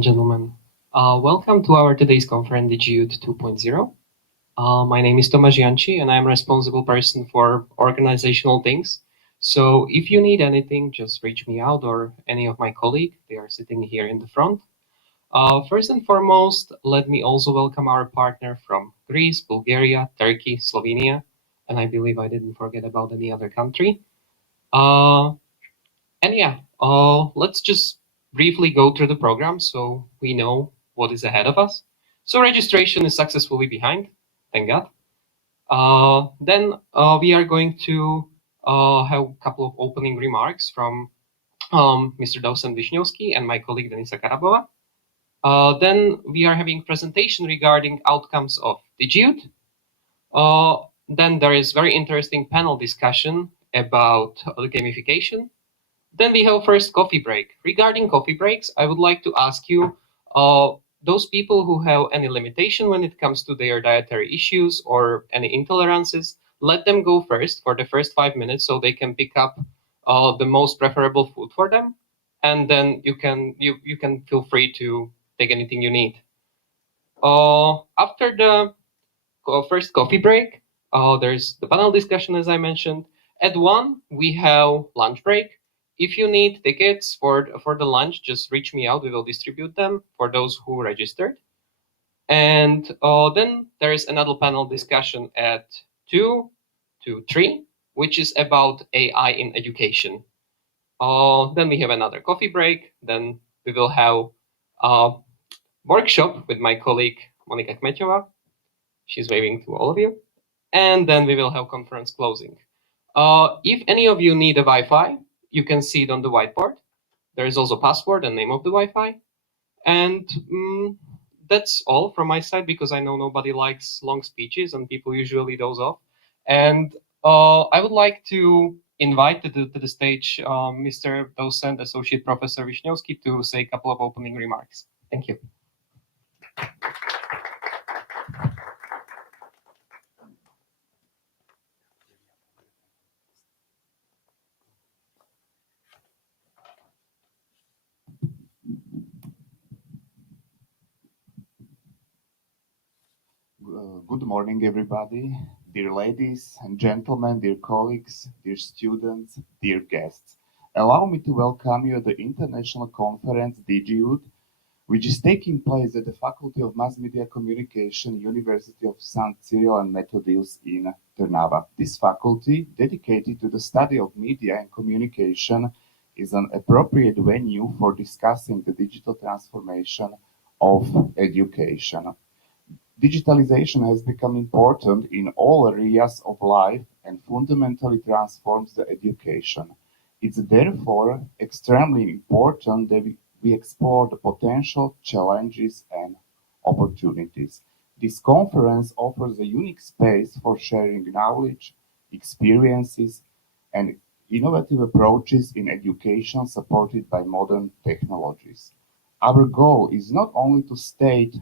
Gentlemen, welcome to our today's conference, DiGi 2.0. My name is Tomáš Janči, and I'm responsible person for organizational things. So if you need anything, just reach me out or any of my colleagues. They are sitting here in the front. First and foremost, let me also welcome our partner from Greece, Bulgaria, Turkey, Slovenia, and I believe I didn't forget about any other country. Let's just briefly go through the program so we know what is ahead of us. So registration is successfully behind, thank God. Then we are going to have a couple of opening remarks from Mr. Docent Wisniewski and my colleague Denisa Karabova. Then we are having presentation regarding outcomes of DiGi. Then there is very interesting panel discussion about the gamification. Then we have first coffee break. Regarding coffee breaks, I would like to ask you, those people who have any limitation when it comes to their dietary issues or any intolerances, let them go first for the first 5 minutes so they can pick up the most preferable food for them. And then you can feel free to take anything you need. After the first coffee break, there's the panel discussion, as I mentioned. At 1, we have lunch break. If you need tickets for the lunch, just reach me out. We will distribute them for those who registered. And then there is another panel discussion at 2 to 3, which is about AI in education. Then we have another coffee break. Then we will have a workshop with my colleague Monika Kmeťová. She's waving to all of you. And then we will have conference closing. If any of you need a Wi-Fi, you can see it on the whiteboard. There is also password and name of the Wi-Fi. And that's all from my side, because I know nobody likes long speeches and people usually doze off. And I would like to invite to the stage Mr. Docent Associate Professor Wisniewski to say a couple of opening remarks. Thank you. Good morning, everybody. Dear ladies and gentlemen, dear colleagues, dear students, dear guests. Allow me to welcome you at the international conference DiGi, which is taking place at the Faculty of Mass Media Communication, University of St. Cyril and Methodius in Trnava. This faculty, dedicated to the study of media and communication, is an appropriate venue for discussing the digital transformation of education. Digitalization has become important in all areas of life and fundamentally transforms the education. It's therefore extremely important that we explore the potential challenges and opportunities. This conference offers a unique space for sharing knowledge, experiences, and innovative approaches in education supported by modern technologies. Our goal is not only to state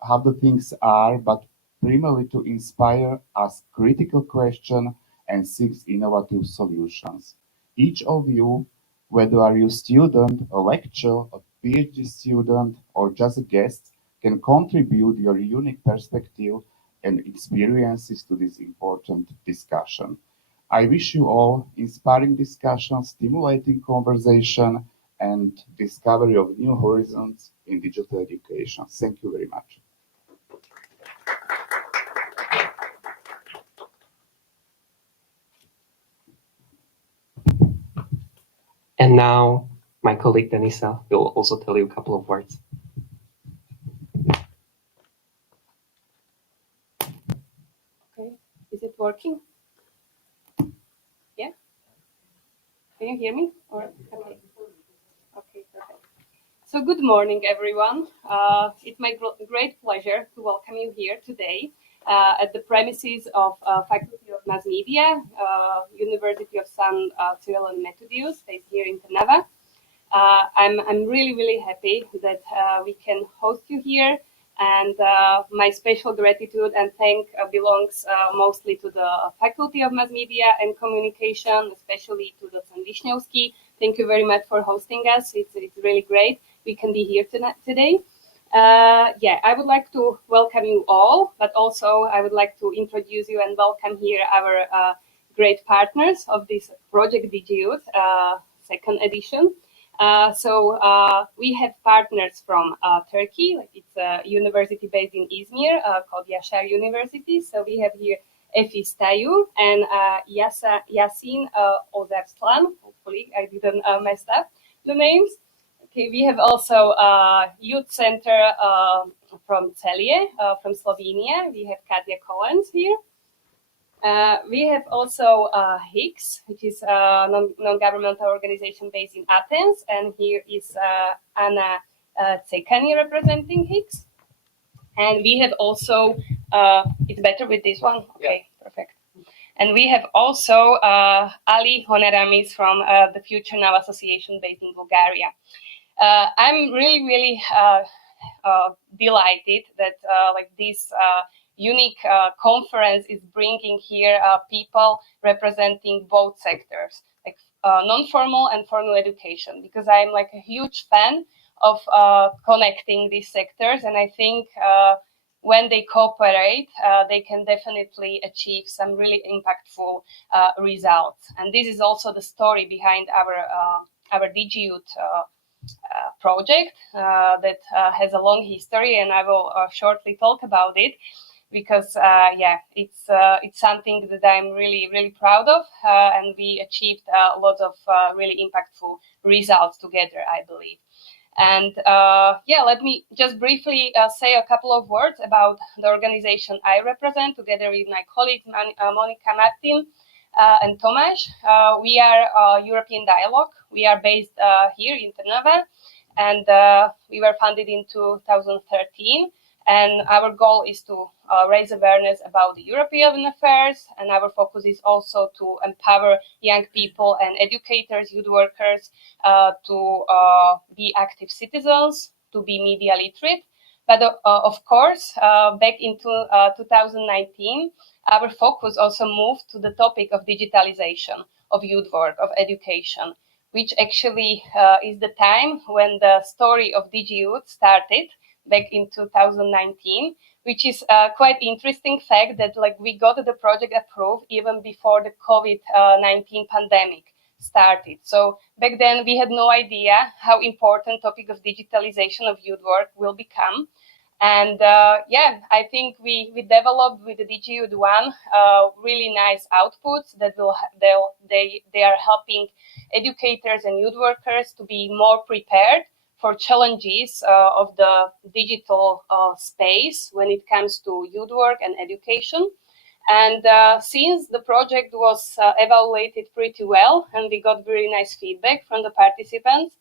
how the things are, but primarily to inspire, ask critical questions, and seek innovative solutions. Each of you, whether are you a student, a lecturer, a PhD student, or just a guest, can contribute your unique perspective and experiences to this important discussion. I wish you all inspiring discussion, stimulating conversation, and discovery of new horizons in digital education. Thank you very much. And now my colleague Denisa will also tell you a couple of words. Okay, is it working? Yeah? Can you hear me? Or okay. Okay, perfect. So good morning, everyone. It's my great pleasure to welcome you here today at the premises of Faculty of Mass Media, University of St. Cyril and Methodius, based here in Trnava. I'm really happy that we can host you here, and my special gratitude and thank belongs mostly to the Faculty of Mass Media and Communication, especially to Docent Wisniewski. Thank you very much for hosting us. It's really great. we can be here today. Yeah, I would like to welcome you all, but also I would like to introduce you and welcome here our great partners of this project DiGi second edition. We have partners from Turkey, like it's a university based in Izmir called Yaşar University. So we have here Efi Stayu and Yasin Ozarslan. Hopefully I didn't mess up the names. Okay, we have also Youth Center from Celje, from Slovenia. We have Katja Collins here. We have also HICS, which is a non-governmental organization based in Athens, and here is Anna Tsekani representing HICS. And we have also, it's better with this one? Okay, yeah. Perfect. And we have also Ali Honeramis from the Future Now Association based in Bulgaria. I'm really delighted that like this unique conference is bringing here people representing both sectors, like non-formal and formal education, because I'm like a huge fan of connecting these sectors, and I think when they cooperate, they can definitely achieve some really impactful results. And this is also the story behind our DiGi Youth project that has a long history, and I will shortly talk about it, because yeah, it's something that I'm really proud of, and we achieved a lot of really impactful results together, I believe. And yeah, let me just briefly say a couple of words about the organization I represent, together with my colleagues Monica Martin and Tomasz. We are European Dialogue. We are based here in Trnava, and we were founded in 2013. And our goal is to raise awareness about the European affairs, and our focus is also to empower young people and educators, youth workers, to be active citizens, to be media literate. But of course, back in 2019, our focus also moved to the topic of digitalization of youth work, of education, which actually is the time when the story of DiGi Youth started back in 2019, which is a quite interesting fact that like we got the project approved even before the COVID-19 pandemic started. So back then we had no idea how important topic of digitalization of youth work will become. And yeah, I think we developed with the DiGi Youth One really nice outputs that they are helping educators and youth workers to be more prepared for challenges of the digital space when it comes to youth work and education. And since the project was evaluated pretty well and we got very nice feedback from the participants,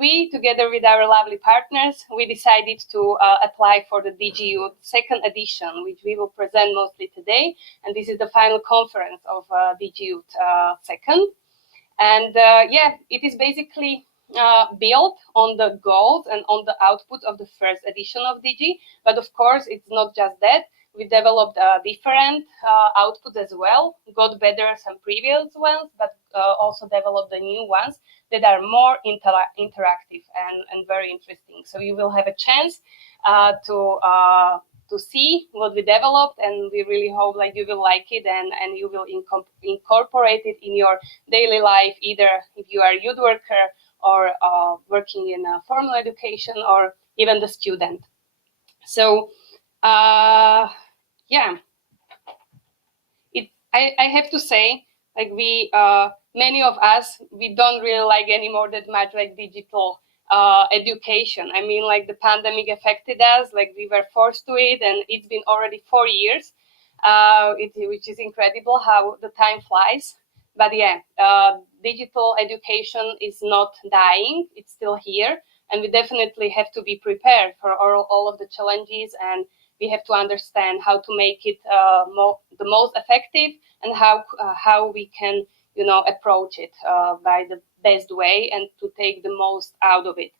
we, together with our lovely partners, we decided to apply for the DiGi Youth second edition, which we will present mostly today. And this is the final conference of DiGi Youth second. And yeah, it is basically built on the goals and on the output of the first edition of DiGi. But of course, it's not just that. We developed different outputs as well, got better some previous ones, but also developed the new ones that are more interactive and very interesting. So you will have a chance to see what we developed, and we really hope like you will like it and you will incorporate it in your daily life, either if you are a youth worker or working in formal education or even the student. So yeah, I have to say, like we, many of us, we don't really like anymore that much like digital education. I mean, like the pandemic affected us, like we were forced to it, and it's been already 4 years, which is incredible how the time flies. But yeah, digital education is not dying, it's still here, and we definitely have to be prepared for all of the challenges, and we have to understand how to make it the most effective, and how we can, you know, approach it by the best way and to take the most out of it.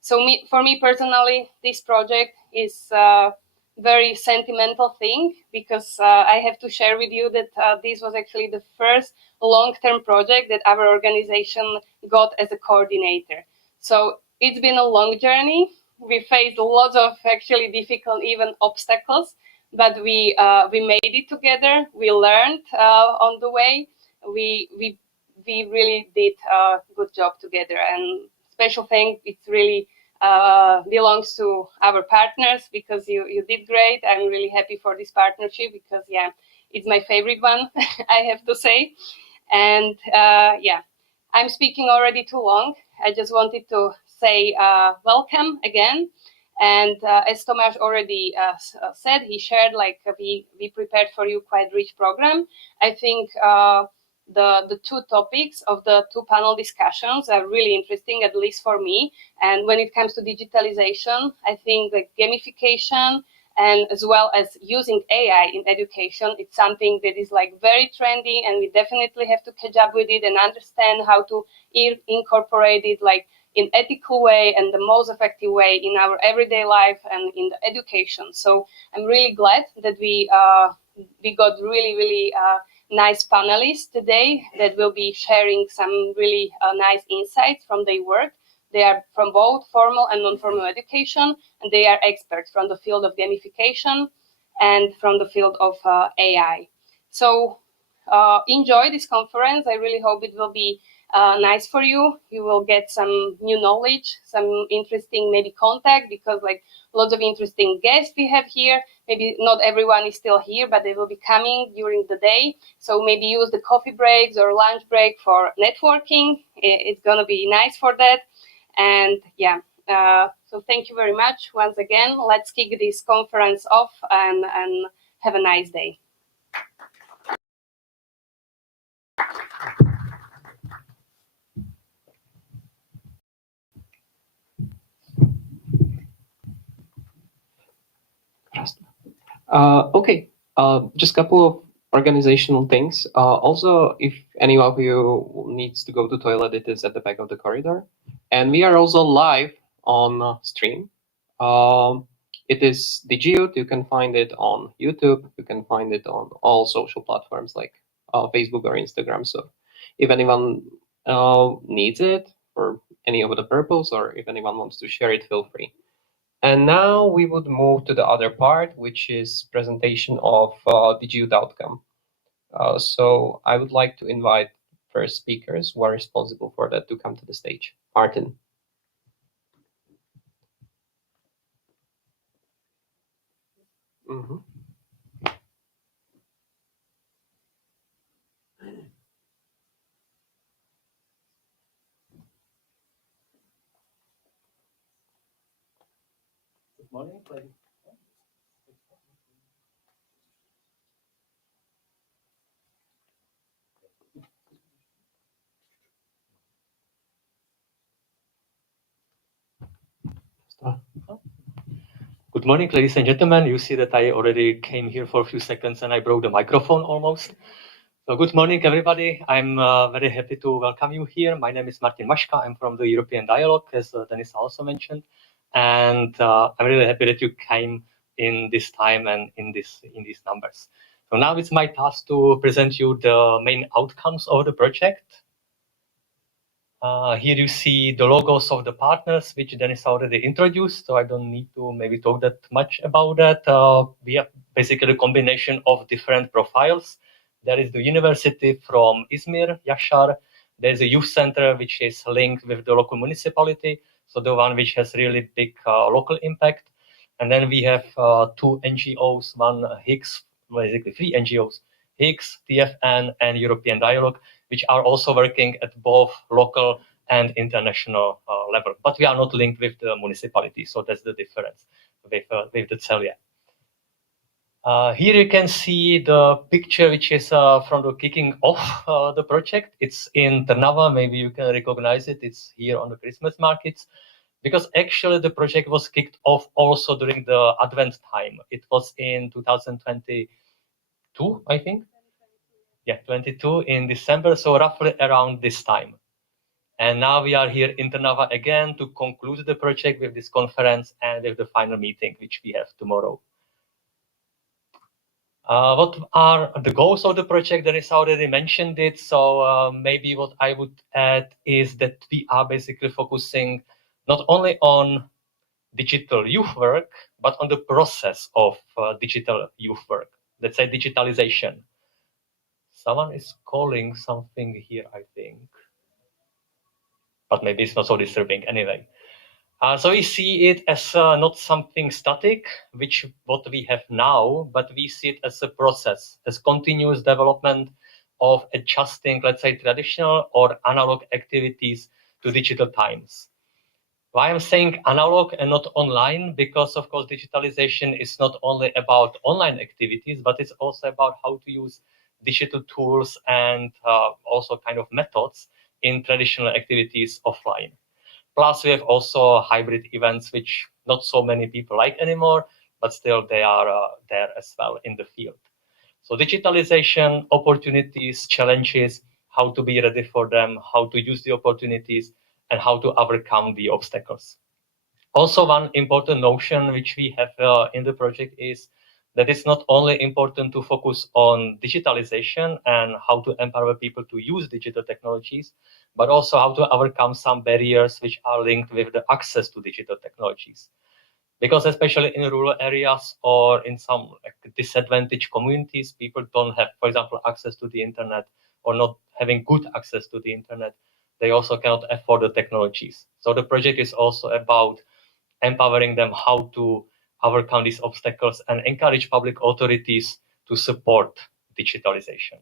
So for me personally, this project is a very sentimental thing, because I have to share with you that this was actually the first long-term project that our organization got as a coordinator. So it's been a long journey. We faced lots of actually difficult, even obstacles, but we made it together. We learned on the way. We really did a good job together. And special thanks, it really belongs to our partners, because you did great. I'm really happy for this partnership, because yeah, it's my favorite one, I have to say. And yeah, I'm speaking already too long. I just wanted to say welcome again. And as Tomáš already said, he shared, like, we prepared for you quite rich program. I think the two topics of the two panel discussions are really interesting, at least for me. And when it comes to digitalization, I think the gamification and as well as using AI in education, it's something that is like very trendy, and we definitely have to catch up with it and understand how to incorporate it like in ethical way and the most effective way in our everyday life and in the education. So I'm really glad that we got really nice panelists today that will be sharing some really nice insights from their work. They are from both formal and non-formal education, and they are experts from the field of gamification and from the field of AI. So enjoy this conference. I really hope it will be nice for you. You will get some new knowledge, some interesting maybe contact, because like lots of interesting guests we have here. Maybe not everyone is still here, but they will be coming during the day. So maybe use the coffee breaks or lunch break for networking. It's gonna be nice for that. And yeah, so thank you very much once again. Let's kick this conference off and have a nice day. Okay, just a couple of organizational things. Also, if any of you needs to go to toilet, it is at the back of the corridor. And we are also live on stream. It is DiGi. You can find it on YouTube. You can find it on all social platforms like Facebook or Instagram. So if anyone needs it for any other purpose, or if anyone wants to share it, feel free. And now we would move to the other part, which is presentation of DiGi outcome. So I would like to invite first speakers who are responsible for that to come to the stage. Martin. Mm-hmm. Good morning, ladies. Good morning, ladies and gentlemen. You see that I already came here for a few seconds and I broke the microphone almost. So good morning, everybody. I'm very happy to welcome you here. My name is Martin Maška. I'm from the European Dialogue, as Denisa also mentioned. And I'm really happy that you came in this time and in these numbers. So now it's my task to present you the main outcomes of the project. Here you see the logos of the partners, which Dennis already introduced, so I don't need to maybe talk that much about that. We have basically a combination of different profiles. There is the university from Izmir, Yashar. There's a youth center, which is linked with the local municipality, so the one which has really big local impact. And then we have two NGOs, one Higgs, basically three NGOs, Higgs, TFN, and European Dialogue, which are also working at both local and international level. But we are not linked with the municipality, so that's the difference with the CELIA. Here you can see the picture, which is from the kicking off the project. It's in Trnava, maybe you can recognize it. It's here on the Christmas markets. Because actually the project was kicked off also during the Advent time. It was in 2022, I think. Yeah, 22 in December, so roughly around this time. And now we are here in Trnava again to conclude the project with this conference and with the final meeting, which we have tomorrow. What are the goals of the project? Dennis already mentioned it. So maybe what I would add is that we are basically focusing not only on digital youth work, but on the process of digital youth work. Let's say digitalization. Someone is calling something here, I think, but maybe it's not so disturbing anyway. So we see it as not something static, which what we have now, but we see it as a process, as continuous development of adjusting, let's say, traditional or analog activities to digital times. Why I'm saying analog and not online? Because of course, digitalization is not only about online activities, but it's also about how to use digital tools and also kind of methods in traditional activities offline. Plus, we have also hybrid events, which not so many people like anymore, but still they are there as well in the field. So digitalization, opportunities, challenges, how to be ready for them, how to use the opportunities, and how to overcome the obstacles. Also, one important notion which we have in the project is that it's not only important to focus on digitalization and how to empower people to use digital technologies, but also how to overcome some barriers which are linked with the access to digital technologies. Because especially in rural areas or in some disadvantaged communities, people don't have, for example, access to the internet or not having good access to the internet. They also cannot afford the technologies. So the project is also about empowering them how to overcome these obstacles and encourage public authorities to support digitalization.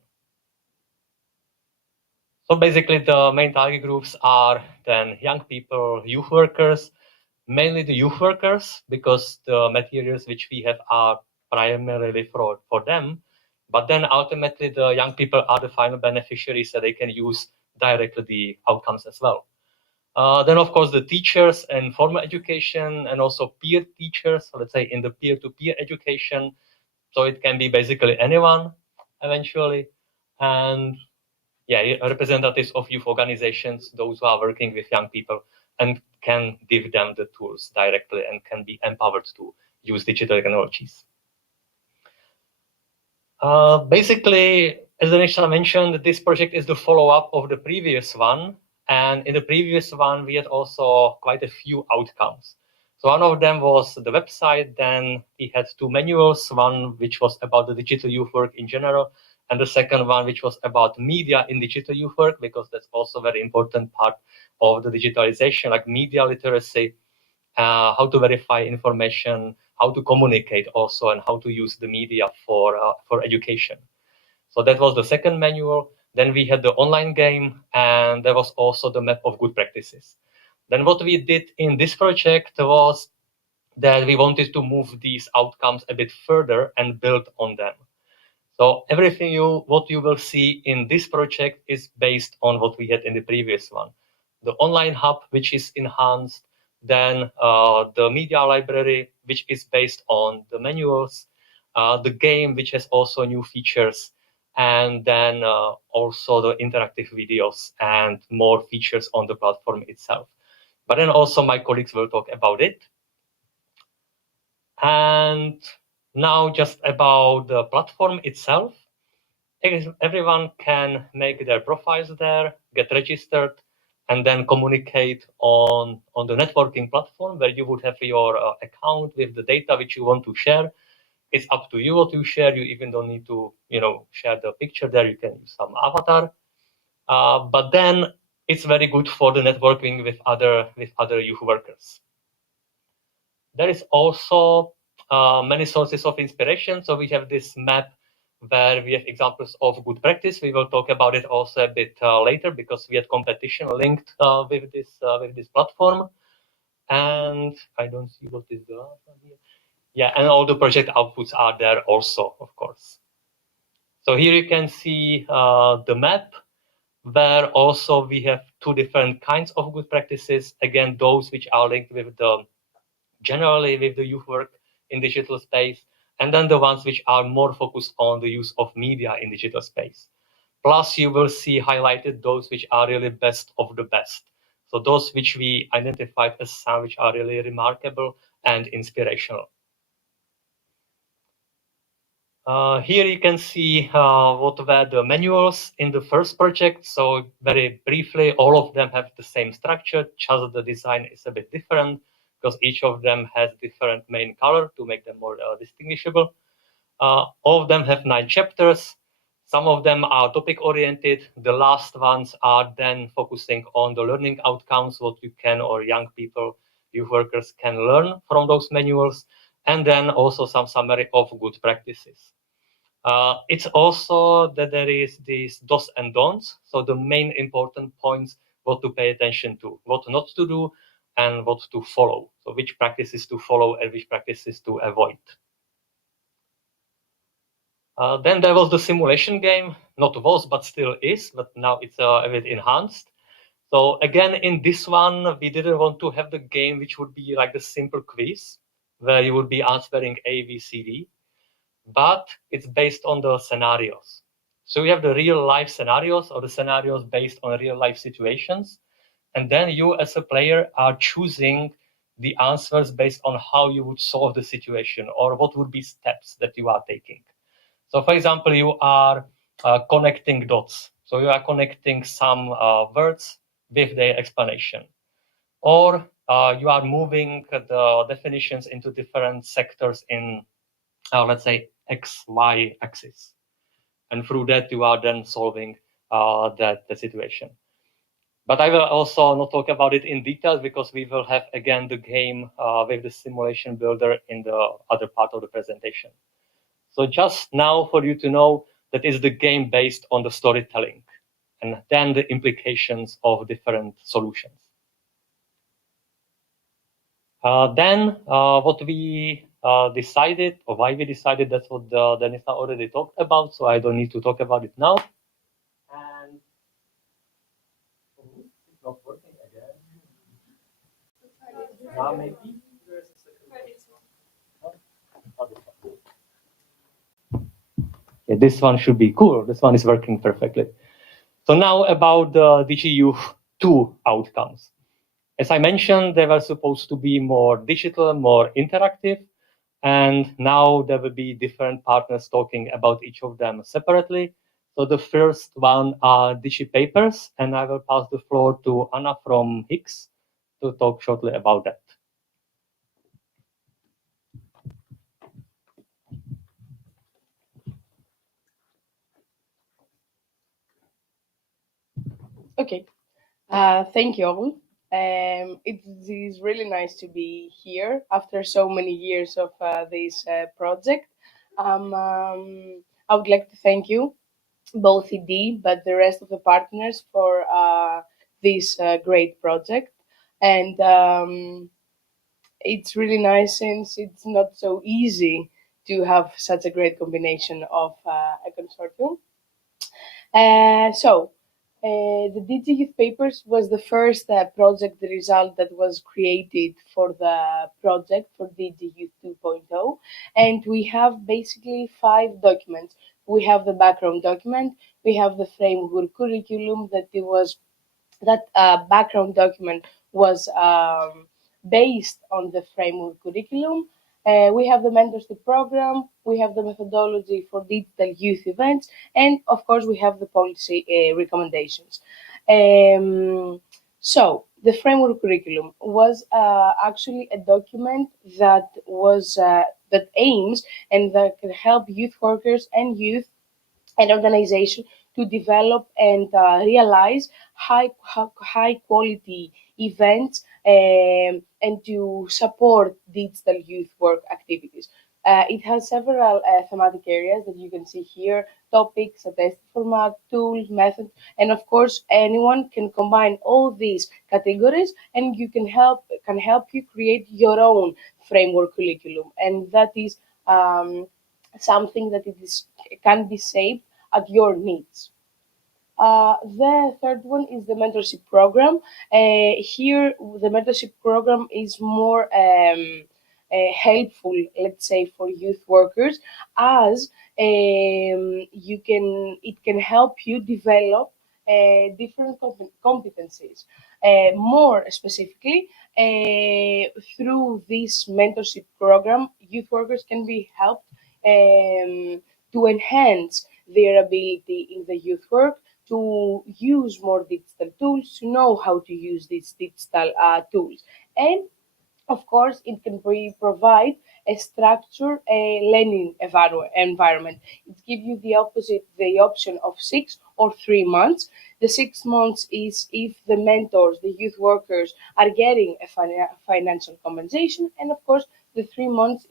So basically the main target groups are then young people, youth workers, mainly the youth workers, because the materials which we have are primarily for them. But then ultimately the young people are the final beneficiaries, so they can use directly the outcomes as well. Then, of course, the teachers and formal education and also peer teachers, so let's say in the peer-to-peer education. So it can be basically anyone eventually. And yeah, representatives of youth organizations, those who are working with young people and can give them the tools directly and can be empowered to use digital technologies. Basically, as Danisha mentioned, this project is the follow-up of the previous one. And in the previous one, we had also quite a few outcomes. So one of them was the website. Then we had two manuals, one which was about the digital youth work in general, and the second one which was about media in digital youth work, because that's also a very important part of the digitalization, like media literacy, how to verify information, how to communicate also, and how to use the media for education. So that was the second manual. Then we had the online game, and there was also the map of good practices. Then what we did in this project was that we wanted to move these outcomes a bit further and build on them. So everything what you will see in this project is based on what we had in the previous one. The online hub, which is enhanced, then the media library, which is based on the manuals, the game, which has also new features, and then also the interactive videos and more features on the platform itself. But then also my colleagues will talk about it. And now just about the platform itself. Everyone can make their profiles there, get registered, and then communicate on the networking platform where you would have your account with the data which you want to share. It's up to you what you share. You even don't need to, share the picture there. You can use some avatar. But then it's very good for the networking with other youth workers. There is also many sources of inspiration. So we have this map where we have examples of good practice. We will talk about it also a bit later because we had competition linked with this platform. And I don't see what is the last one here. Yeah, and all the project outputs are there also, of course. So here you can see the map where also we have two different kinds of good practices. Again, those which are linked with generally with the youth work in digital space, and then the ones which are more focused on the use of media in digital space. Plus, you will see highlighted those which are really best of the best. So those which we identified as some which are really remarkable and inspirational. Here you can see what were the manuals in the first project. So very briefly, all of them have the same structure, just the design is a bit different because each of them has different main color to make them more distinguishable. All of them have 9 chapters. Some of them are topic oriented. The last ones are then focusing on the learning outcomes, what you can or young people, youth workers can learn from those manuals, and then also some summary of good practices. It's also that there is these dos and don'ts. So the main important points, what to pay attention to, what not to do, and what to follow. So which practices to follow and which practices to avoid. Then there was the simulation game, not was, but still is, but now it's a bit enhanced. So again, in this one, we didn't want to have the game which would be like the simple quiz, where you would be answering A, B, C, D, but it's based on the scenarios. So we have the real life scenarios or the scenarios based on real life situations. And then you as a player are choosing the answers based on how you would solve the situation or what would be steps that you are taking. So for example, you are connecting dots. So you are connecting some words with their explanation. Or you are moving the definitions into different sectors in, let's say, X, Y axis. And through that, you are then solving the situation. But I will also not talk about it in detail because we will have, again, the game with the simulation builder in the other part of the presentation. So just now for you to know that is the game based on the storytelling and then the implications of different solutions. Then what we decided, or why we decided, that's what Denisa already talked about, so I don't need to talk about it now. And it's not working again. Now maybe. Yeah, this one should be cool. This one is working perfectly. So now about the DiGi 2 outcomes. As I mentioned, they were supposed to be more digital, more interactive, and now there will be different partners talking about each of them separately. So the first one are DiGi papers, and I will pass the floor to Anna from Higgs to talk shortly about that. Okay, thank you all. It is really nice to be here after so many years of this project. I would like to thank you, both ED, but the rest of the partners for this great project. And it's really nice since it's not so easy to have such a great combination of a consortium. The DiGi Youth Papers was the first project result that was created for the project for DiGi Youth 2.0, and we have basically 5 documents. We have the background document, we have the framework curriculum that background document was based on the framework curriculum. We have the mentorship program, we have the methodology for digital youth events, and of course, we have the policy recommendations. So, the framework curriculum was actually a document that that aims and that can help youth workers and youth and organization to develop and realize high quality events and to support digital youth work activities. It has several thematic areas that you can see here: topics, a test format, tools, methods, and of course, anyone can combine all these categories, and you can help you create your own framework curriculum, and that is something that can be saved at your needs. The third one is the mentorship program. Here, the mentorship program is more helpful, let's say, for youth workers, as it can help you develop different competencies. More specifically, through this mentorship program, youth workers can be helped to enhance their ability in the youth work, to use more digital tools, to know how to use these digital tools. And of course, it can provide a structured learning environment. It gives you the option of 6 or 3 months. The 6 months is if the mentors, the youth workers, are getting a financial compensation, and of course, the 3 months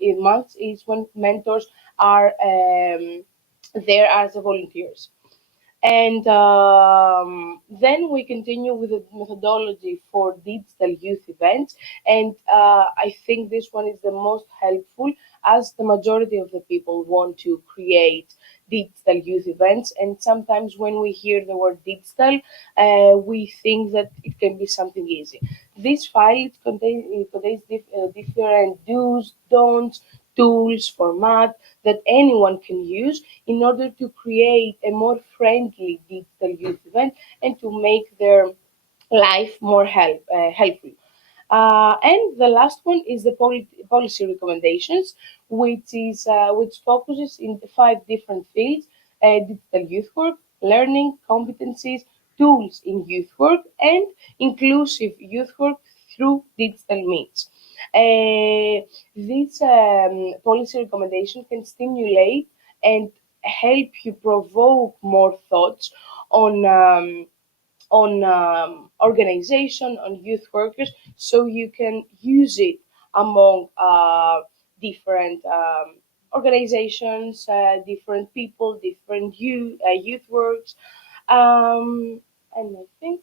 is when mentors are there as volunteers. And then we continue with the methodology for digital youth events. And I think this one is the most helpful as the majority of the people want to create digital youth events. And sometimes when we hear the word digital, we think that it can be something easy. This file it contains different do's, don'ts, tools, format that anyone can use in order to create a more friendly digital youth event and to make their life more helpful. And the last one is the policy recommendations, which focuses in 5 different fields: digital youth work, learning, competencies, tools in youth work, and inclusive youth work through digital means. This policy recommendation can stimulate and help you provoke more thoughts on organization, on youth workers, so you can use it among different organizations, different people, different youth works. And I think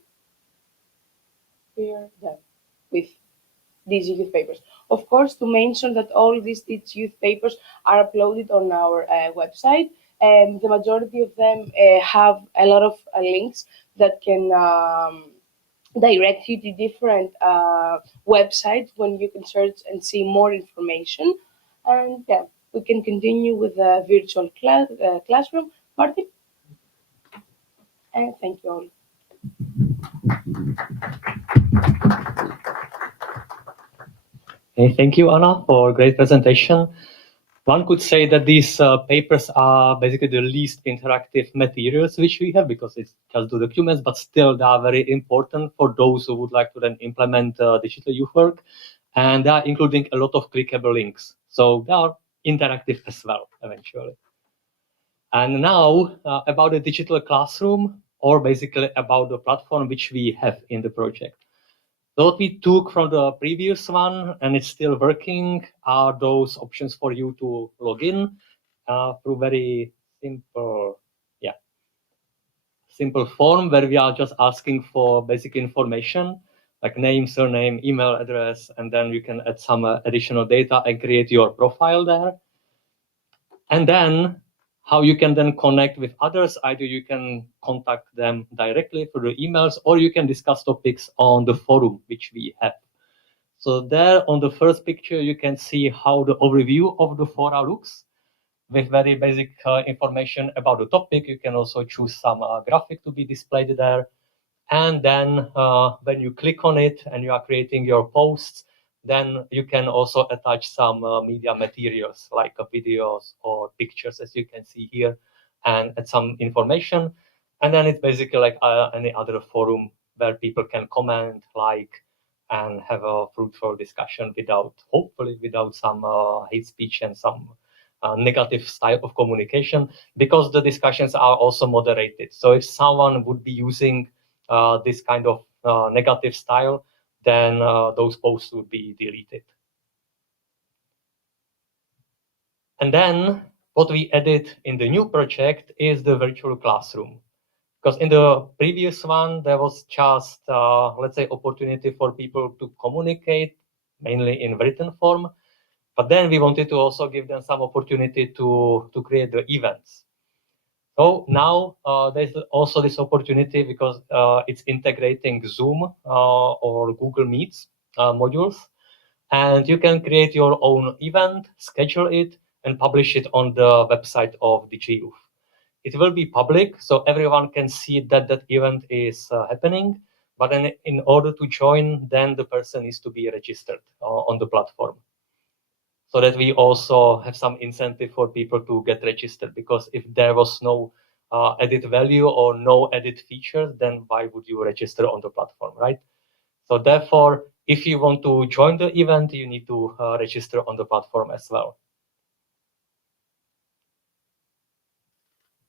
we are done with these youth papers. Of course, to mention that all these youth papers are uploaded on our website, and the majority of them have a lot of links that can direct you to different websites when you can search and see more information. And yeah, we can continue with the virtual classroom. Martin, and thank you all. Okay, thank you, Anna, for a great presentation. One could say that these papers are basically the least interactive materials which we have, because it's just the documents, but still they are very important for those who would like to then implement digital youth work. And they are including a lot of clickable links. So they are interactive as well, eventually. And now about the digital classroom, or basically about the platform which we have in the project. So what we took from the previous one, and it's still working, are those options for you to log in through very simple form where we are just asking for basic information like name, surname, email address, and then you can add some additional data and create your profile there. And then how you can then connect with others. Either you can contact them directly through the emails, or you can discuss topics on the forum, which we have. So there on the first picture, you can see how the overview of the fora looks with very basic information about the topic. You can also choose some graphic to be displayed there. And then when you click on it and you are creating your posts, then you can also attach some media materials like videos or pictures, as you can see here, and add some information. And then it's basically like any other forum where people can comment, like, and have a fruitful discussion hopefully without some hate speech and some negative style of communication, because the discussions are also moderated. So if someone would be using this kind of negative style, then those posts would be deleted. And then what we added in the new project is the virtual classroom. Because in the previous one, there was just, let's say, opportunity for people to communicate, mainly in written form. But then we wanted to also give them some opportunity to create the events. So now there's also this opportunity because it's integrating Zoom or Google Meets modules. And you can create your own event, schedule it, and publish it on the website of DiGi. It will be public, so everyone can see that that event is happening. But then in order to join, then the person needs to be registered on the platform. so that we also have some incentive for people to get registered. Because if there was no added value or no added features, then why would you register on the platform, right? So therefore, if you want to join the event, you need to register on the platform as well.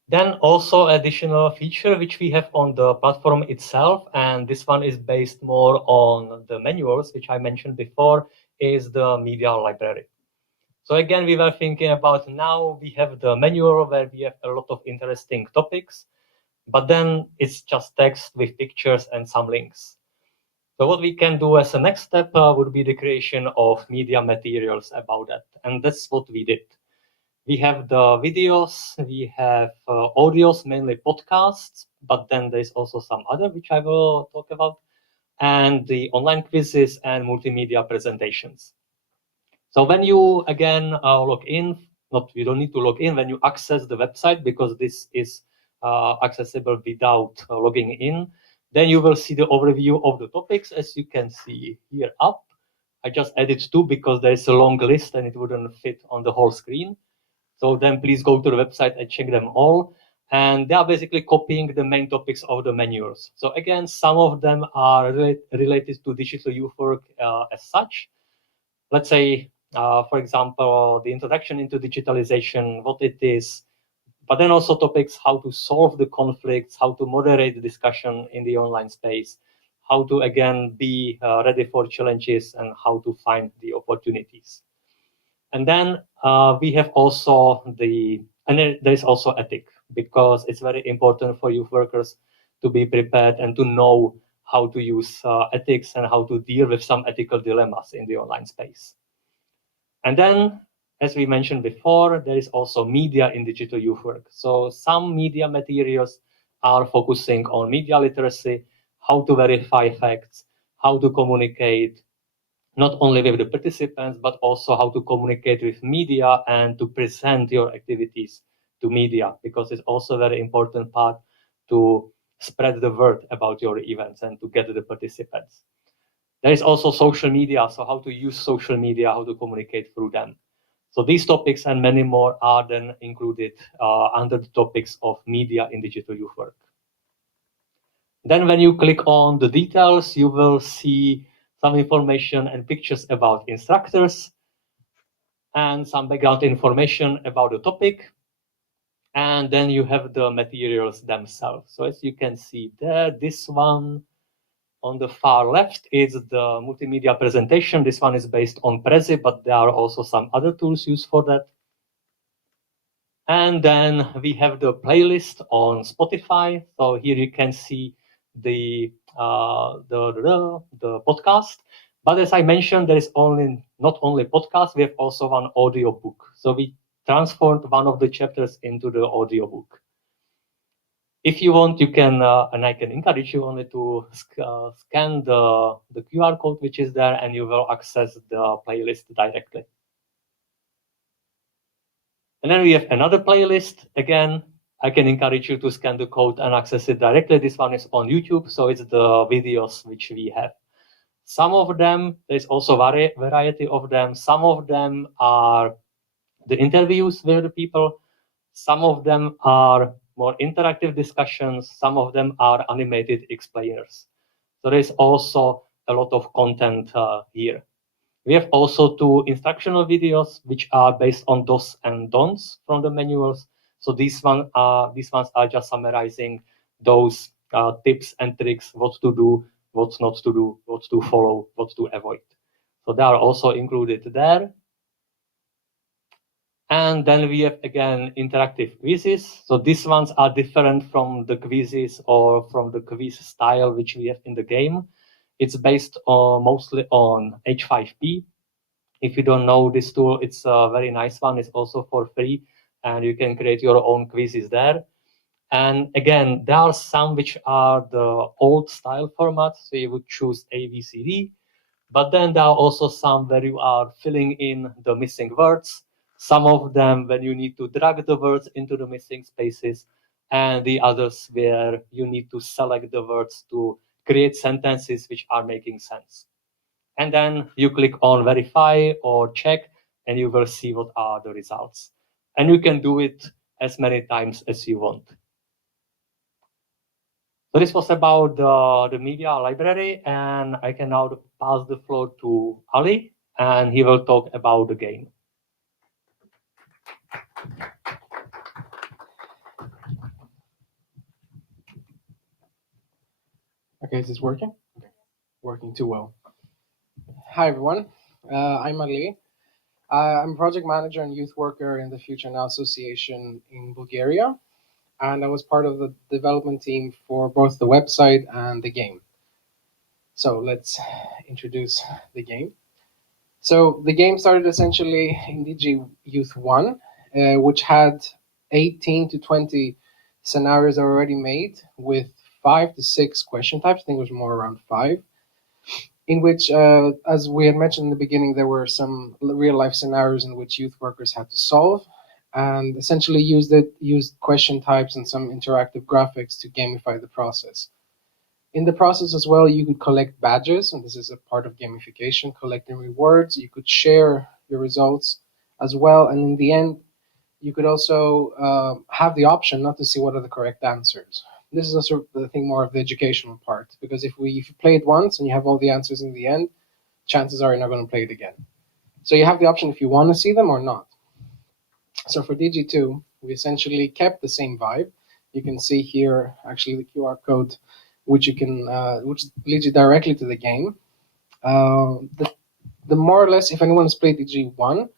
Then also additional feature which we have on the platform itself, and this one is based more on the manuals, which I mentioned before, is the media library. So again, we were thinking about now we have the manual where we have a lot of interesting topics, but then it's just text with pictures and some links. So what we can do as a next step would be the creation of media materials about that. And that's what we did. We have the videos, we have audios, mainly podcasts, but then there's also some other, which I will talk about, and the online quizzes and multimedia presentations. So when you, again, log in, you don't need to log in when you access the website, because this is accessible without logging in. Then you will see the overview of the topics, as you can see here up. I just added 2 because there is a long list and it wouldn't fit on the whole screen. So then please go to the website and check them all. And they are basically copying the main topics of the manuals. So again, some of them are related to digital youth work as such. Let's say, for example, the introduction into digitalization, what it is, but then also topics how to solve the conflicts, how to moderate the discussion in the online space, how to, again, be ready for challenges, and how to find the opportunities. And then we have also there's also ethic, because it's very important for youth workers to be prepared and to know how to use ethics and how to deal with some ethical dilemmas in the online space. And then, as we mentioned before, there is also media in digital youth work. So some media materials are focusing on media literacy, how to verify facts, how to communicate, not only with the participants, but also how to communicate with media and to present your activities to media, because it's also a very important part to spread the word about your events and to get the participants. There is also social media, so how to use social media, how to communicate through them. So these topics and many more are then included under the topics of media in digital youth work. Then when you click on the details, you will see some information and pictures about instructors and some background information about the topic. And then you have the materials themselves. So as you can see there, this one on the far left is the multimedia presentation. This one is based on Prezi, but there are also some other tools used for that. And then we have the playlist on Spotify. So here you can see the podcast. But as I mentioned, there is not only podcast, we have also one audio book. So we transformed one of the chapters into the audio book. If you want, you can, and I can encourage you only to scan the QR code which is there, and you will access the playlist directly. And then we have another playlist. Again, I can encourage you to scan the code and access it directly. This one is on YouTube, so it's the videos which we have. Some of them, there's also variety of them. Some of them are the interviews with the people. Some of them are more interactive discussions. Some of them are animated explainers. So there's also a lot of content here. We have also 2 instructional videos, which are based on do's and don'ts from the manuals. So these ones are just summarizing those tips and tricks, what to do, what not to do, what to follow, what to avoid. So they are also included there. And then we have, again, interactive quizzes. So these ones are different from the quizzes or from the quiz style which we have in the game. It's based mostly on H5P. If you don't know this tool, it's a very nice one. It's also for free, and you can create your own quizzes there. And again, there are some which are the old style formats, so you would choose A, B, C, D. But then there are also some where you are filling in the missing words. Some of them when you need to drag the words into the missing spaces, and the others where you need to select the words to create sentences which are making sense. And then you click on verify or check, and you will see what are the results. And you can do it as many times as you want. So this was about the media library, and I can now pass the floor to Ali, and he will talk about the game. Okay, is this working? Okay. Working too well. Hi, everyone. I'm Ali. I'm a project manager and youth worker in the Future Now Association in Bulgaria, and I was part of the development team for both the website and the game. So let's introduce the game. So the game started essentially in DiGi Youth 1, which had 18 to 20 scenarios already made with 5 to 6 question types. I think it was more around 5. In which, as we had mentioned in the beginning, there were some real life scenarios in which youth workers had to solve, and essentially used question types and some interactive graphics to gamify the process. In the process as well, you could collect badges, and this is a part of gamification, collecting rewards. You could share your results as well, and in the end, you could also have the option not to see what are the correct answers. This is also, I think, more of the educational part, because if you play it once and you have all the answers in the end, chances are you're not going to play it again. So you have the option if you want to see them or not. So for DG2, we essentially kept the same vibe. You can see here actually the QR code, which leads you directly to the game. The more or less, if anyone has played DG1,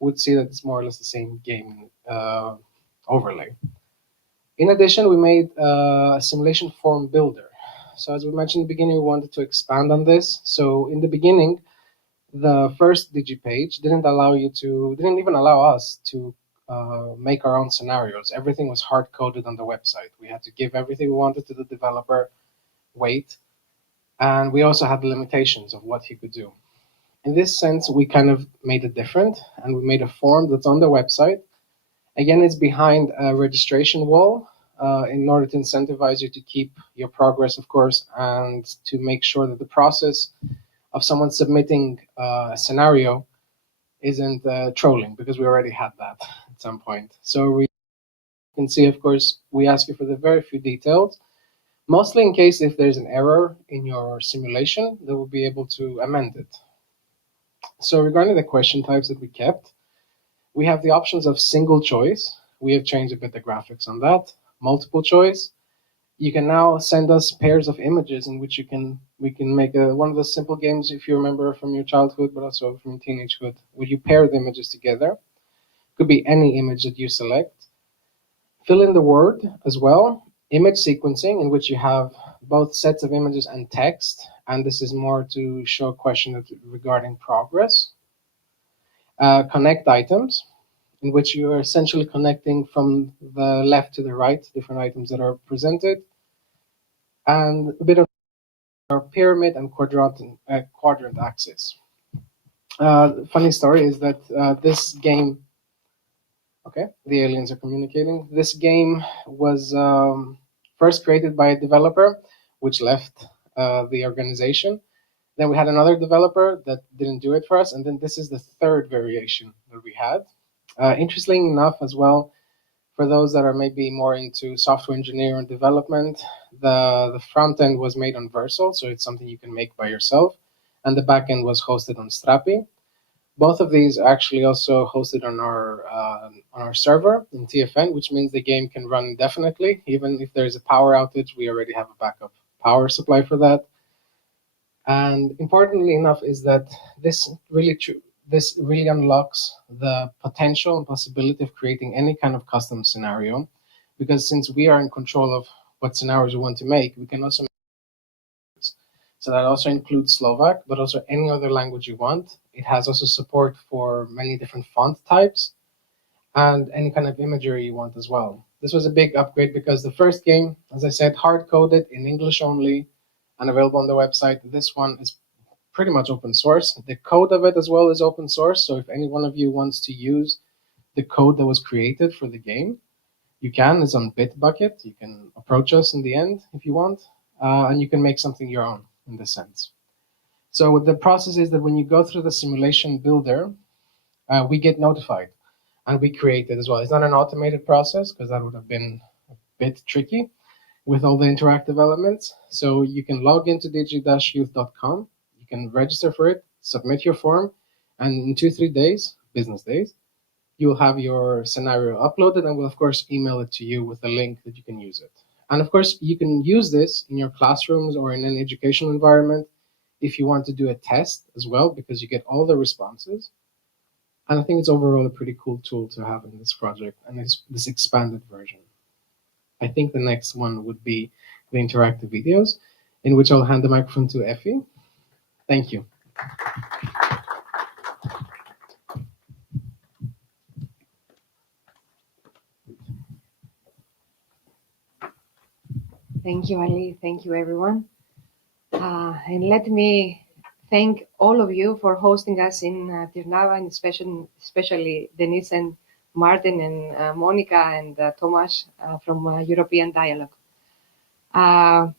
would see that it's more or less the same game overlay. In addition, we made a simulation form builder. So as we mentioned in the beginning, we wanted to expand on this. So in the beginning, the first DiGi page didn't even allow us to make our own scenarios. Everything was hard-coded on the website. We had to give everything we wanted to the developer, wait, and we also had the limitations of what he could do. In this sense, we kind of made it different, and we made a form that's on the website. Again, it's behind a registration wall in order to incentivize you to keep your progress, of course, and to make sure that the process of someone submitting a scenario isn't trolling, because we already had that at some point. So we can see, of course, we ask you for the very few details, mostly in case if there's an error in your simulation, they will be able to amend it. So regarding the question types that we kept, we have the options of single choice. We have changed a bit the graphics on that. Multiple choice. You can now send us pairs of images in which we can make one of the simple games, if you remember from your childhood, but also from teenagehood, where you pair the images together. Could be any image that you select. Fill in the word as well. Image sequencing, in which you have both sets of images and text, and this is more to show a question regarding progress. Connect items, in which you are essentially connecting from the left to the right, different items that are presented, and a bit of our pyramid and quadrant axis. Funny story is that this game, okay, the aliens are communicating. This game was first created by a developer, which left the organization. Then we had another developer that didn't do it for us, and then this is the third variation that we had. Interestingly enough, as well, for those that are maybe more into software engineering and development, the front end was made on Versal, so it's something you can make by yourself, and the back end was hosted on Strapi. Both of these are actually also hosted on our server in TFN, which means the game can run indefinitely. Even if there's a power outage, we already have a backup power supply for that. And importantly enough is that this really unlocks the potential and possibility of creating any kind of custom scenario, because since we are in control of what scenarios we want to make, we can also make. So that also includes Slovak, but also any other language you want. It has also support for many different font types and any kind of imagery you want as well. This was a big upgrade because the first game, as I said, hard-coded in English only and available on the website. This one is pretty much open source. The code of it as well is open source, so if any one of you wants to use the code that was created for the game, you can. It's on Bitbucket. You can approach us in the end if you want, and you can make something your own in this sense. So the process is that when you go through the simulation builder, we get notified and we create it as well. It's not an automated process because that would have been a bit tricky with all the interactive elements. So you can log into digi-youth.com, you can register for it, submit your form, and in 2-3 days, business days, you'll have your scenario uploaded, and we'll of course email it to you with a link that you can use it. And of course, you can use this in your classrooms or in an educational environment if you want to do a test as well, because you get all the responses. And I think it's overall a pretty cool tool to have in this project and this expanded version. I think the next one would be the interactive videos, in which I'll hand the microphone to Effie. Thank you. Thank you, Ali. Thank you, everyone. And let me thank all of you for hosting us in Trnava, and especially Denise and Martin and Monica and Tomasz from European Dialogue.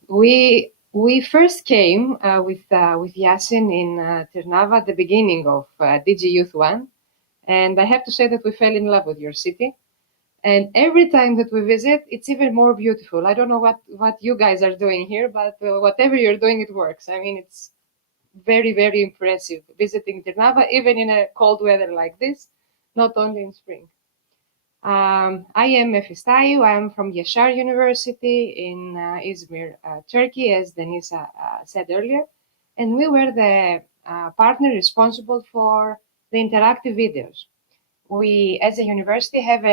We first came with Yasin in Trnava at the beginning of DiGi Youth 1, and I have to say that we fell in love with your city. And every time that we visit, it's even more beautiful. I don't know what you guys are doing here, but whatever you're doing, it works. I mean, it's very, very impressive visiting Trnava, even in a cold weather like this, not only in spring. I am Mephistayu. I am from Yashar University in Izmir, Turkey, as Denise said earlier. And we were the partner responsible for the interactive videos. We, as a university, have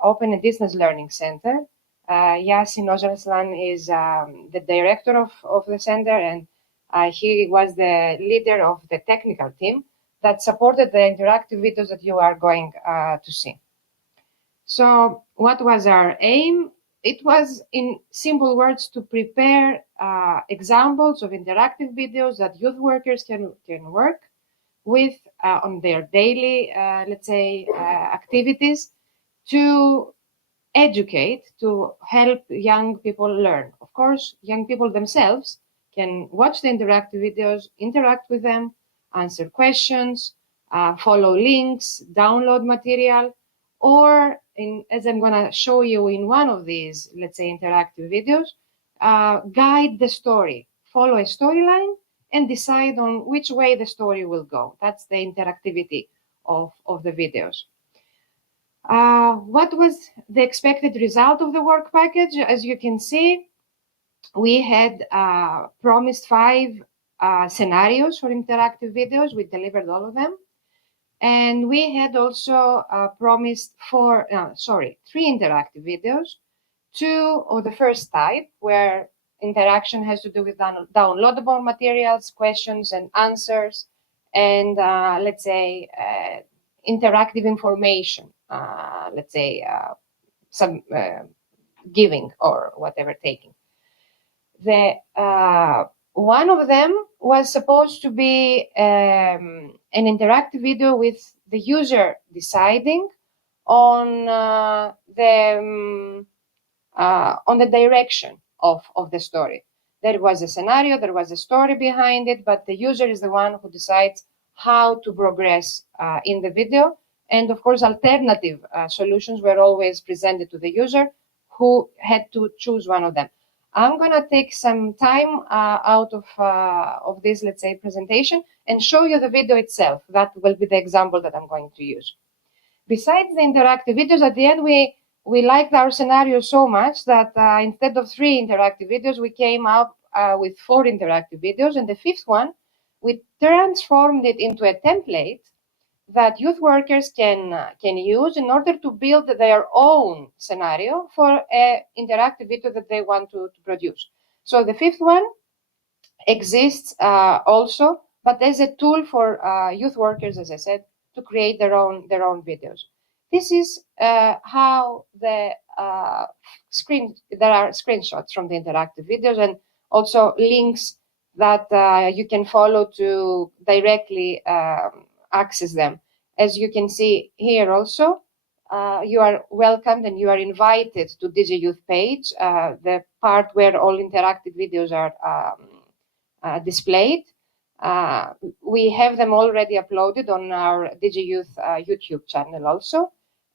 opened a distance learning center. Yasin Ozaraslan is the director of the center, and he was the leader of the technical team that supported the interactive videos that you are going to see. So what was our aim? It was, in simple words, to prepare examples of interactive videos that youth workers can work with on their daily, let's say, activities to educate, to help young people learn. Of course, young people themselves can watch the interactive videos, interact with them, answer questions, follow links, download material, or as I'm going to show you in one of these, let's say, interactive videos, guide the story, follow a storyline, and decide on which way the story will go. That's the interactivity of the videos. What was the expected result of the work package? As you can see, we had promised 5 scenarios for interactive videos. We delivered all of them. And we had also promised 3 interactive videos. 2 of the first type, where interaction has to do with downloadable materials, questions and answers, and let's say interactive information, let's say some giving or whatever taking. The one of them was supposed to be an interactive video with the user deciding on the direction of the story. There was a scenario, there was a story behind it, but the user is the one who decides how to progress in the video. And of course, alternative solutions were always presented to the user, who had to choose one of them. I'm going to take some time out of this, let's say, presentation and show you the video itself. That will be the example that I'm going to use. Besides the interactive videos, at the end, we liked our scenario so much that instead of 3 interactive videos, we came up with 4 interactive videos. And the 5th one, we transformed it into a template that youth workers can use in order to build their own scenario for an interactive video that they want to produce. So the 5th one exists also, but as a tool for youth workers, as I said, to create their own videos. This is how there are screenshots from the interactive videos and also links that you can follow to directly access them. As you can see here also, you are welcomed and you are invited to DiGi Youth page, the part where all interactive videos are displayed. We have them already uploaded on our DiGi Youth YouTube channel also.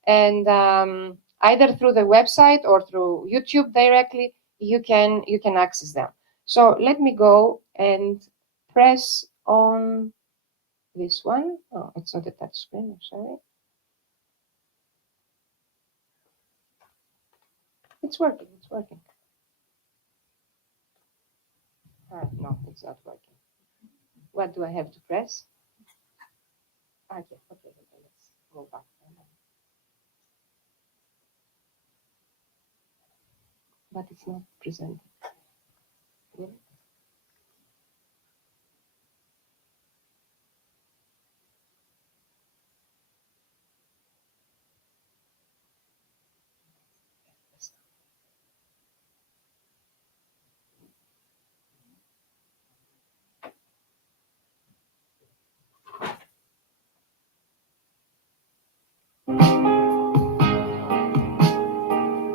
And either through the website or through YouTube directly, you can access them. So let me go and press on this one. Oh, it's not a touch screen, I'm sorry. It's working, it's working. No, it's not working. What do I have to press? Okay, let's go back. But it's not presenting. Will it?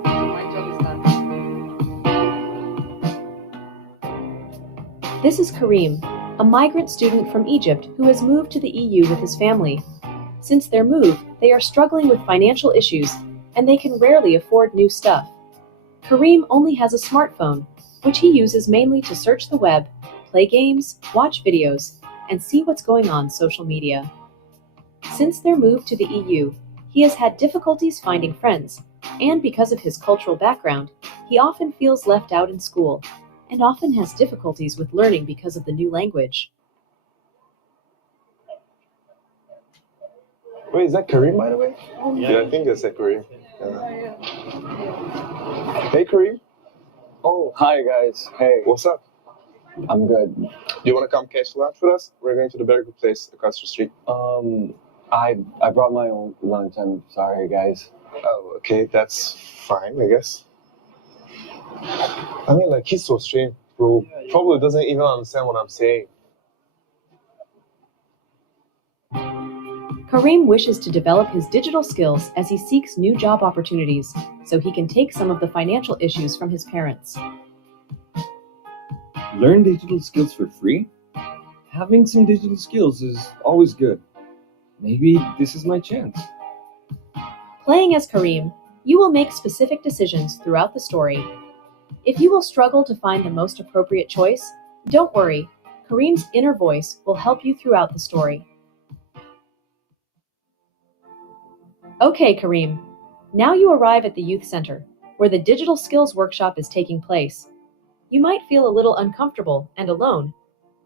My job is done. This is Karim, a migrant student from Egypt who has moved to the EU with his family. Since their move, they are struggling with financial issues and they can rarely afford new stuff. Karim only has a smartphone, which he uses mainly to search the web, play games, watch videos, and see what's going on social media. Since their move to the EU, he has had difficulties finding friends, and because of his cultural background, he often feels left out in school, and often has difficulties with learning because of the new language. Wait, is that Kareem, by the way? Yeah, I think that's Kareem. Hey, Kareem. Oh, hi guys. Hey, What's up? I'm good. Do you want to come catch lunch with us? We're going to the very good place across the street. I brought my own lunch. I'm sorry, guys. Oh, okay, that's fine, I guess. I mean, like, he's so strange, bro. Probably doesn't even understand what I'm saying. Karim wishes to develop his digital skills as he seeks new job opportunities, so he can take some of the financial issues from his parents. Learn digital skills for free? Having some digital skills is always good. Maybe this is my chance. Playing as Karim, you will make specific decisions throughout the story. If you will struggle to find the most appropriate choice, don't worry. Karim's inner voice will help you throughout the story. Okay, Karim. Now you arrive at the youth center, where the digital skills workshop is taking place. You might feel a little uncomfortable and alone,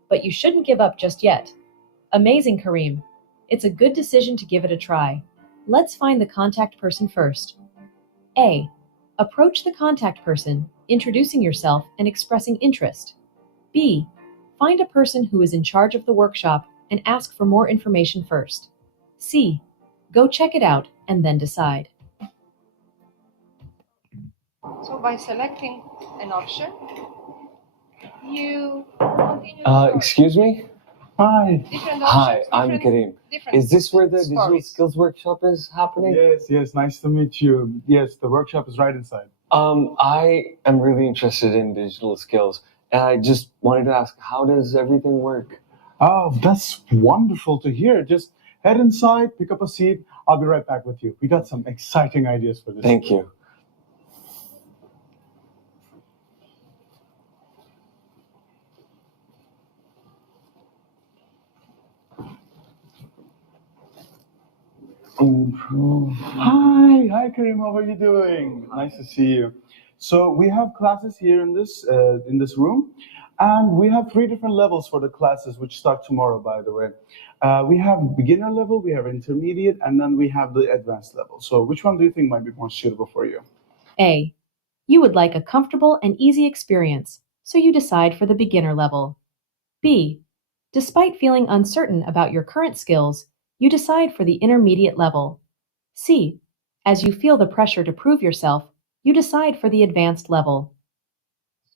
but you shouldn't give up just yet. Amazing, Karim. It's a good decision to give it a try. Let's find the contact person first. A. Approach the contact person, introducing yourself and expressing interest. B. Find a person who is in charge of the workshop and ask for more information first. C. Go check it out and then decide. So by selecting an option, you continue the story. Excuse me? Hi. Different Hi, options, I'm different- Kareem. different Is this where the digital stories. skills workshop is happening? Yes, nice to meet you. Yes, the workshop is right inside. I am really interested in digital skills, and I just wanted to ask, how does everything work? Oh, that's wonderful to hear. Just head inside, pick up a seat. I'll be right back with you. We got some exciting ideas for this. Thank you. Hi, Karim. How are you doing? Nice to see you. So we have classes here in this room, and we have 3 different levels for the classes, which start tomorrow, by the way. We have beginner level, we have intermediate, and then we have the advanced level. So which one do you think might be more suitable for you? A. You would like a comfortable and easy experience, so you decide for the beginner level. B. Despite feeling uncertain about your current skills, you decide for the intermediate level. C. As you feel the pressure to prove yourself, you decide for the advanced level.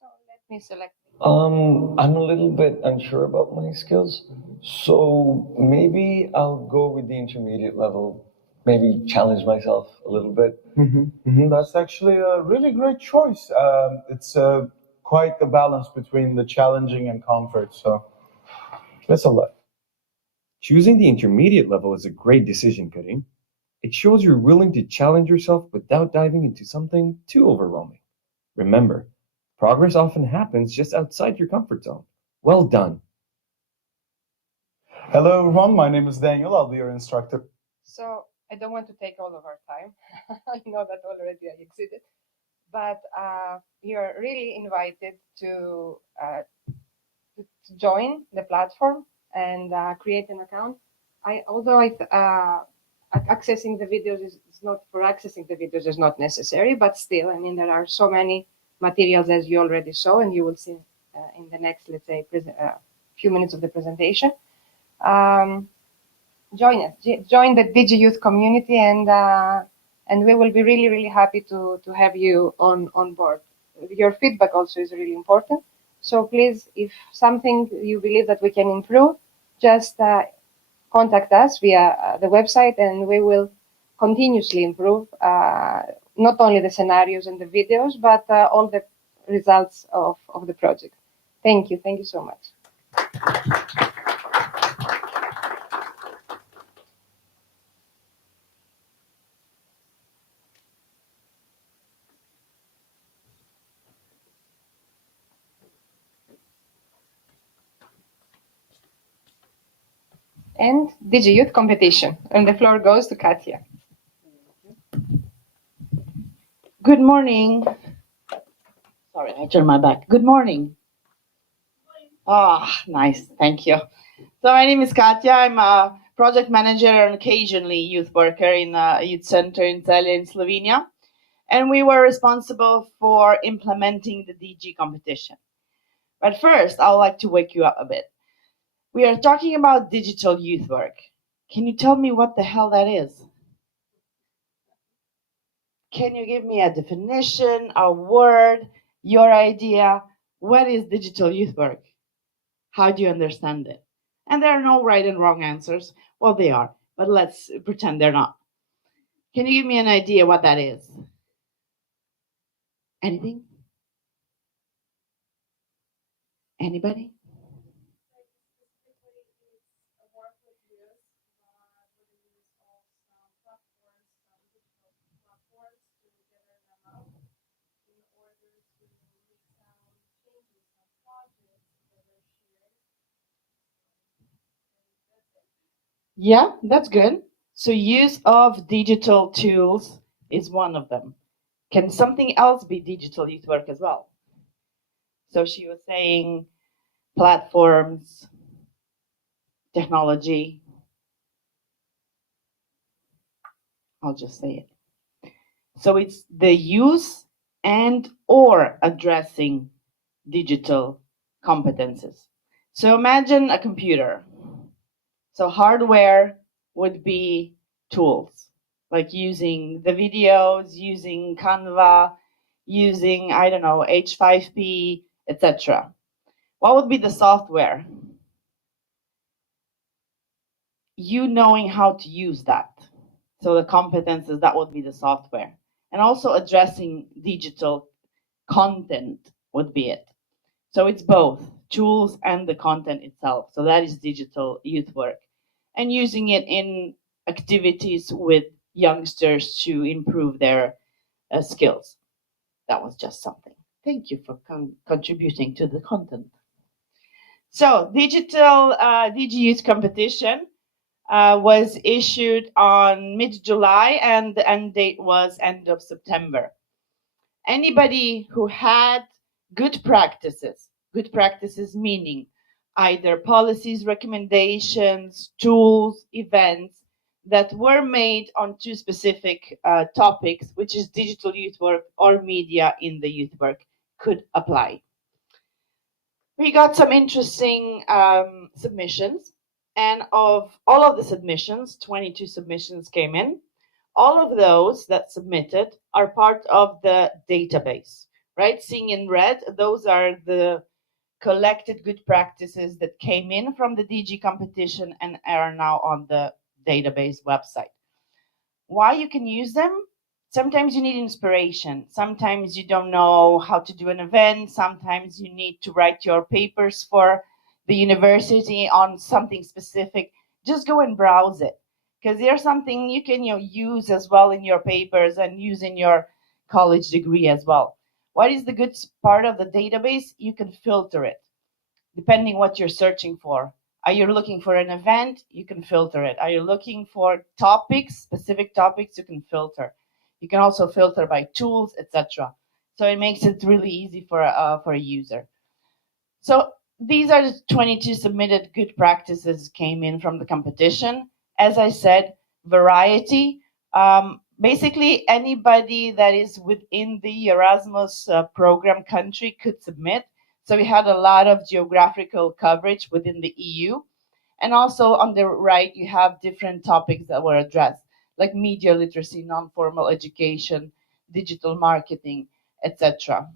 So let me select. I'm a little bit unsure about my skills, so maybe I'll go with the intermediate level. Maybe challenge myself a little bit. That's actually a really great choice. It's quite the balance between the challenging and comfort. So Best of luck. Choosing the intermediate level is a great decision, Karim. It shows you're willing to challenge yourself without diving into something too overwhelming. Remember, progress often happens just outside your comfort zone. Well done. Hello, everyone. My name is Daniel. I'll be your instructor. So I don't want to take all of our time. I know that already I exceeded, but you're really invited to join the platform and create an account. Accessing the videos is not for accessing the videos is not necessary, but still, I mean, there are so many materials as you already saw, and you will see in the next, let's say, few minutes of the presentation. Join us, join the DiGi Youth community, and we will be really, really happy to have you on board. Your feedback also is really important. So please, if something you believe that we can improve, just contact us via the website, and we will continuously improve not only the scenarios and the videos, but all the results of the project. Thank you. Thank you so much. And DiGi Youth competition. And the floor goes to Katya. Good morning. Sorry, I turned my back. Good morning. Ah, nice. Thank you. So my name is Katya. I'm a project manager and occasionally youth worker in a youth center in Celje in Slovenia. And we were responsible for implementing the DiGi competition. But first, I would like to wake you up a bit. We are talking about digital youth work. Can you tell me what the hell that is? Can you give me a definition, a word, your idea? What is digital youth work? How do you understand it? And there are no right and wrong answers. Well, they are, but let's pretend they're not. Can you give me an idea what that is? Anything? Anybody? Yeah, that's good. So use of digital tools is one of them. Can something else be digital youth work as well? So she was saying platforms, technology. I'll just say it. So it's the use and or addressing digital competences. So imagine a computer. So hardware would be tools, like using the videos, using Canva, using, I don't know, H5P, etc. What would be the software? You knowing how to use that. So the competences, that would be the software. And also addressing digital content would be it. So it's both tools and the content itself. So that is digital youth work. And using it in activities with youngsters to improve their skills. That was just something. Thank you for contributing to the content. So digital DiGi Youth competition was issued on mid-July, and the end date was end of September. Anybody who had good practices meaning either policies, recommendations, tools, events that were made on two specific topics, which is digital youth work or media in the youth work, could apply. We got some interesting submissions, and of all of the submissions, 22 submissions came in. All of those that submitted are part of the database, right? Seeing in red, those are the collected good practices that came in from the DiGi competition and are now on the database website. Why you can use them? Sometimes you need inspiration. Sometimes you don't know how to do an event. Sometimes you need to write your papers for the university on something specific, just go and browse it, because there's something you can use as well in your papers and use in your college degree as well. What is the good part of the database? You can filter it depending what you're searching for. Are you looking for an event? You can filter it. Are you looking for topics, specific topics? You can filter. You can also filter by tools, etc. So it makes it really easy for a user. So these are the 22 submitted good practices came in from the competition. As I said, variety. Basically, anybody that is within the Erasmus program country could submit. So we had a lot of geographical coverage within the EU. And also on the right, you have different topics that were addressed, like media literacy, non-formal education, digital marketing, etc.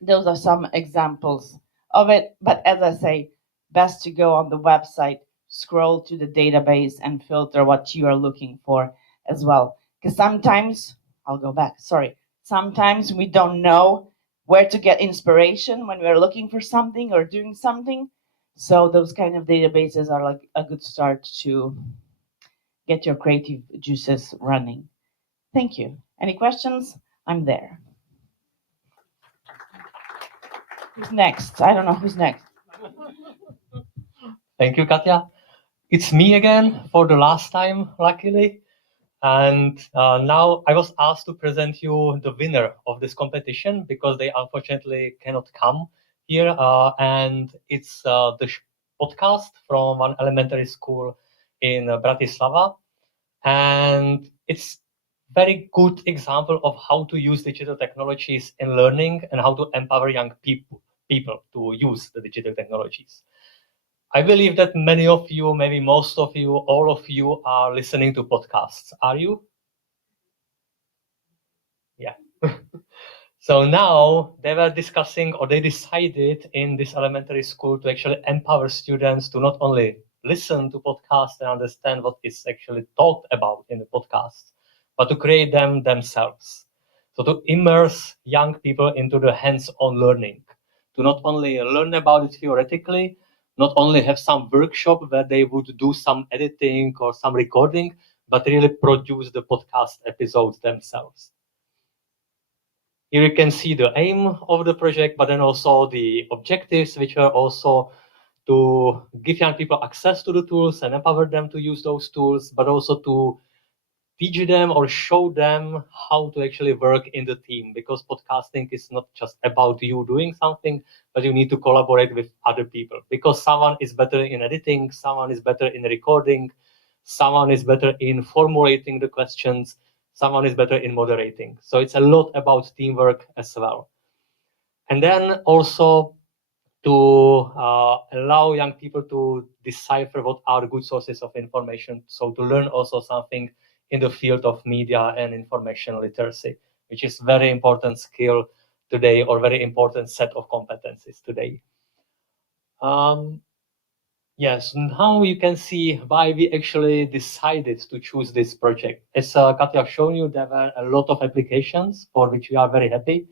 Those are some examples of it. But as I say, best to go on the website, scroll to the database and filter what you are looking for as well. Because sometimes, I'll go back, sorry. Sometimes we don't know where to get inspiration when we're looking for something or doing something. So those kind of databases are like a good start to get your creative juices running. Thank you. Any questions? I'm there. Who's next? I don't know who's next. Thank you, Katja. It's me again for the last time, luckily. And now I was asked to present you the winner of this competition because they unfortunately cannot come here. And it's the podcast from one elementary school in Bratislava. And it's very good example of how to use digital technologies in learning and how to empower young people to use the digital technologies. I believe that many of you, maybe most of you, all of you are listening to podcasts. Are you? Yeah. So now they were discussing, or they decided in this elementary school to actually empower students to not only listen to podcasts and understand what is actually talked about in the podcasts, but to create them themselves. So to immerse young people into the hands-on learning, to not only learn about it theoretically, not only have some workshop where they would do some editing or some recording, but really produce the podcast episodes themselves. Here you can see the aim of the project, but then also the objectives, which are also to give young people access to the tools and empower them to use those tools, but also to teach them or show them how to actually work in the team, because podcasting is not just about you doing something, but you need to collaborate with other people, because someone is better in editing, someone is better in recording, someone is better in formulating the questions, someone is better in moderating. So it's a lot about teamwork as well. And then also to allow young people to decipher what are good sources of information. So to learn also something in the field of media and information literacy, which is very important skill today, or very important set of competencies today. Yes, now you can see why we actually decided to choose this project. As Katja shown you, there were a lot of applications for which we are very happy.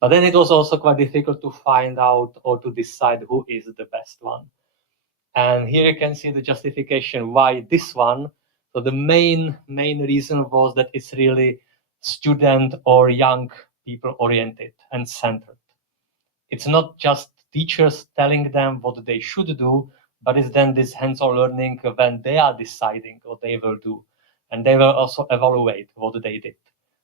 But then it was also quite difficult to find out or to decide who is the best one. And here you can see the justification why this one. So the main reason was that it's really student or young people oriented and centered. It's not just teachers telling them what they should do, but it's then this hands-on learning when they are deciding what they will do. And they will also evaluate what they did.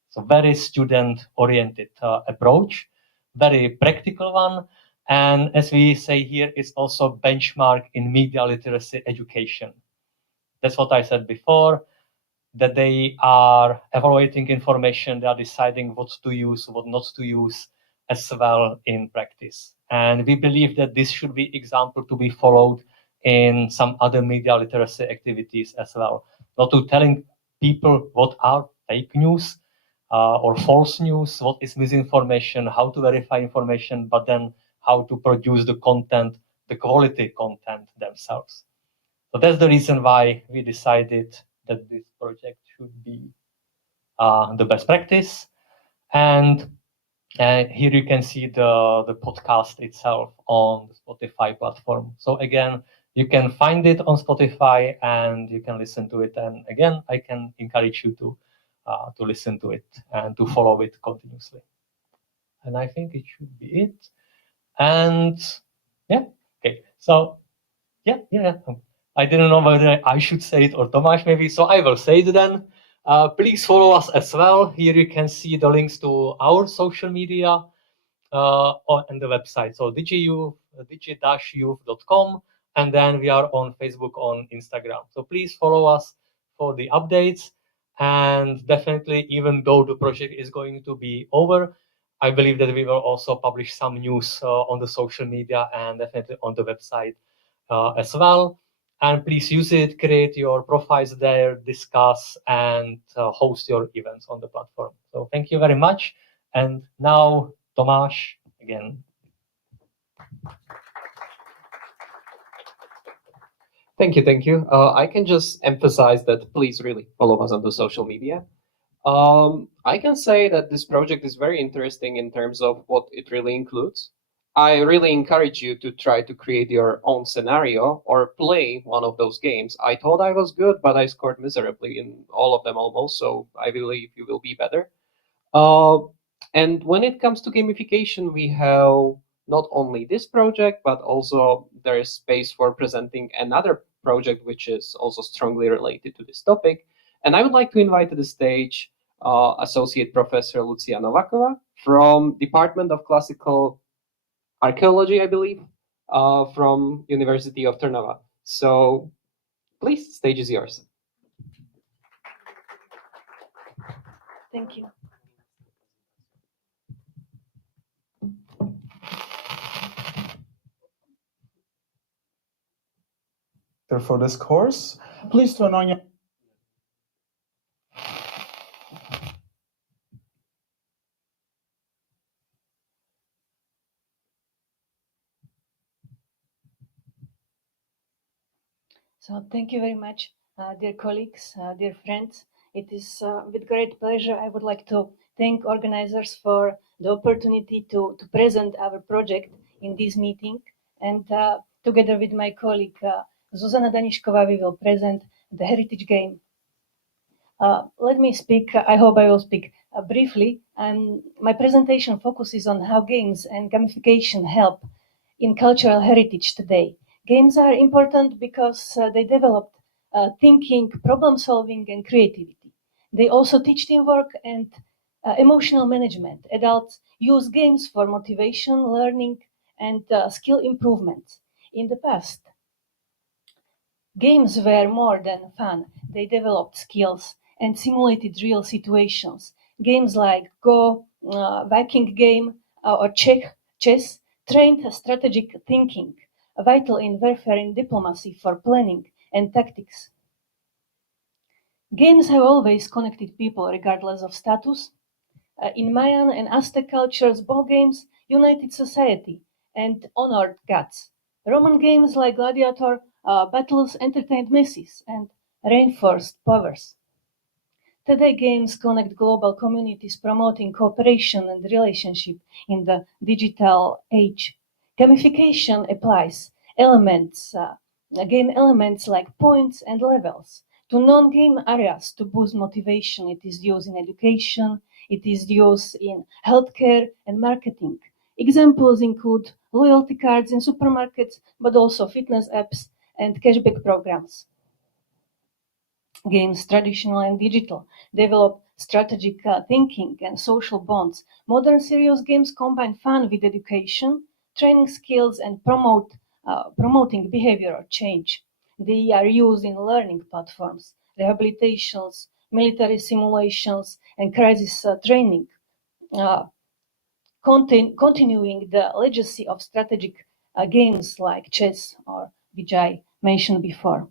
So very student-oriented approach, very practical one. And as we say here, it's also benchmark in media literacy education. That's what I said before, that they are evaluating information, they are deciding what to use, what not to use as well in practice. And we believe that this should be example to be followed in some other media literacy activities as well. Not to telling people what are fake news or false news, what is misinformation, how to verify information, but then how to produce the content, the quality content themselves. So that's the reason why we decided that this project should be the best practice. And And here you can see the podcast itself on the Spotify platform. So again, you can find it on Spotify and you can listen to it. And again, I can encourage you to listen to it and to follow it continuously. And I think it should be it. And yeah, okay. So yeah. I didn't know whether I should say it or Tomáš maybe, so I will say it then. Please follow us as well. Here you can see the links to our social media and the website. So digi-youth.com, and then we are on Facebook, on Instagram. So please follow us for the updates. And definitely, even though the project is going to be over, I believe that we will also publish some news on the social media and definitely on the website as well. And please use it, create your profiles there, discuss, and host your events on the platform. So thank you very much. And now, Tomáš, again. Thank you. I can just emphasize that please really follow us on the social media. I can say that this project is very interesting in terms of what it really includes. I really encourage you to try to create your own scenario or play one of those games. I thought I was good, but I scored miserably in all of them almost, so I believe you will be better. And when it comes to gamification, we have not only this project, but also there is space for presenting another project which is also strongly related to this topic. And I would like to invite to the stage Associate Professor Lucia Novakova from Department of Classical Archaeology, I believe, from University of Trnava. So please, stage is yours. Thank you. For this course, please turn on your So thank you very much, dear colleagues, dear friends. It is with great pleasure I would like to thank organizers for the opportunity to present our project in this meeting. And together with my colleague Zuzana Danišková, we will present the heritage game. Let me speak, I hope I will speak briefly. My presentation focuses on how games and gamification help in cultural heritage today. Games are important because they develop thinking, problem solving, and creativity. They also teach teamwork and emotional management. Adults use games for motivation, learning, and skill improvement. In the past, games were more than fun. They developed skills and simulated real situations. Games like Go, Viking game, or chess trained strategic thinking, vital in warfare and diplomacy for planning and tactics. Games have always connected people regardless of status. In Mayan and Aztec cultures, ball games united society and honored gods. Roman games like gladiator battles entertained masses and reinforced powers. Today, games connect global communities, promoting cooperation and relationship in the digital age. Gamification applies game elements like points and levels to non-game areas to boost motivation. It is used in education, it is used in healthcare and marketing. Examples include loyalty cards in supermarkets, but also fitness apps and cashback programs. Games, traditional and digital, develop strategic thinking and social bonds. Modern serious games combine fun with education, training skills, and promoting behavioral change. They are used in learning platforms, rehabilitations, military simulations, and crisis training, continuing the legacy of strategic games like chess or which I mentioned before.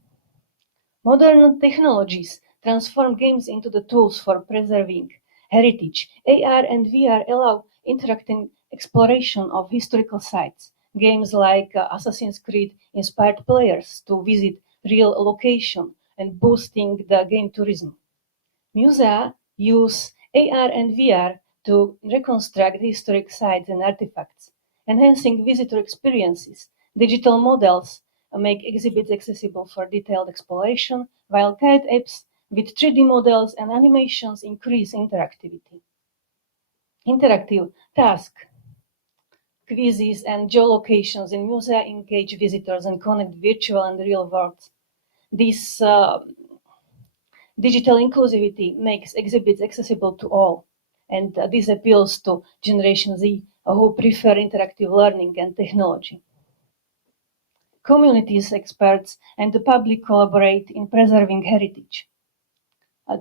Modern technologies transform games into the tools for preserving heritage. AR and VR allow interactive exploration of historical sites. Games like Assassin's Creed inspired players to visit real locations and boosting the game tourism. Musea use AR and VR to reconstruct historic sites and artifacts, enhancing visitor experiences. Digital models make exhibits accessible for detailed exploration, while guide apps with 3D models and animations increase interactivity. Interactive tasks, quizzes, and geolocations in musea engage visitors and connect virtual and real worlds. This digital inclusivity makes exhibits accessible to all, and this appeals to Generation Z who prefer interactive learning and technology. Communities, experts, and the public collaborate in preserving heritage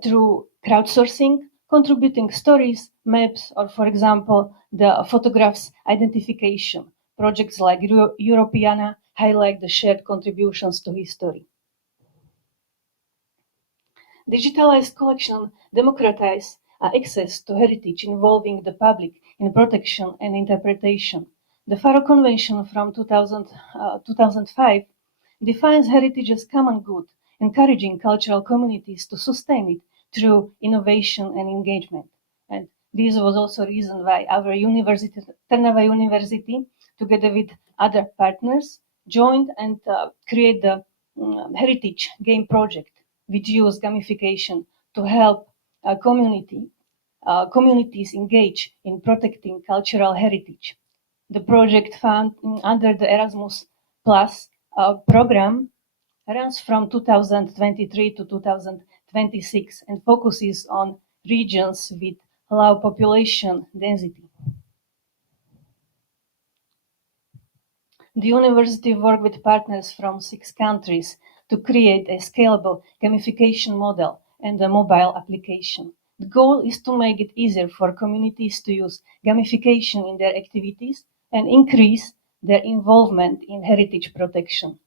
through crowdsourcing, contributing stories, maps, or, for example, the photographs identification. Projects like Europeana highlight the shared contributions to history. Digitalized collection democratize access to heritage involving the public in protection and interpretation. The Faro Convention from 2005 defines heritage as common good, encouraging cultural communities to sustain it through innovation and engagement. And this was also a reason why our university, Trnava University, together with other partners, joined and created the Heritage Game Project, which use gamification to help communities engage in protecting cultural heritage. The project found under the Erasmus Plus program runs from 2023 to 2026 and focuses on regions with low population density. The university worked with partners from 6 countries to create a scalable gamification model and a mobile application. The goal is to make it easier for communities to use gamification in their activities and increase their involvement in heritage protection.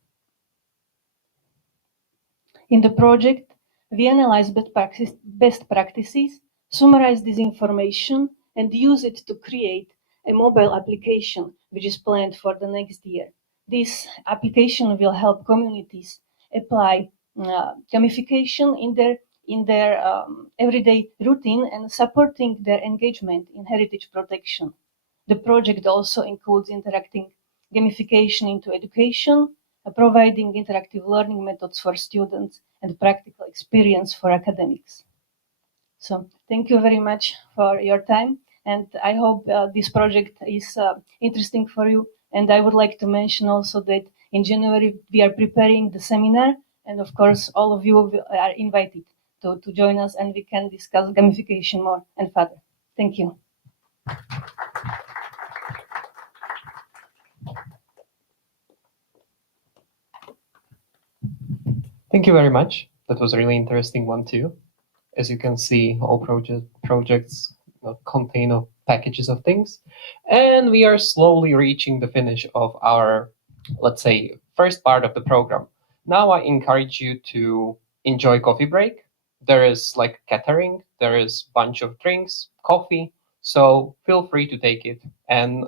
In the project, we analyze best practices, summarize this information, and use it to create a mobile application which is planned for the next year. This application will help communities apply gamification in their everyday routine and supporting their engagement in heritage protection. The project also includes interacting gamification into education, providing interactive learning methods for students and practical experience for academics. So thank you very much for your time, and I hope this project is interesting for you. And I would like to mention also that in January we are preparing the seminar, and of course all of you are invited to join us, and we can discuss gamification more and further. Thank you. Thank you very much. That was a really interesting one too. As you can see, all projects contain packages of things, and we are slowly reaching the finish of our, let's say, first part of the program. Now I encourage you to enjoy coffee break. There is like catering, there is bunch of drinks, coffee, so feel free to take it, and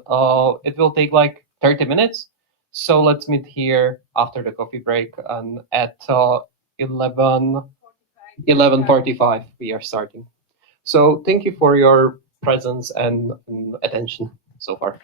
it will take like 30 minutes. So let's meet here after the coffee break and at 11:45 we are starting. So thank you for your presence and attention so far.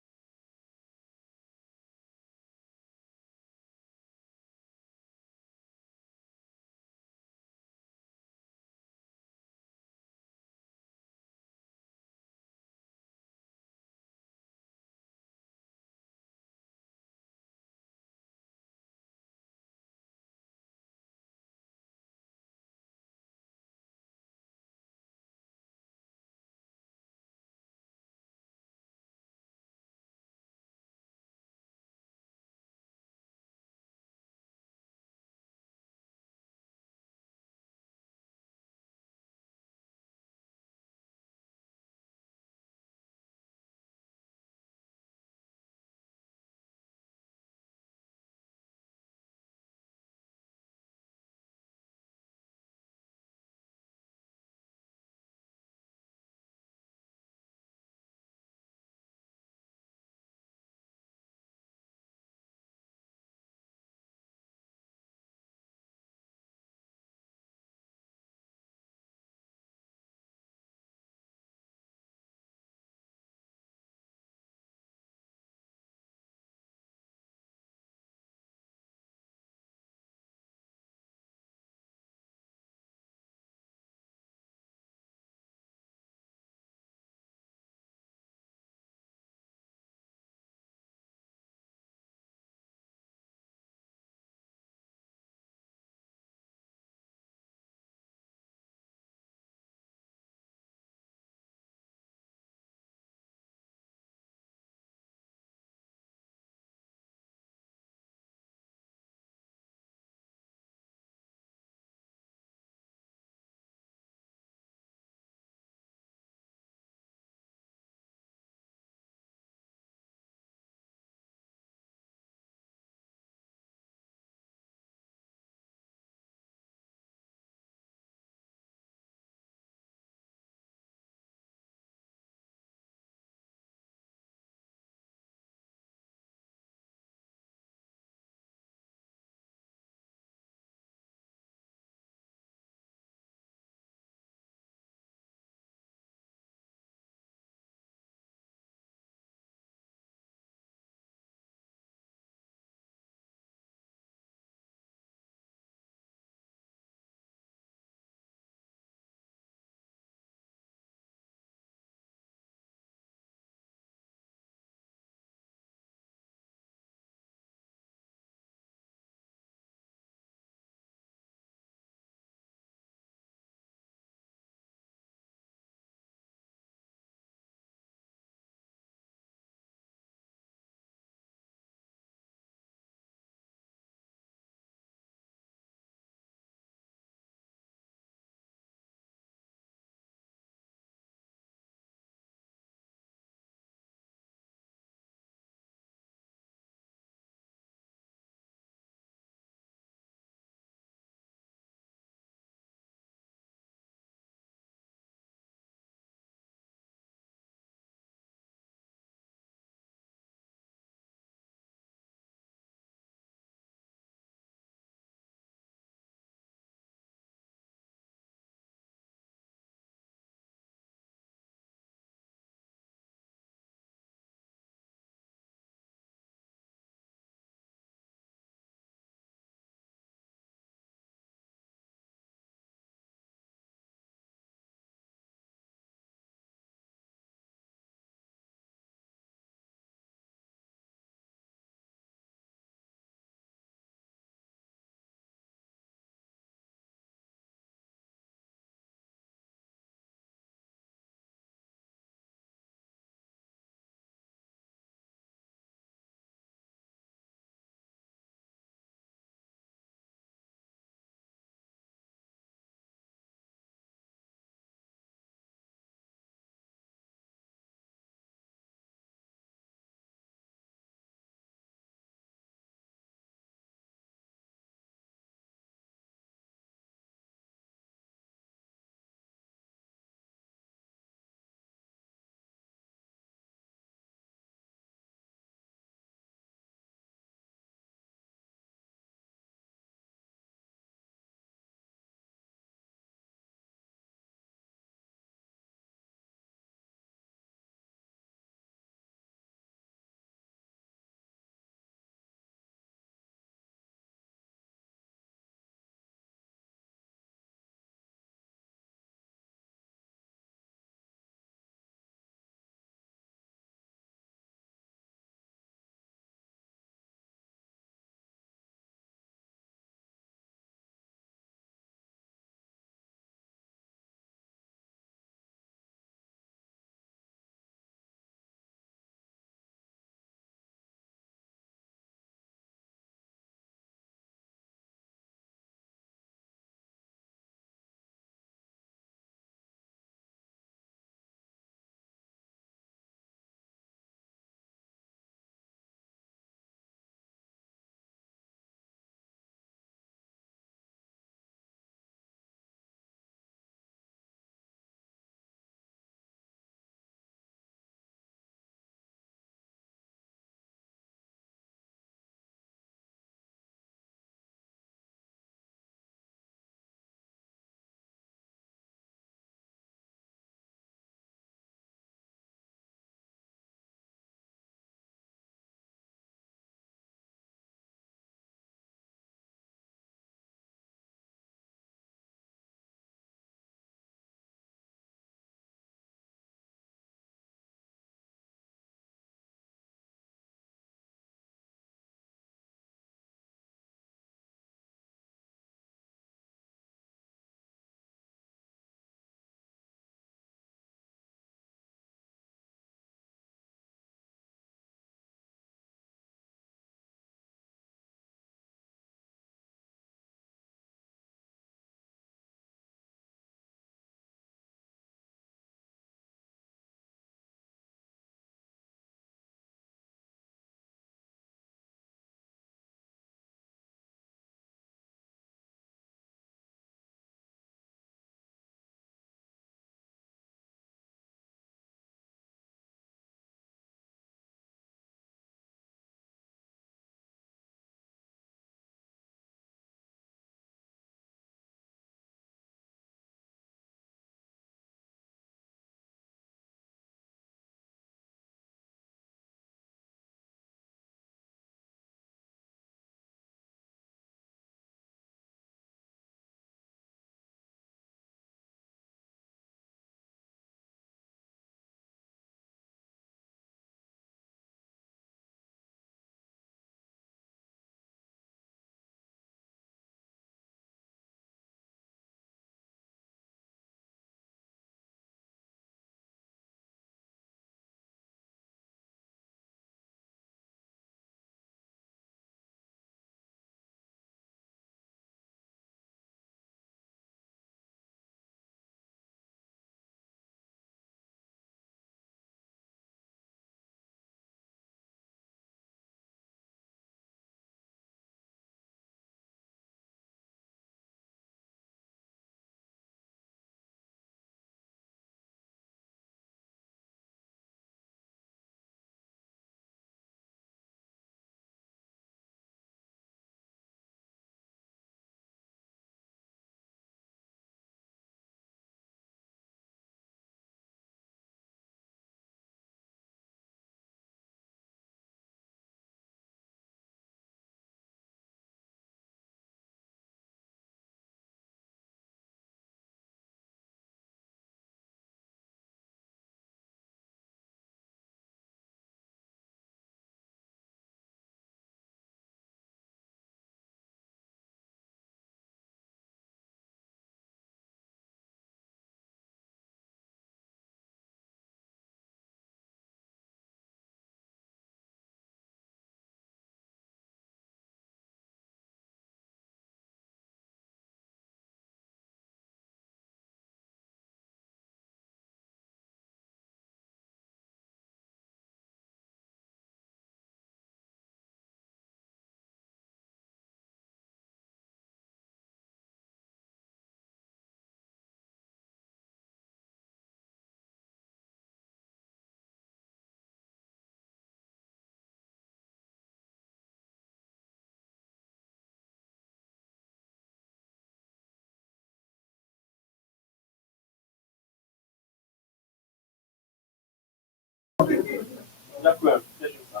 Ďakujem, teším sa.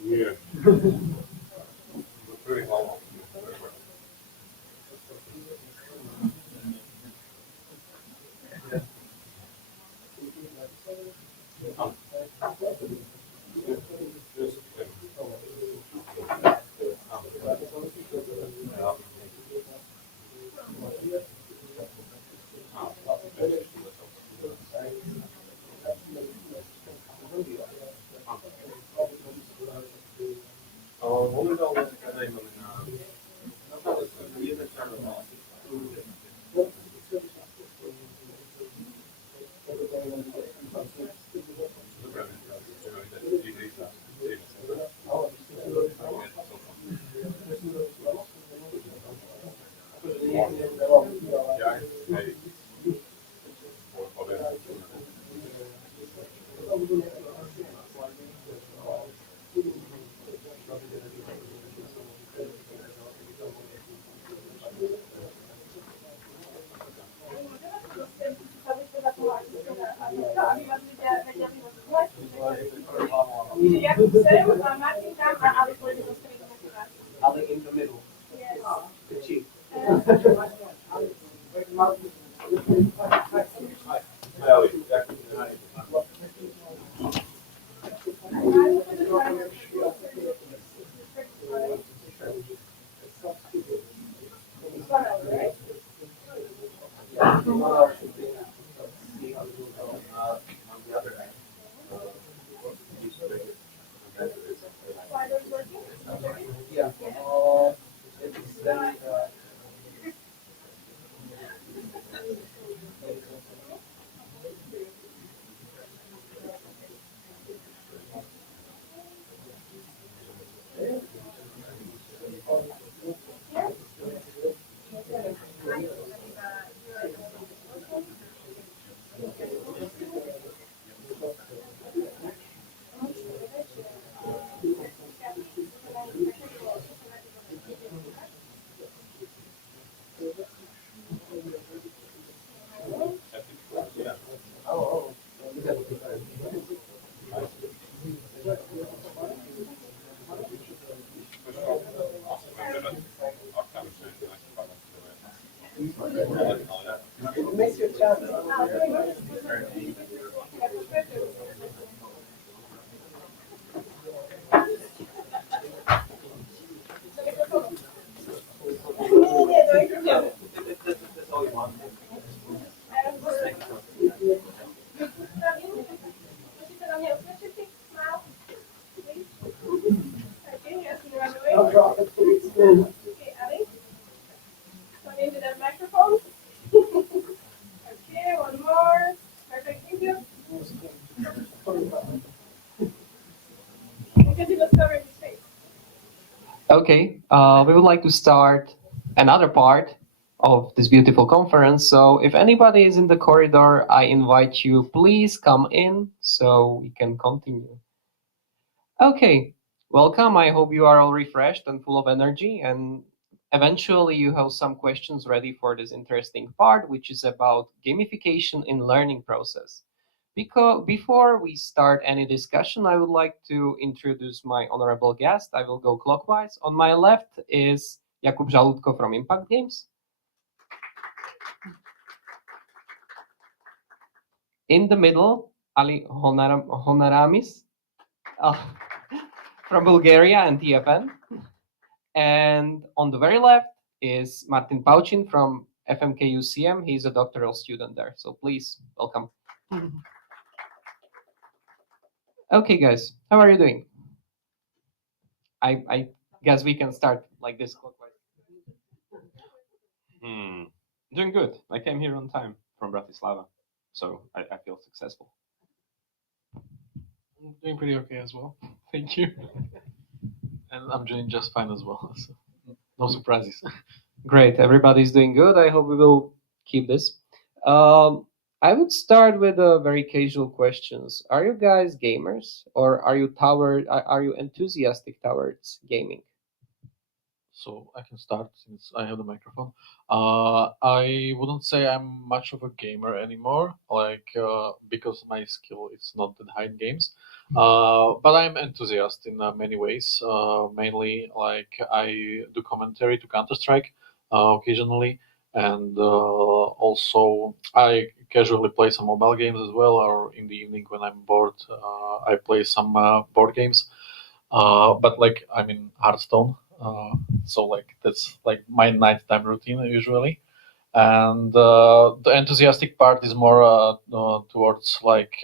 Nie. Prvý hlavu. Momentálne máme na jeden čarno. Ale in the middle. Yes. The cheek. Okay, we would like to start another part of this beautiful conference. So if anybody is in the corridor, I invite you, please come in so we can continue. Okay, welcome. I hope you are all refreshed and full of energy, and eventually you have some questions ready for this interesting part, which is about gamification in learning process. Because before we start any discussion, I would like to introduce my honorable guest. I will go clockwise. On my left is Jakub Žalúdko from Impact Games. In the middle, Ali Honaramis from Bulgaria and TFN. And on the very left is Martin Paucin from FMK UCM. He's a doctoral student there. So please, welcome. Okay, guys, how are you doing? I guess we can start like this clockwise. Doing good. I came here on time from Bratislava, so I feel successful. I'm doing pretty okay as well. Thank you. And I'm doing just fine as well. So no surprises. Great. Everybody's doing good. I hope we will keep this. I would start with a very casual questions. Are you guys gamers, or are you enthusiastic towards gaming? So I can start since I have the microphone. I wouldn't say I'm much of a gamer anymore, because my skill is not that high in games. But I'm enthusiast in many ways. Mainly, like I do commentary to Counter Strike occasionally, and also I casually play some mobile games as well. Or in the evening when I'm bored, I play some board games. But like I'm in Hearthstone, so like that's like my nighttime routine usually. And the enthusiastic part is more towards like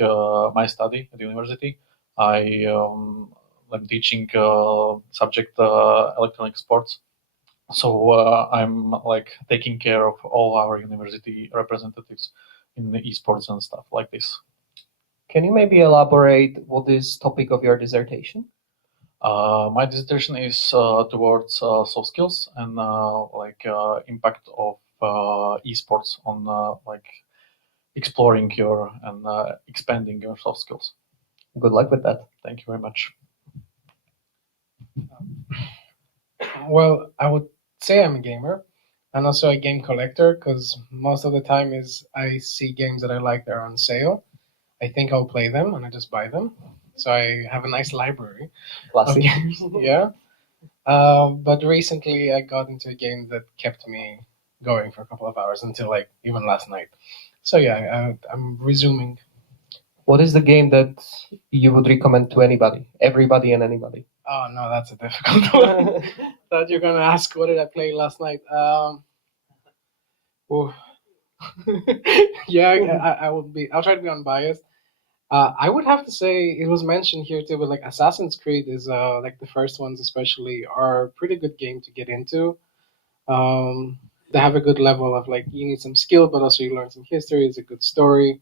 my study at the university. I'm teaching subject electronic sports, so I'm like taking care of all our university representatives in the esports and stuff like this. Can you maybe elaborate what is topic of your dissertation? My dissertation is towards soft skills and impact of esports on like exploring your and expanding your soft skills. Good luck with that. Thank you very much. Well, I would say I'm a gamer and also a game collector because most of the time is I see games that I like that are on sale. I think I'll play them and I just buy them. So I have a nice library of Classic. games. Yeah. But recently I got into a game that kept me going for a couple of hours until like even last night. So yeah, I'm resuming. What is the game that you would recommend to anybody, everybody and anybody? Oh no, that's a difficult one. Thought you're gonna ask what did I play last night. Ooh. Yeah, I will be. I'll try to be unbiased. I would have to say it was mentioned here too, but like Assassin's Creed is like the first ones especially are a pretty good game to get into. They have a good level of like you need some skill, but also you learn some history. It's a good story.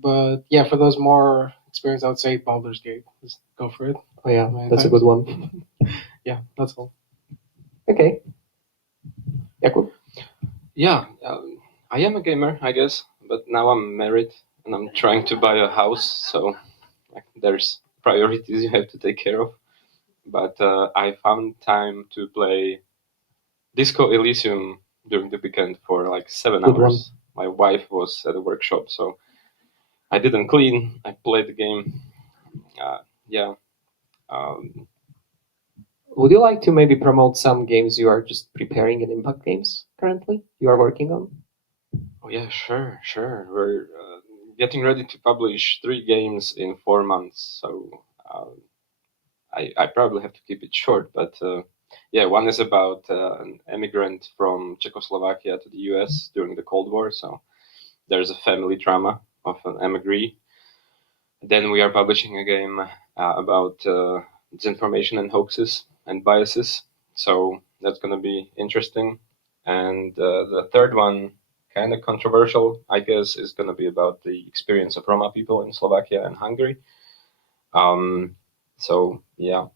But yeah, for those more experienced, I would say Baldur's Gate. Just go for it. Oh yeah, Many that's a times. good one. Yeah, that's all. Okay. Jakub? Yeah, I am a gamer, I guess, but now I'm married and I'm trying to buy a house, so like, there's priorities you have to take care of. But I found time to play Disco Elysium during the weekend for like 7 Good hours. My wife was at a workshop, so I didn't clean. I played the game. Yeah. Would you like to maybe promote some games you are just preparing in Impact Games currently? You are working on? Oh yeah, sure. We're getting ready to publish 3 games in 4 months, so I probably have to keep it short. But yeah, one is about an immigrant from Czechoslovakia to the US during the Cold War, so there's a family drama of an emigree. Then we are publishing a game about disinformation and hoaxes and biases, so that's going to be interesting. And the third one, kind of controversial, I guess, is going to be about the experience of Roma people in Slovakia and Hungary. So yeah,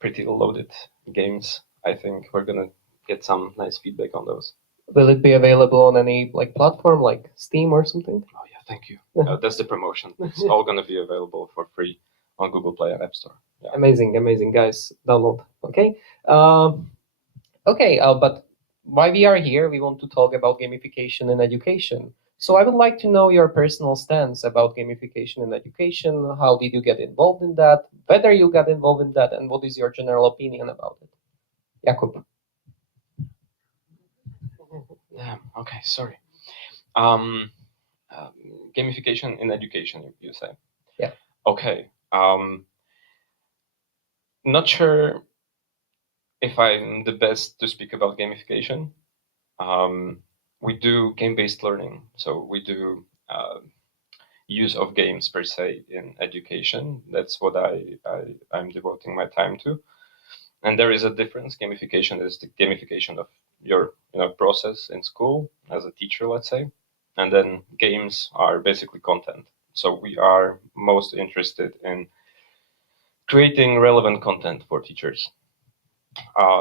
pretty loaded games. I think we're going to get some nice feedback on those. Will it be available on any like platform like Steam or something? Oh yeah, thank you. That's the promotion. It's all going to be available for free on Google Play and App Store. Yeah. Amazing, guys. Download. Okay. But why we are here, we want to talk about gamification in education. So I would like to know your personal stance about gamification in education. How did you get involved in that? Whether you got involved in that, and what is your general opinion about it? Jakub. Yeah. Okay. Sorry. Gamification in education, you say? Yeah. Okay. Not sure if I'm the best to speak about gamification. We do game-based learning, so we do use of games per se in education. That's what I'm devoting my time to. And there is a difference. Gamification is the gamification of your process in school as a teacher, let's say. And then games are basically content. So we are most interested in creating relevant content for teachers.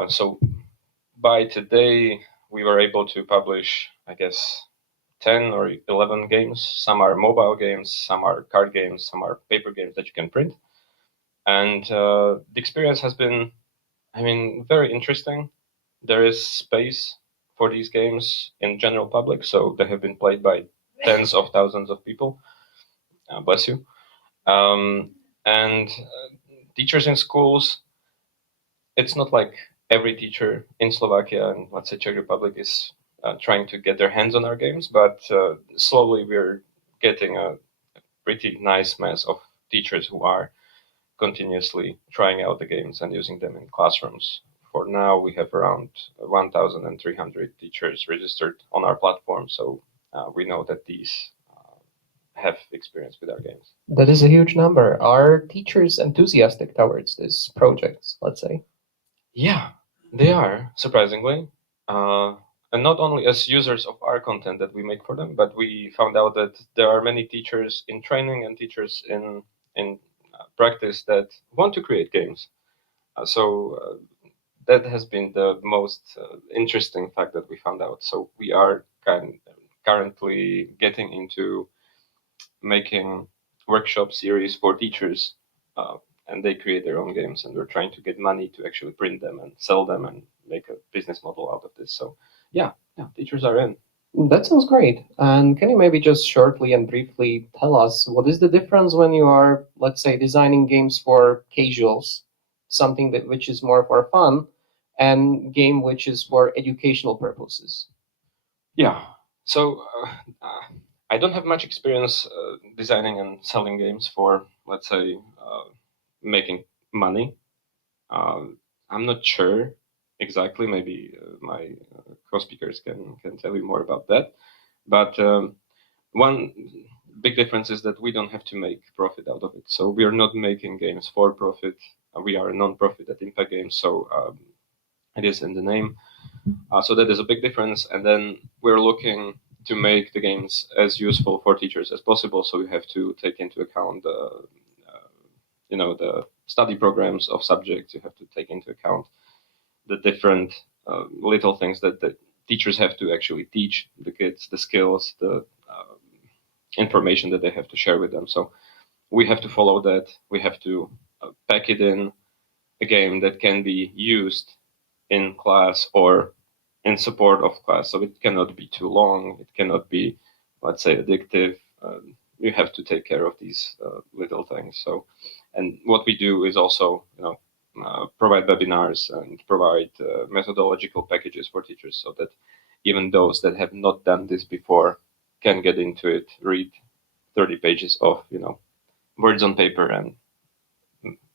So by today, we were able to publish, I guess, 10 or 11 games. Some are mobile games, some are card games, some are paper games that you can print. And the experience has been I mean, very interesting. There is space for these games in general public, so they have been played by tens of thousands of people. Bless you. And teachers in schools, it's not like every teacher in Slovakia and let's say Czech Republic is trying to get their hands on our games, but slowly we're getting a pretty nice mass of teachers who are continuously trying out the games and using them in classrooms. For now, we have around 1,300 teachers registered on our platform, so we know that these have experience with our games. That is a huge number. Are teachers enthusiastic towards these projects, let's say? Yeah, they are, surprisingly. And not only as users of our content that we make for them, but we found out that there are many teachers in training and teachers in practice that want to create games. So that has been the most interesting fact that we found out. So we are currently getting into making workshop series for teachers, and they create their own games, and we're trying to get money to actually print them and sell them and make a business model out of this. So yeah, teachers are in. That sounds great. And can you maybe just shortly and briefly tell us what is the difference when you are, let's say, designing games for casuals, something that which is more for fun, and game which is for educational purposes? Yeah. So I don't have much experience designing and selling games for, let's say, making money. I'm not sure exactly. Maybe my co-speakers can tell you more about that. But one big difference is that we don't have to make profit out of it. So we are not making games for profit. We are a non-profit at Impact Games, so it is in the name. So that is a big difference. And then we're looking to make the games as useful for teachers as possible. So you have to take into account the study programs of subjects. You have to take into account the different little things that the teachers have to actually teach the kids, the skills, the information that they have to share with them. So we have to follow that. We have to pack it in a game that can be used in class or in support of class. So it cannot be too long. It cannot be, let's say, addictive. You have to take care of these little things. So, and what we do is also, provide webinars and provide methodological packages for teachers, so that even those that have not done this before can get into it, read 30 pages of, words on paper, and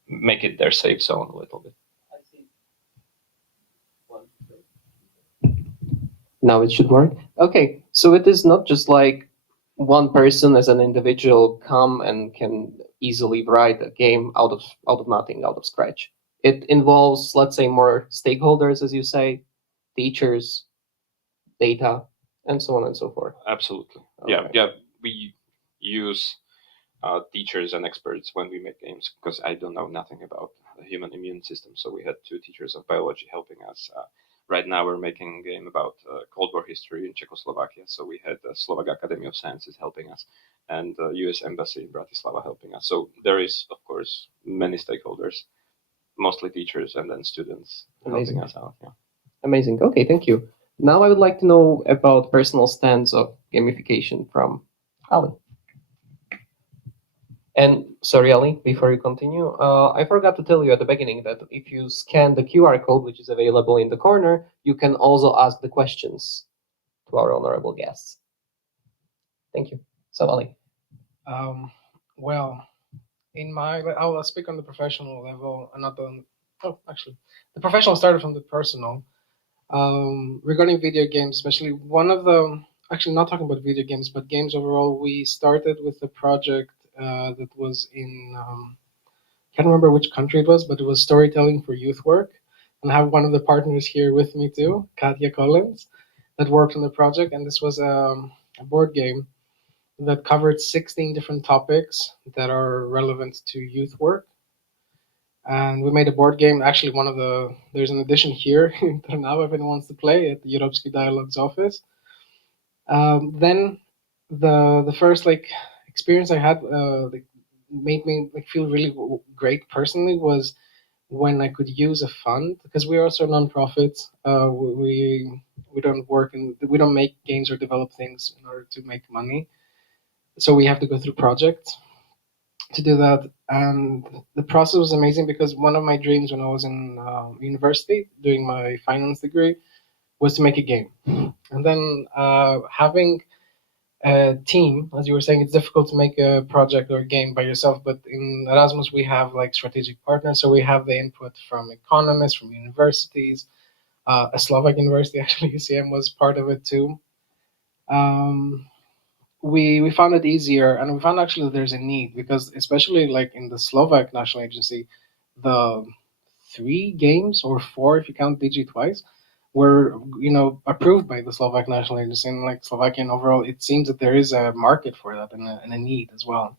make it their safe zone a little bit. Now it should work. Okay, so it is not just like one person as an individual come and can easily write a game out of nothing, out of scratch. It involves, let's say, more stakeholders, as you say, teachers, data, and so on and so forth. Absolutely. Okay. Yeah. We use teachers and experts when we make games, because I don't know nothing about the human immune system. So we had 2 teachers of biology helping us. Right now we're making a game about Cold War history in Czechoslovakia. So we had the Slovak Academy of Sciences helping us, and the US Embassy in Bratislava helping us. So there is, of course, many stakeholders, mostly teachers and then students helping us out. Yeah. Amazing. Okay, thank you. Now I would like to know about personal stance of gamification from Ali. And sorry, Ali, before you continue, I forgot to tell you at the beginning that if you scan the QR code, which is available in the corner, you can also ask the questions to our honorable guests. Thank you. So, Ali. Well, I will speak on the professional level, and not on. Oh, actually, the professional started from the personal. Regarding video games, especially one of the, actually not talking about video games, but games overall, we started with a project that was in, can't remember which country it was, but it was storytelling for youth work. And I have one of the partners here with me too, Katya Collins, that worked on the project. And this was a board game that covered 16 different topics that are relevant to youth work. And we made a board game. Actually, there's an edition here in Trnava if anyone wants to play at the Europski Dialogues office. Then the first experience I had made me feel really great personally was when I could use a fund, because we're also a non-profit. We don't work and we don't make games or develop things in order to make money. So we have to go through projects to do that. And the process was amazing because one of my dreams when I was in university doing my finance degree was to make a game. And then having a team, as you were saying, it's difficult to make a project or a game by yourself, but in Erasmus we have like strategic partners, so we have the input from economists, from universities, a Slovak university, actually, UCM was part of it too. We found it easier, and we found actually that there's a need, because especially like in the Slovak National Agency, the 3 games or 4 if you count DiGi twice were approved by the Slovak National Agency, and like Slovakia and overall it seems that there is a market for that and a need as well.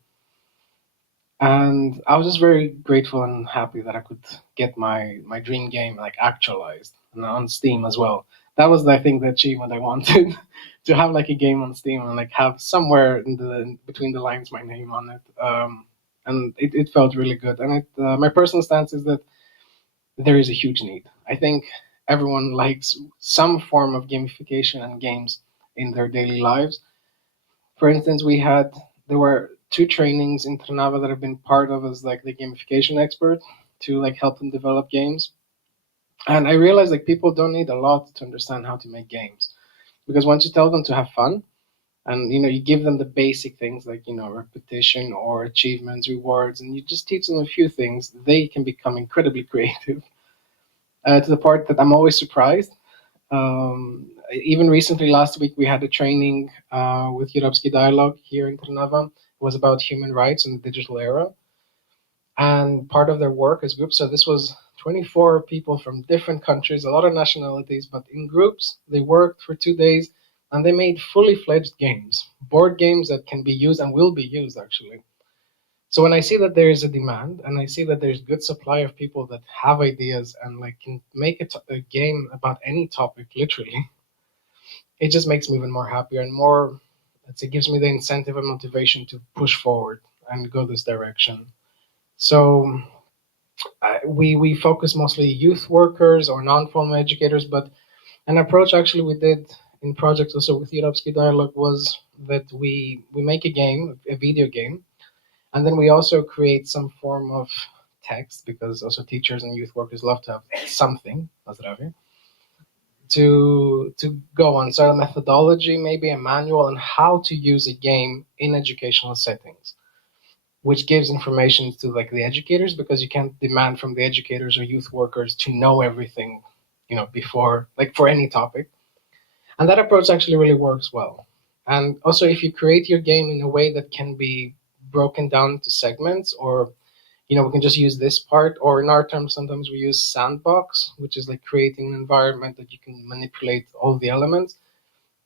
And I was just very grateful and happy that I could get my dream game like actualized and on Steam as well. That was, I think, the achievement I wanted to have like a game on Steam and like have somewhere in between the lines my name on it. And it felt really good. And my personal stance is that there is a huge need. I think everyone likes some form of gamification and games in their daily lives. For instance, there were 2 trainings in Trnava that I've been part of as like the gamification expert to like help them develop games. And I realized like people don't need a lot to understand how to make games, because once you tell them to have fun and you give them the basic things like repetition or achievements, rewards, and you just teach them a few things, they can become incredibly creative. To the part that I'm always surprised. Even recently, last week, we had a training with Europski Dialogue here in Trnava. It was about human rights in the digital era. And part of their work is groups. So this was 24 people from different countries, a lot of nationalities, but in groups. They worked for 2 days and they made fully fledged games, board games that can be used and will be used actually. So when I see that there is a demand and I see that there's good supply of people that have ideas and like can make a game about any topic, literally, it just makes me even more happier and more, it gives me the incentive and motivation to push forward and go this direction. So we focus mostly youth workers or non-formal educators, but an approach actually we did in projects also with Europski Dialogue was that we make a game, a video game, and then we also create some form of text, because also teachers and youth workers love to have something, to go on. So a methodology, maybe a manual on how to use a game in educational settings, which gives information to like the educators, because you can't demand from the educators or youth workers to know everything, before, like for any topic. And that approach actually really works well. And also if you create your game in a way that can be broken down into segments, or we can just use this part, or in our terms sometimes we use sandbox, which is like creating an environment that you can manipulate all the elements.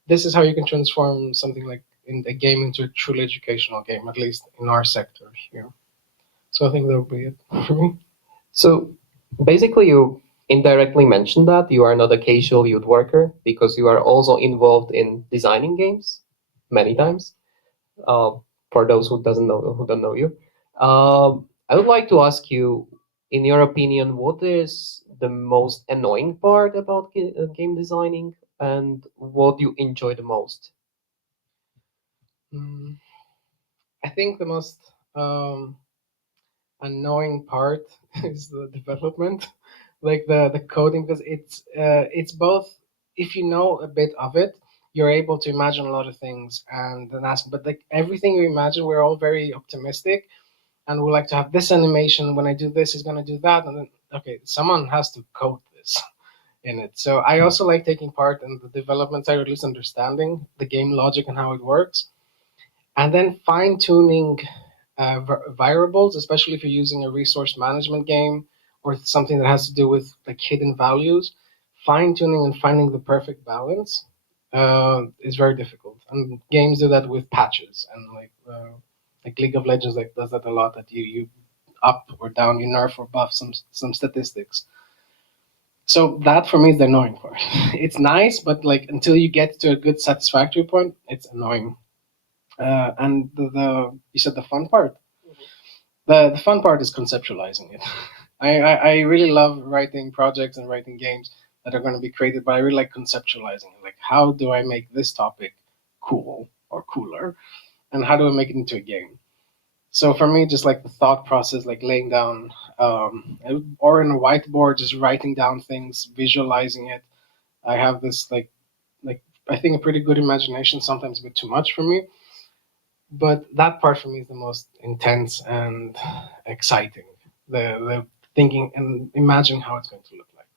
This is how you can transform something like in a game into a truly educational game, at least in our sector here. So I think that would be it for me. So basically you indirectly mentioned that you are not a casual youth worker, because you are also involved in designing games many times. For those who don't know you, I would like to ask you, in your opinion, what is the most annoying part about game designing, and what you enjoy the most? I think the most annoying part is the development, like the coding, because it's both. If you know a bit of it, you're able to imagine a lot of things and then ask. But like everything you imagine, we're all very optimistic, and we like to have this animation. When I do this, it's gonna do that, and then okay, someone has to code this in it. So I also like taking part in the development side, or at least understanding the game logic and how it works, and then fine tuning variables, especially if you're using a resource management game or something that has to do with like hidden values. Fine tuning and finding the perfect balance is very difficult, and games do that with patches, and like League of Legends like does that a lot. That you up or down, you nerf or buff some statistics. So that for me is the annoying part. It's nice, but like until you get to a good satisfactory point, it's annoying. And you said the fun part. The fun part is conceptualizing it. I really love writing projects and writing games that are going to be created, but I really like conceptualizing it. Like, how do I make this topic cool or cooler, and how do I make it into a game? So for me, just like the thought process, like laying down, or in a whiteboard, just writing down things, visualizing it. I have this like I think a pretty good imagination, sometimes a bit too much for me, but that part for me is the most intense and exciting. The thinking and imagining how it's going to look like.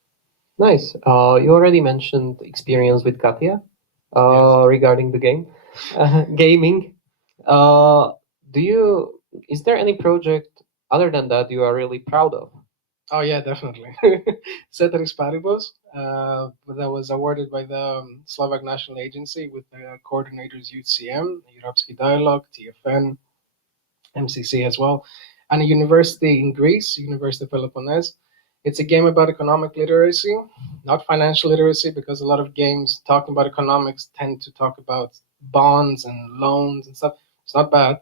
Nice. You already mentioned experience with Katya regarding the game, gaming. Do you? Is there any project other than that you are really proud of? Oh yeah, definitely. Ceteris Paribus, that was awarded by the Slovak National Agency with the coordinators UCM, Europski Dialogue, TFN, MCC as well, and a university in Greece, University of Peloponnese. It's a game about economic literacy, not financial literacy, because a lot of games talking about economics tend to talk about bonds and loans and stuff. It's not bad,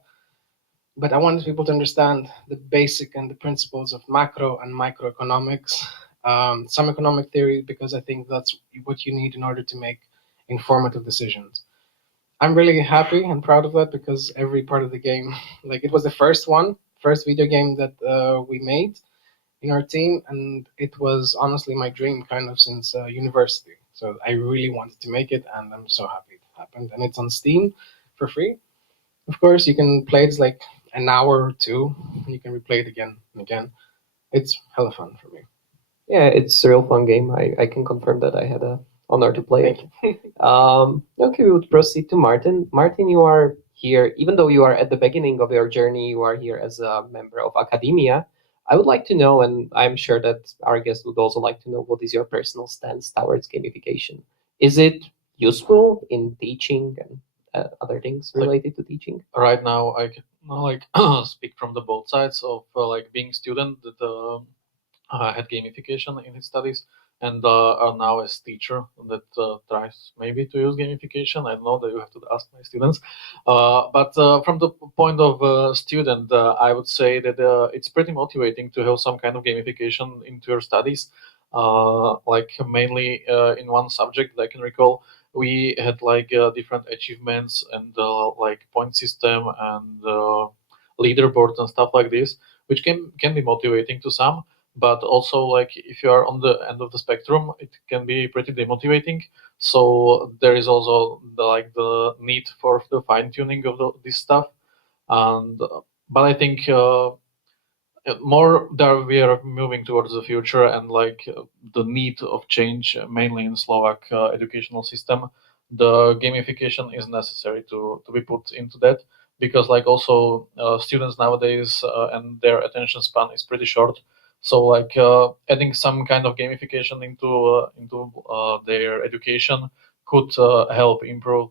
but I wanted people to understand the basic and the principles of macro and microeconomics, some economic theory, because I think that's what you need in order to make informative decisions. I'm really happy and proud of that because every part of the game, like it was the first video game that we made in our team, and it was honestly my dream kind of since university. So I really wanted to make it, and I'm so happy it happened. And it's on Steam for free. Of course, you can play it like an hour or two, and you can replay it again and again. It's hella fun for me. Yeah, it's a real fun game. I can confirm that I had a honor to play it. Okay, we would proceed to Martin. Martin, you are here, even though you are at the beginning of your journey, you are here as a member of academia. I would like to know, and I'm sure that our guest would also like to know, what is your personal stance towards gamification? Is it useful in teaching and other things related to teaching? Right now, I can speak from the both sides of being student that had gamification in his studies, and now as teacher that tries maybe to use gamification. I know that you have to ask my students, but from the point of student, I would say that it's pretty motivating to have some kind of gamification into your studies. Mainly in one subject that I can recall, we had different achievements and point system and leaderboards and stuff like this, which can be motivating to some, but also if you are on the end of the spectrum, it can be pretty demotivating. So there is also the need for the fine tuning of this stuff, and but I think more that we are moving towards the future and the need of change, mainly in Slovak educational system. The gamification is necessary to be put into that, because also students nowadays and their attention span is pretty short. So adding some kind of gamification into their education could help improve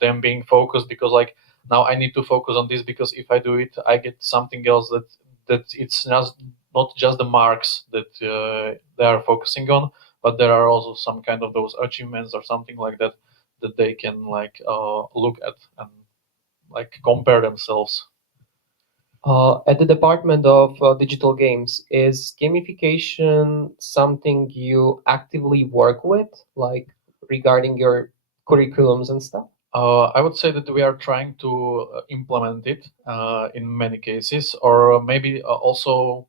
them being focused, because now I need to focus on this, because if I do it, I get something else that it's not just the marks that they are focusing on, but there are also some kind of those achievements or something like that that they can look at and compare themselves. At the Department of Digital Games, is gamification something you actively work with, regarding your curriculums and stuff? I would say that we are trying to implement it in many cases, or maybe also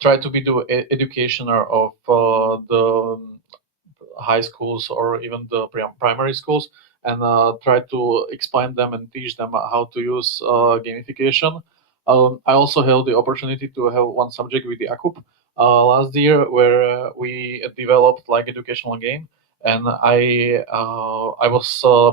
try to be the educationer of the high schools or even the primary schools, and try to explain them and teach them how to use gamification. I also had the opportunity to have one subject with the AKUP last year, where we developed educational game, and I was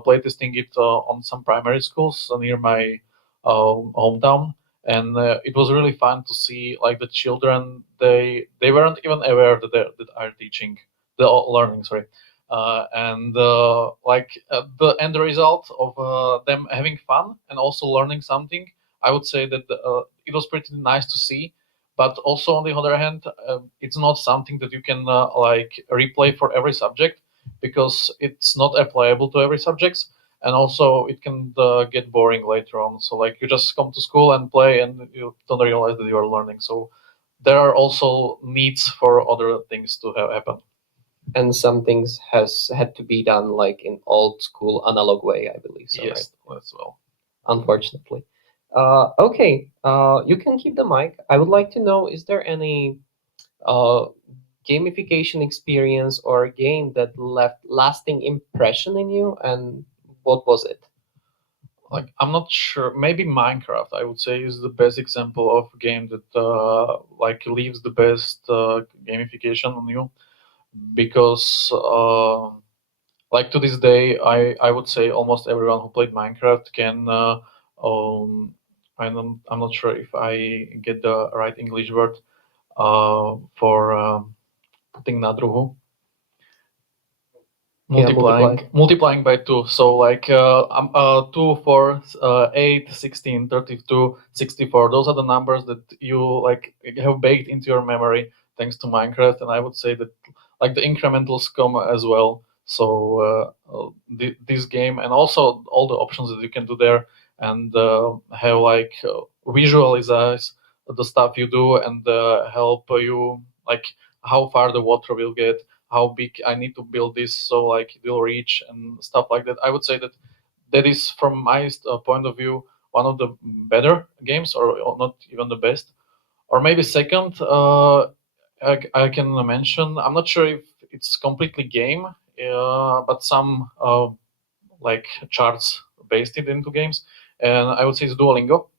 playtesting it on some primary schools near my hometown, and it was really fun to see the children. They weren't even aware that they are teaching, the learning. Sorry. And the end result of them having fun and also learning something, I would say that it was pretty nice to see. But also on the other hand, it's not something that you can replay for every subject, because it's not applicable to every subject, and also it can get boring later on. So you just come to school and play, and you don't realize that you are learning. So there are also needs for other things to happen. And some things has had to be done like in old school analog way, I believe so, Yes, right? as well. Unfortunately. Okay, you can keep the mic. I would like to know, is there any gamification experience or a game that left lasting impression in you, and what was it? Like, I'm not sure. Maybe Minecraft, I would say, is the best example of a game that like leaves the best gamification on you, because like to this day, I would say almost everyone who played Minecraft can. I'm not sure if I get the right English word for putting na druhu. Multiplying by 2. So like 2, 4, 8, 16, 32, 64. Those are the numbers that you like have baked into your memory thanks to Minecraft. And I would say that like the incrementals come as well. So this game, and also all the options that you can do there, and have like visualize the stuff you do, and help you like how far the water will get, how big I need to build this so like it will reach, and stuff like that. I would say that that is, from my point of view, one of the better games, or not even the best, or maybe second. I can mention. I'm not sure if it's completely game, but some like charts based it into games, and I would say it's Duolingo.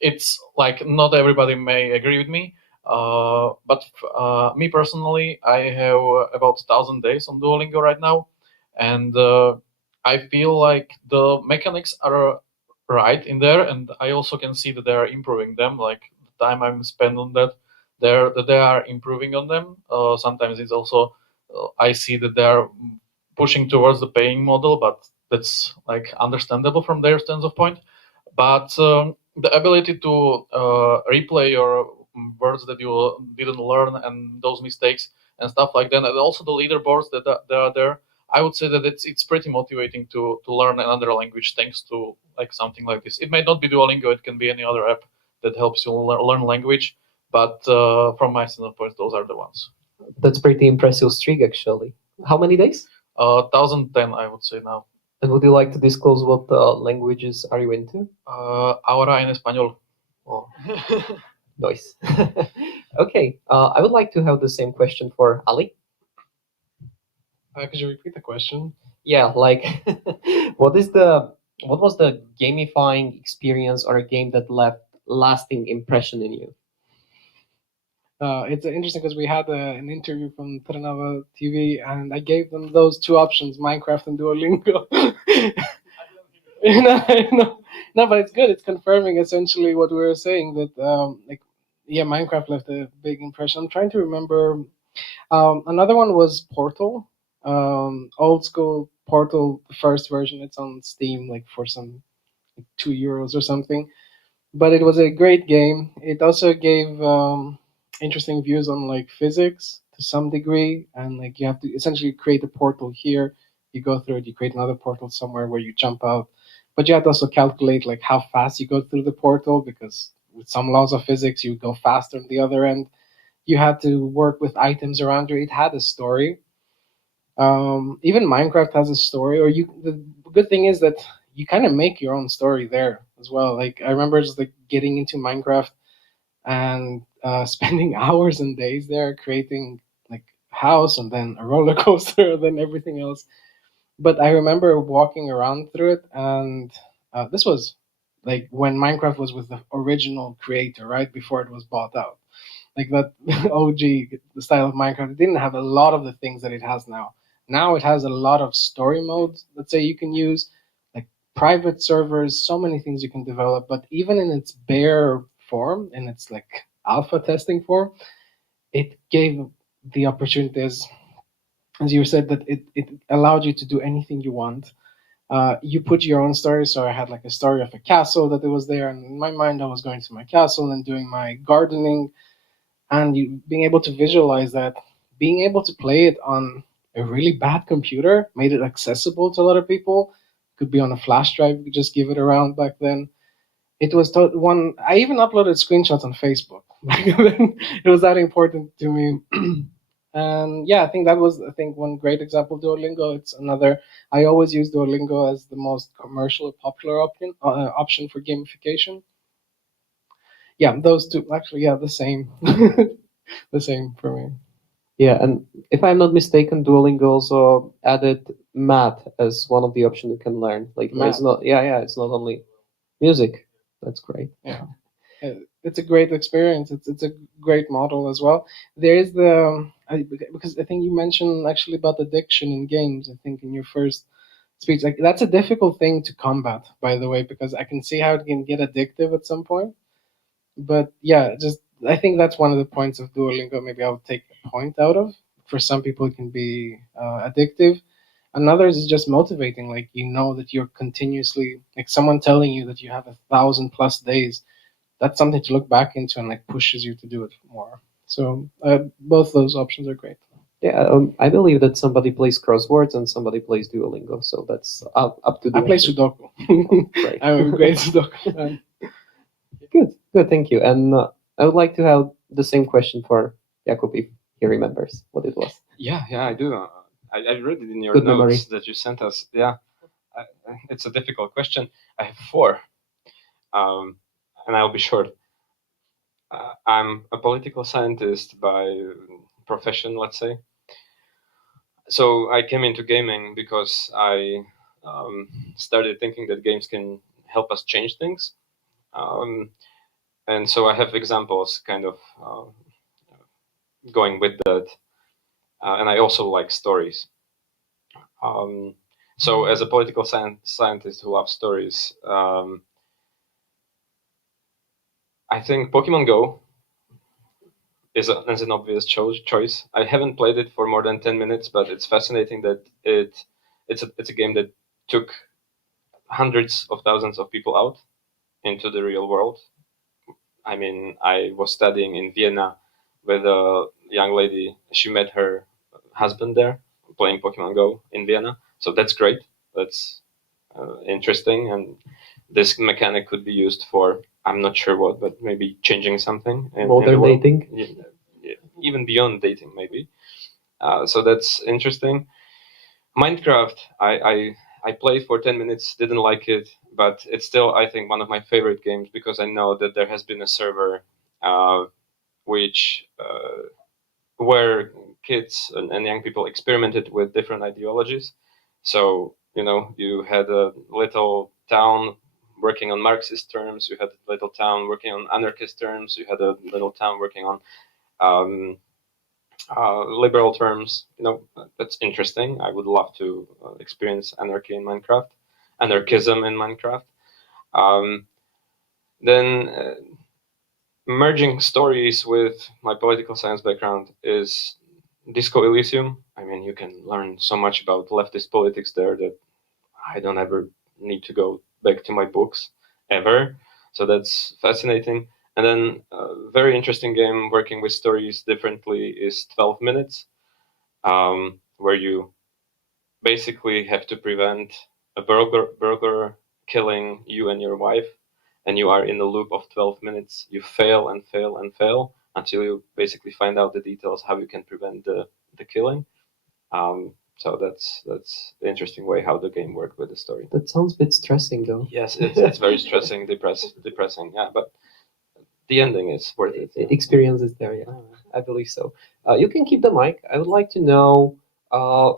It's like not everybody may agree with me, but me personally, I have about 1,000 days on Duolingo right now, and I feel like the mechanics are right in there, and I also can see that they are improving them. Like the time I'm spent on that, they are improving on them. Sometimes it's also I see that they are pushing towards the paying model, but that's like understandable from their stance of point. But the ability to replay your words that you didn't learn, and those mistakes and stuff like that, and also the leaderboards that are there, I would say that it's pretty motivating to learn another language thanks to like something like this. It may not be Duolingo; it can be any other app that helps you learn language. But from my standpoint, those are the ones. That's pretty impressive streak, actually. How many days? 1,010, I would say now. And would you like to disclose what languages are you into? Ahora en español. Oh. Nice. Okay, I would like to have the same question for Ali. Could you repeat the question? Yeah, like what was the gamifying experience or a game that left lasting impression in you? It's interesting because we had an interview from Trnava TV, and I gave them those two options, Minecraft and Duolingo. No, but it's good. It's confirming essentially what we were saying, that yeah, Minecraft left a big impression. I'm trying to remember. Another one was Portal, old school Portal, the first version. It's on Steam, like for some like €2 or something. But it was a great game. It also gave interesting views on like physics to some degree, and like you have to essentially create a portal here. You go through it. You create another portal somewhere where you jump out, but you have to also calculate like how fast you go through the portal, because with some laws of physics you go faster on the other end. You had to work with items around you. It had a story. Even Minecraft has a story, or the good thing is that you kind of make your own story there as well. Like I remember just like getting into Minecraft and spending hours and days there creating like a house and then a roller coaster and then everything else. But I remember walking around through it, and this was like when Minecraft was with the original creator, right before it was bought out. Like that OG, the style of Minecraft, it didn't have a lot of the things that it has now. Now it has a lot of story modes, let's say, you can use, like private servers, so many things you can develop. But even in its bare form, in its like alpha testing form, it gave the opportunity, as you said, that it allowed you to do anything you want. You put your own story. So I had like a story of a castle that it was there, and in my mind I was going to my castle and doing my gardening, and you being able to visualize that, being able to play it on a really bad computer made it accessible to a lot of people. Could be on a flash drive, you could just give it around back then. It was one. I even uploaded screenshots on Facebook. back then. It was that important to me. And yeah, I think that was one great example of Duolingo. It's another. I always use Duolingo as the most commercial, popular option for gamification. Yeah, those two actually, yeah, the same, the same for me. Yeah, and if I'm not mistaken, Duolingo also added math as one of the options you can learn. Like it's Math. not, yeah, it's not only music. That's great. Yeah. It's a great experience. It's a great model as well. There is because I think you mentioned actually about addiction in games. I think in your first speech, like that's a difficult thing to combat, by the way, because I can see how it can get addictive at some point. But yeah, just I think that's one of the points of Duolingo. Maybe I'll take a point out of. For some people, it can be addictive. And others is just motivating. Like you know that you're continuously like someone telling you that you have 1,000+ days. That's something to look back into and like pushes you to do it more. So both those options are great. Yeah, I believe that somebody plays crosswords and somebody plays Duolingo, so that's up to the. I play Sudoku. Right. I'm a great Sudoku. Good, thank you. And I would like to have the same question for Jakub if he remembers what it was. Yeah, I do. I read it in your Good notes memory. that you sent us. Yeah, it's a difficult question. I have four, and I'll be short. I'm a political scientist by profession, let's say. So I came into gaming because I started thinking that games can help us change things. And so I have examples kind of going with that. And I also like stories. So as a political scientist who loves stories, I think Pokemon Go is an obvious choice. I haven't played it for more than 10 minutes, but it's fascinating that it's a game that took hundreds of thousands of people out into the real world. I mean, I was studying in Vienna with a young lady. She met her husband there playing Pokemon Go in Vienna. So that's great. That's interesting. And this mechanic could be used for, I'm not sure what, but maybe changing something. Modern dating? Yeah, even beyond dating, maybe. So that's interesting. Minecraft, I played for 10 minutes, didn't like it, but it's still, I think, one of my favorite games because I know that there has been a server where kids and young people experimented with different ideologies. So, you had a little town working on Marxist terms, you had a little town working on anarchist terms, you had a little town working on liberal terms. That's interesting. I would love to experience anarchy in Minecraft, anarchism in Minecraft. Then merging stories with my political science background is Disco Elysium. I mean, you can learn so much about leftist politics there that I don't ever need to go back to my books ever. So that's fascinating. And then a very interesting game working with stories differently is 12 Minutes, where you basically have to prevent a burglar killing you and your wife, and you are in a loop of 12 minutes. You fail and fail and fail until you basically find out the details how you can prevent the killing. So that's the interesting way how the game worked with the story. That sounds a bit stressing, though. Yes, it's very stressing, depressing. Yeah, but the ending is worth it. Experience is there, yeah. I believe so. You can keep the mic. I would like to know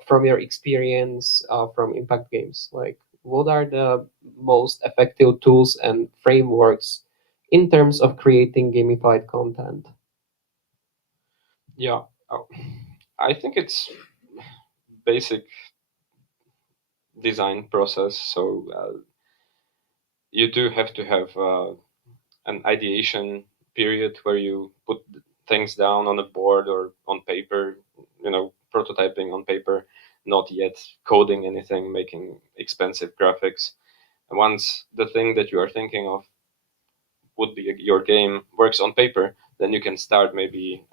from your experience from Impact Games, like what are the most effective tools and frameworks in terms of creating gamified content? Yeah, I think it's basic design process. So you do have to have an ideation period where you put things down on a board or on paper, prototyping on paper, not yet coding anything, making expensive graphics. And once the thing that you are thinking of would be your game works on paper, then you can start maybe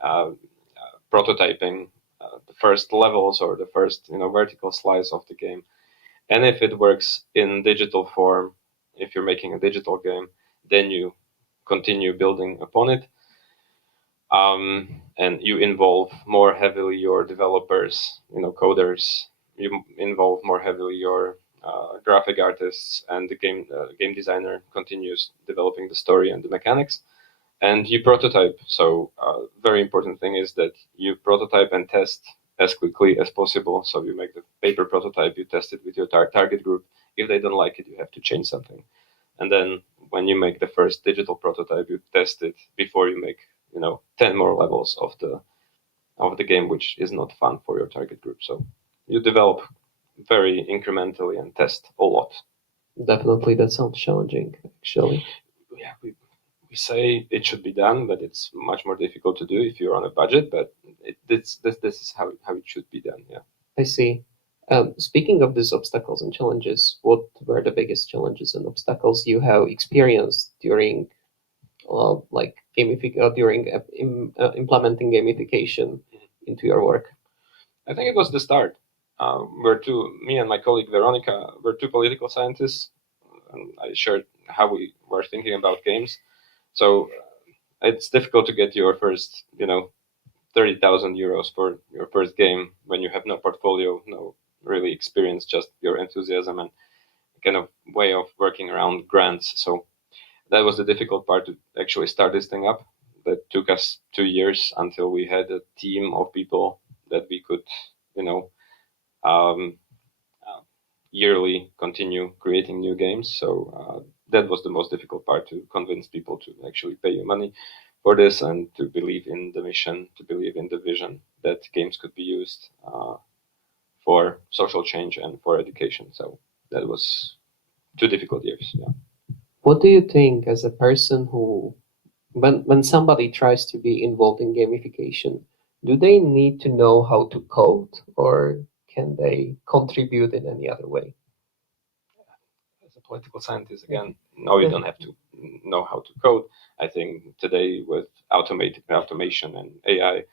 prototyping the first levels or the first vertical slice of the game. And if it works in digital form, if you're making a digital game, then you continue building upon it. and you involve more heavily your developers, coders. You involve more heavily your graphic artists, and the game designer continues developing the story and the mechanics. And you prototype. So very important thing is that you prototype and test as quickly as possible. So you make the paper prototype, you test it with your target group. If they don't like it, you have to change something. And then when you make the first digital prototype, you test it before you make 10 more levels of the game, which is not fun for your target group. So you develop very incrementally and test a lot. Definitely, that sounds challenging, actually. Yeah, we say it should be done, but it's much more difficult to do if you're on a budget. But this is how it should be done. Yeah. I see. Speaking of these obstacles and challenges, what were the biggest challenges and obstacles you have experienced during implementing gamification into your work? I think it was the start. Me and my colleague Veronica were two political scientists, and I shared how we were thinking about games. So it's difficult to get your first, 30,000 euros for your first game when you have no portfolio, no really experience, just your enthusiasm and kind of way of working around grants. So that was the difficult part, to actually start this thing up. That took us 2 years until we had a team of people that we could, yearly continue creating new games. So that was the most difficult part, to convince people to actually pay you money for this and to believe in the mission, to believe in the vision that games could be used for social change and for education. So that was 2 difficult years. Yeah. What do you think, as a person who, when somebody tries to be involved in gamification, do they need to know how to code, or can they contribute in any other way? As a political scientist, again, no, you don't have to know how to code. I think today with automation and AI,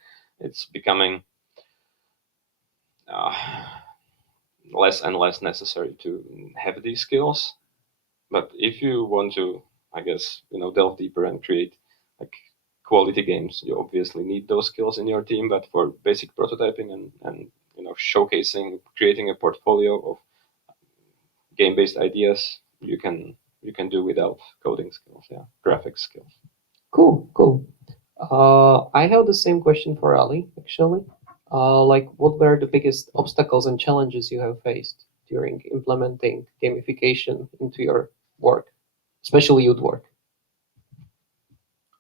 it's becoming less and less necessary to have these skills. But if you want to, I guess, delve deeper and create like quality games, you obviously need those skills in your team. But for basic prototyping and showcasing, creating a portfolio of game-based ideas, you can do without coding skills, graphics skills. Cool. I have the same question for Ali, actually. What were the biggest obstacles and challenges you have faced during implementing gamification into your work, especially youth work?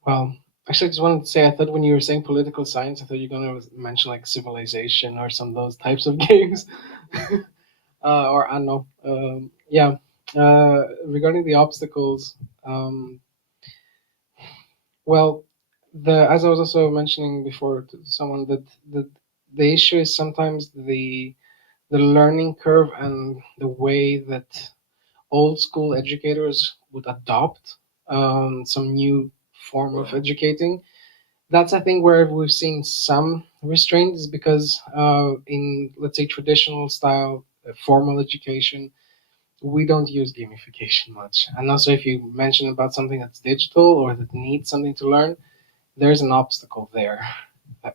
Well, actually, I just wanted to say, I thought when you were saying political science, I thought you were going to mention like Civilization or some of those types of games. Or I don't know. Regarding the obstacles, well, as I was also mentioning before to someone, that the issue is sometimes the learning curve and the way that old school educators would adopt some new form of educating. That's, I think, where we've seen some restraint, is because in, let's say, traditional style formal education, we don't use gamification much. And also, if you mention about something that's digital or that needs something to learn, there's an obstacle there.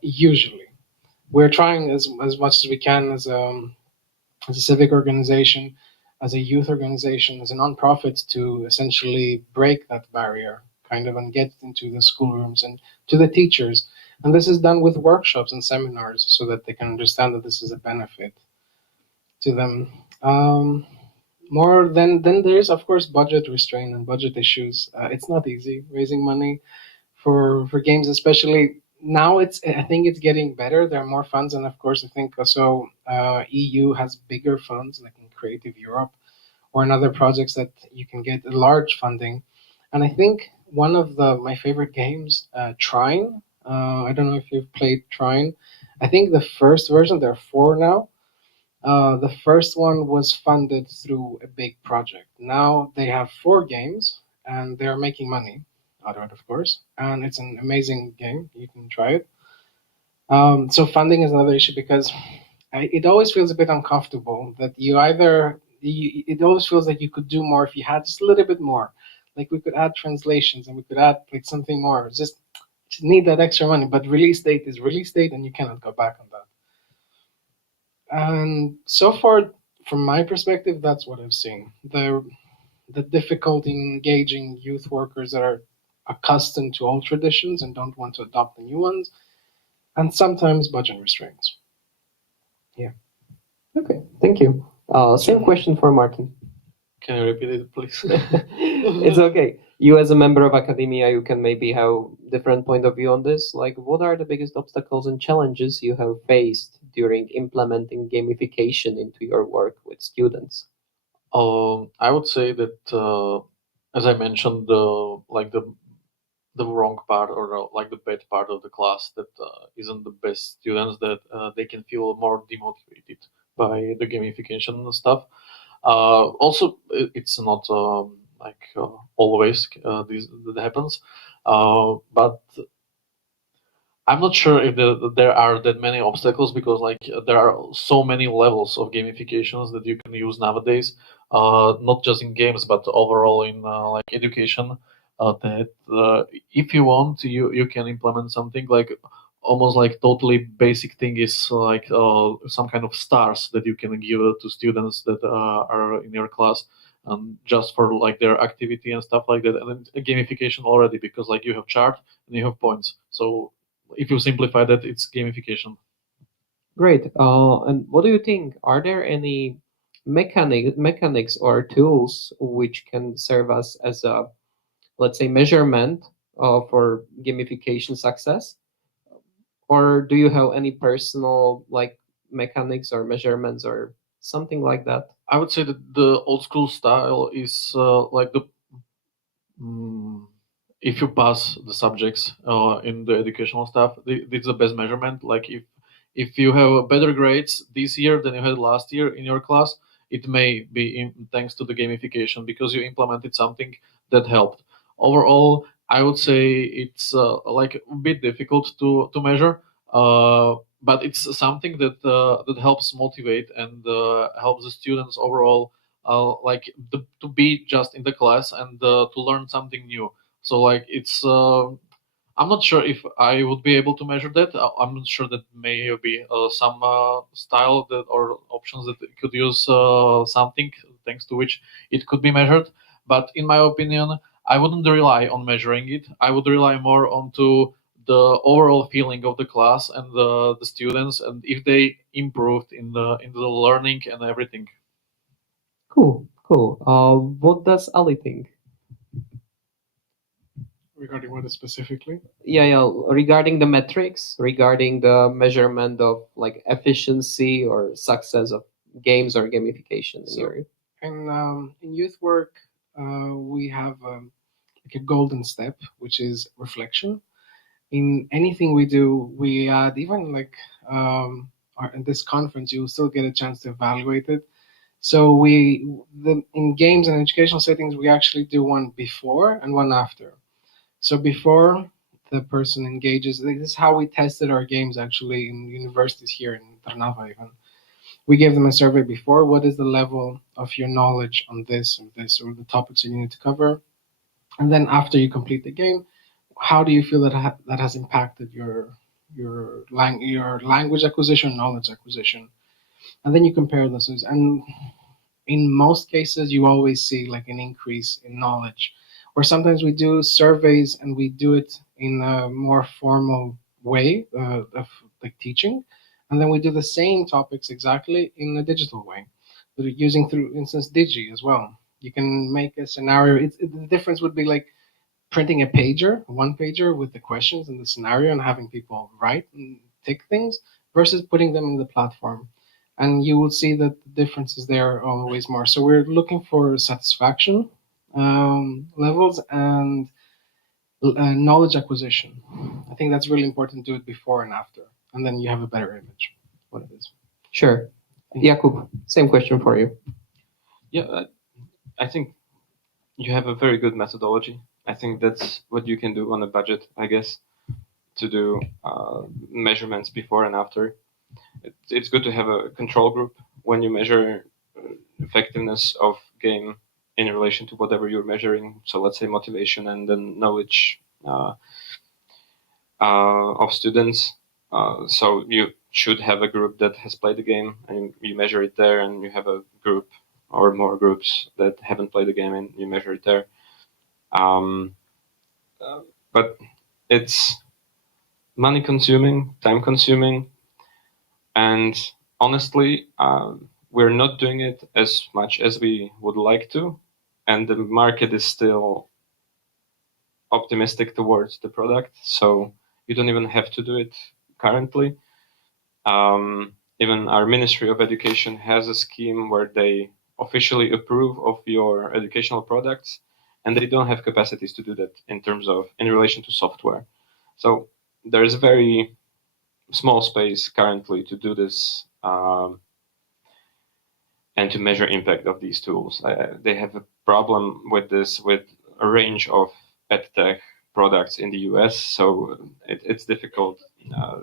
Usually, we're trying as much as we can as a civic organization, as a youth organization, as a nonprofit, to essentially break that barrier, kind of, and get into the schoolrooms and to the teachers. And this is done with workshops and seminars so that they can understand that this is a benefit to them. More than there is, of course, budget restraint and budget issues. It's not easy raising money for games, especially now. I think it's getting better. There are more funds, and of course, I think also EU has bigger funds, like in Creative Europe, or in other projects that you can get large funding. And I think one of my favorite games, Trine. I don't know if you've played Trine. I think the first version, there are 4 now. The first one was funded through a big project. Now they have 4 games, and they're making money out of it, of course. And it's an amazing game. You can try it. So funding is another issue, because it always feels a bit uncomfortable that it always feels like you could do more if you had just a little bit more. Like we could add translations and we could add like something more. just need that extra money. But release date is release date, and you cannot go back on that. And so far, from my perspective, that's what I've seen. The difficulty in engaging youth workers that are accustomed to old traditions and don't want to adopt the new ones, and sometimes budget restraints. Yeah. Okay, thank you. Same question for Martin. Can you repeat it, please? It's okay. You, as a member of academia, you can maybe have different point of view on this. Like, what are the biggest obstacles and challenges you have faced during implementing gamification into your work with students? I would say that, as I mentioned, the wrong part or like the bad part of the class that isn't the best students, that they can feel more demotivated by the gamification and stuff. Also, it's not always this that happens, but I'm not sure if there are that many obstacles, because like there are so many levels of gamifications that you can use nowadays, not just in games but overall in like education. That if you want, you can implement something like almost like totally basic thing is like some kind of stars that you can give to students that are in your class, just for like their activity and stuff like that. And then gamification already, because like you have chart and you have points. So if you simplify that, it's gamification. Great. And what do you think? Are there any mechanics or tools which can serve us as a, let's say, measurement for gamification success? Or do you have any personal like mechanics or measurements or something like that? I would say that the old school style is like the if you pass the subjects in the educational stuff, it's the best measurement. Like if you have better grades this year than you had last year in your class, it may be thanks to the gamification, because you implemented something that helped. Overall, I would say it's like a bit difficult to measure, but it's something that helps motivate and helps the students overall, to be just in the class and to learn something new. So like it's I'm not sure if I would be able to measure that. I'm not sure that may be some style that or options that could use something thanks to which it could be measured. But in my opinion, I wouldn't rely on measuring it. I would rely more onto the overall feeling of the class and the students, and if they improved in the learning and everything. Cool. What does Ali think? Regarding what specifically? Yeah. Regarding the metrics, regarding the measurement of like efficiency or success of games or gamification in your. In youth work, we have like a golden step, which is reflection. In anything we do, we add even like in this conference, you will still get a chance to evaluate it. So in games and educational settings, we actually do one before and one after. So before the person engages, this is how we tested our games actually in universities here in Trnava even. We gave them a survey before. What is the level of your knowledge on this or the topics you need to cover? And then after you complete the game, how do you feel that has impacted your language acquisition, knowledge acquisition? And then you compare those. And in most cases, you always see like an increase in knowledge. Or sometimes we do surveys and we do it in a more formal way of like teaching, and then we do the same topics exactly in a digital way, using through instance DiGi as well. You can make a scenario. The difference would be like printing a pager, one pager with the questions and the scenario, and having people write and tick things, versus putting them in the platform. And you will see that the differences there are always more. So we're looking for satisfaction levels and knowledge acquisition. I think that's really important to do it before and after, and then you have a better image what it is. Sure. Jakub, same question for you. Yeah, I think you have a very good methodology. I think that's what you can do on a budget, I guess, to do measurements before and after. It's good to have a control group when you measure effectiveness of game in relation to whatever you're measuring. So let's say motivation and then knowledge of students. So you should have a group that has played the game, and you measure it there, and you have a group or more groups that haven't played the game, and you measure it there. But it's money consuming, time consuming, and honestly, we're not doing it as much as we would like to, and the market is still optimistic towards the product, so you don't even have to do it currently. Even our Ministry of Education has a scheme where they officially approve of your educational products, and they don't have capacities to do that in relation to software. So there's very small space currently to do this and to measure impact of these tools. They have a problem with this with a range of edtech products in the US, so it's difficult.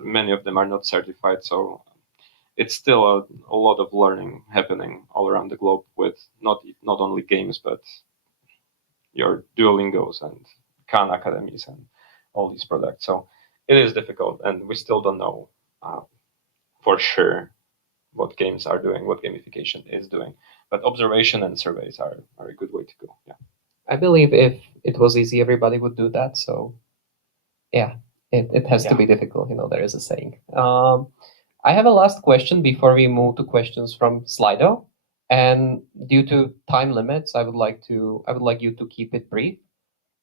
Many of them are not certified, so it's still a lot of learning happening all around the globe with not only games, but your Duolingos and Khan Academies and all these products. So it is difficult, and we still don't know for sure what games are doing, what gamification is doing. But observation and surveys are a good way to go. Yeah. I believe if it was easy, everybody would do that. So yeah, it has to be difficult. There is a saying. I have a last question before we move to questions from Slido. And due to time limits, I would like you to keep it brief.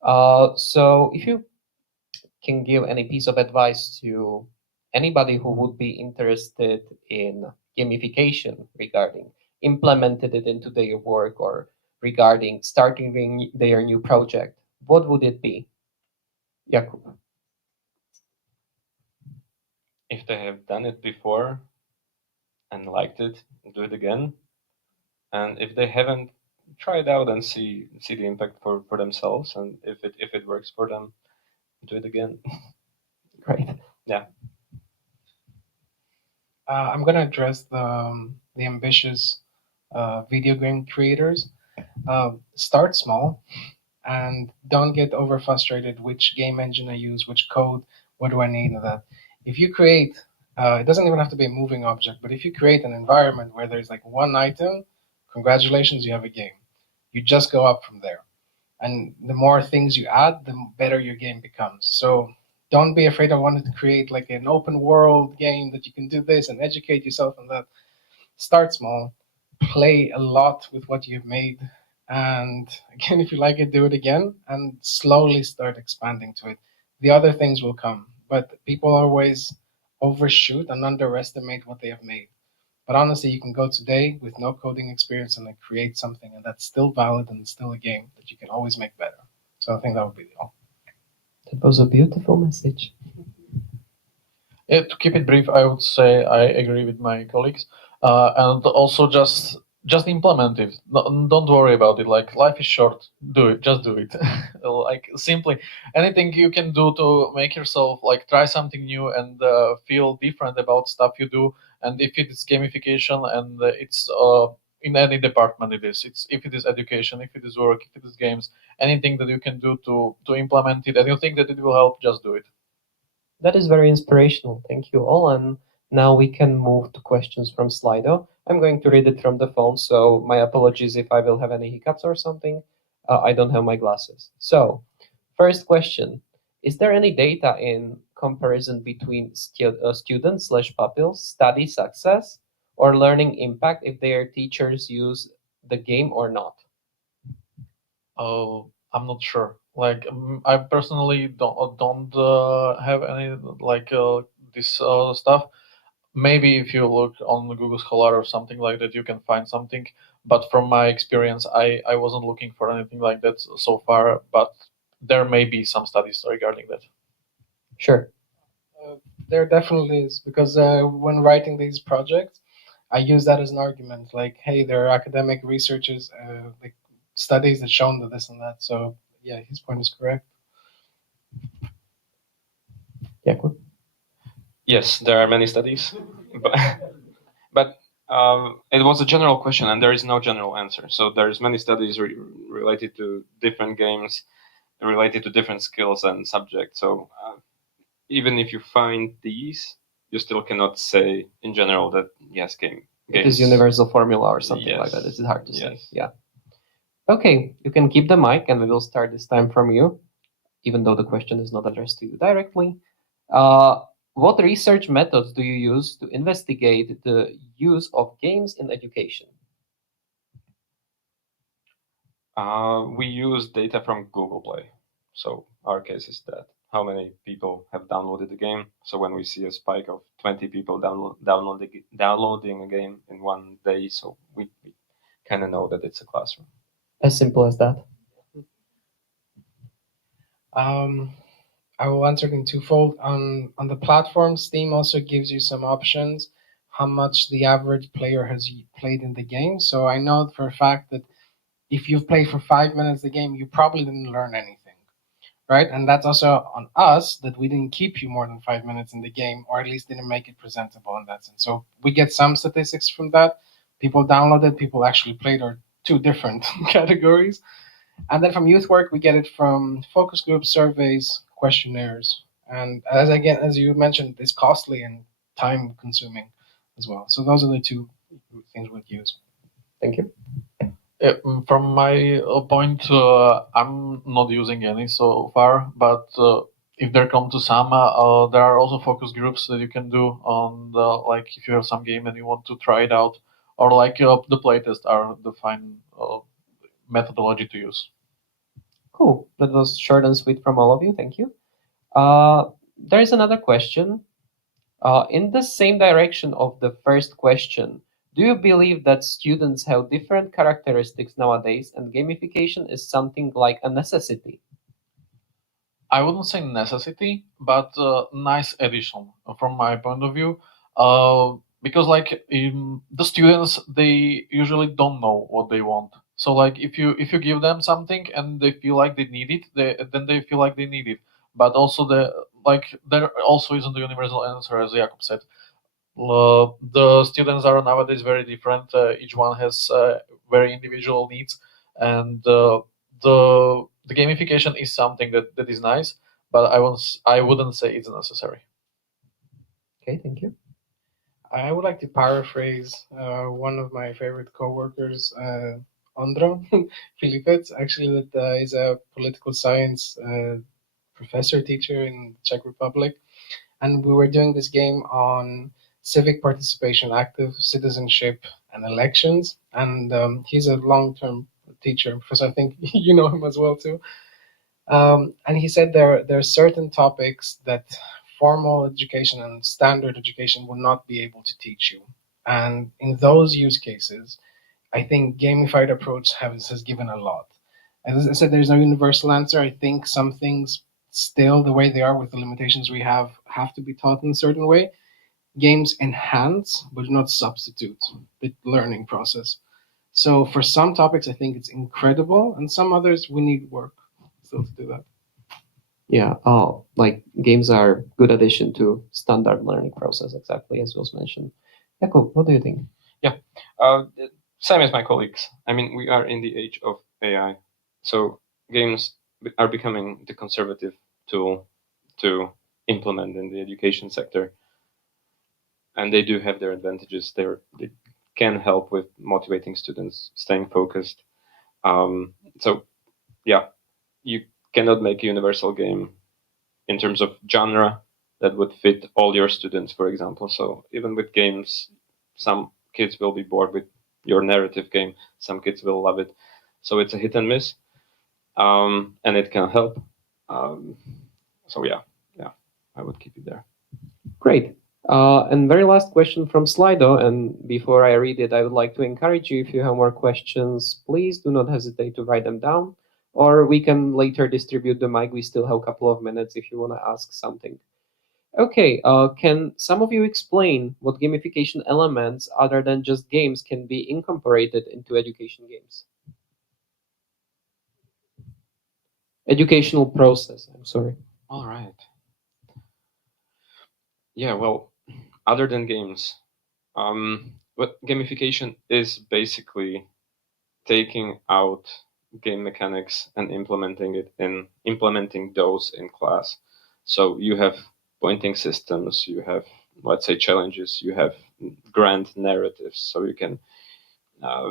So if you can give any piece of advice to anybody who would be interested in gamification regarding implemented it into their work or regarding starting their new project, what would it be? Jakub. If they have done it before and liked it, do it again. And if they haven't, try it out and see the impact for themselves. And if it works for them, do it again. Great. Yeah. I'm going to address the ambitious video game creators. Start small and don't get over frustrated which game engine I use, which code, what do I need of that. If you create, it doesn't even have to be a moving object, but if you create an environment where there's like one item, congratulations, you have a game. You just go up from there. And the more things you add, the better your game becomes. So don't be afraid of wanting to create like an open world game that you can do this and educate yourself on that. Start small, play a lot with what you've made, and again, if you like it, do it again, and slowly start expanding to it. The other things will come, but people always overshoot and underestimate what they have made. But honestly, you can go today with no coding experience and then create something, and that's still valid and still a game that you can always make better. So I think that would be all. That was a beautiful message. Yeah, to keep it brief, I would say I agree with my colleagues, and also just implement it. Don't worry about it. Like, life is short. Do it. Just do it. Like, simply anything you can do to make yourself like try something new and feel different about stuff you do. And if it is gamification and it's in any department if it is education, if it is work, if it is games, anything that you can do to implement it and you think that it will help, just do it. That is very inspirational. Thank you all. And now we can move to questions from Slido. I'm going to read it from the phone, so my apologies if I will have any hiccups or something. I don't have my glasses. So, first question. Is there any data in comparison between students/pupils study success or learning impact if their teachers use the game or not? Oh, I'm not sure. Like, I personally don't have any like this stuff. Maybe if you look on Google Scholar or something like that, you can find something. But from my experience, I wasn't looking for anything like that so far. But there may be some studies regarding that. Sure. There definitely is, because when writing these projects, I use that as an argument. Like, hey, there are academic researchers, like studies that shown that this and that. So yeah, his point is correct. Jakub? Yes, there are many studies, but it was a general question, and there is no general answer. So there's many studies related to different games, related to different skills and subjects. So even if you find these, you still cannot say in general that yes, It games is universal formula or something like that. Yes. It's hard to say. Yes. Yeah. Okay, you can keep the mic, and we will start this time from you, even though the question is not addressed to you directly. What research methods do you use to investigate the use of games in education? We use data from Google Play. So our case is that how many people have downloaded the game. So when we see a spike of 20 people downloading a game in one day, so we kind of know that it's a classroom. As simple as that. I will answer it in twofold. On the platform, Steam also gives you some options how much the average player has played in the game. So I know for a fact that if you've played for 5 minutes the game, you probably didn't learn anything, right? And that's also on us that we didn't keep you more than 5 minutes in the game, or at least didn't make it presentable in that sense. So we get some statistics from that. People downloaded, people actually played, are two different categories. And then from youth work, we get it from focus groups, surveys, questionnaires. And as you mentioned, it's costly and time consuming as well. So those are the two things we'd use. Thank you. From my point, I'm not using any so far, but if there come to some, there are also focus groups that you can do on the, like if you have some game and you want to try it out, or like the playtest are the fine methodology to use. Cool. That was short and sweet from all of you. Thank you. There is another question. In the same direction of the first question, do you believe that students have different characteristics nowadays and gamification is something like a necessity? I wouldn't say necessity, but nice addition from my point of view. Because like the students, they usually don't know what they want. So like if you give them something and they feel like they need it, then they feel like they need it. But also there also isn't a universal answer, as Jakub said. The students are nowadays very different. Each one has very individual needs, and the gamification is something that is nice, but I wouldn't say it's necessary. Okay, thank you. I would like to paraphrase one of my favorite coworkers, Ondro Filipec, actually, that is a political science professor teacher in Czech Republic, and we were doing this game on civic participation, active citizenship, and elections. And he's a long-term teacher, because I think you know him as well too. And he said there are certain topics that formal education and standard education will not be able to teach you. And in those use cases, I think gamified approach has given a lot. As I said, there's no universal answer. I think some things still, the way they are with the limitations we have to be taught in a certain way. Games enhance, but do not substitute the learning process. So for some topics, I think it's incredible, and some others we need work still to do that. Yeah, like games are good addition to standard learning process, exactly as was mentioned. Jakub, what do you think? Yeah, same as my colleagues. I mean, we are in the age of AI, so games are becoming the conservative tool to implement in the education sector, and they do have their advantages. They can help with motivating students, staying focused. So, yeah, you cannot make a universal game in terms of genre that would fit all your students, for example. So even with games, some kids will be bored with your narrative game. Some kids will love it. So it's a hit and miss, and it can help. So yeah, I would keep it there. Great. And very last question from Slido. And before I read it, I would like to encourage you, if you have more questions, please do not hesitate to write them down, or we can later distribute the mic. We still have a couple of minutes if you want to ask something. Okay, can some of you explain what gamification elements other than just games can be incorporated into education games? Educational process, I'm sorry. All right. Yeah, well, other than games, what gamification is basically taking out game mechanics and implementing those in class. So you have pointing systems, you have, let's say, challenges, you have grand narratives, so you can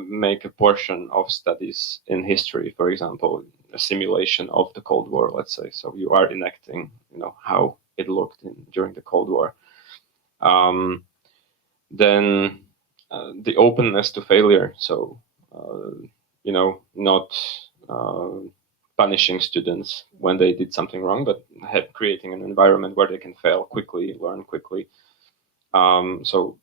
make a portion of studies in history, for example, a simulation of the Cold War, let's say. So you are enacting, how it looked during the Cold War. Then the openness to failure. So, not punishing students when they did something wrong, but creating an environment where they can fail quickly, learn quickly. So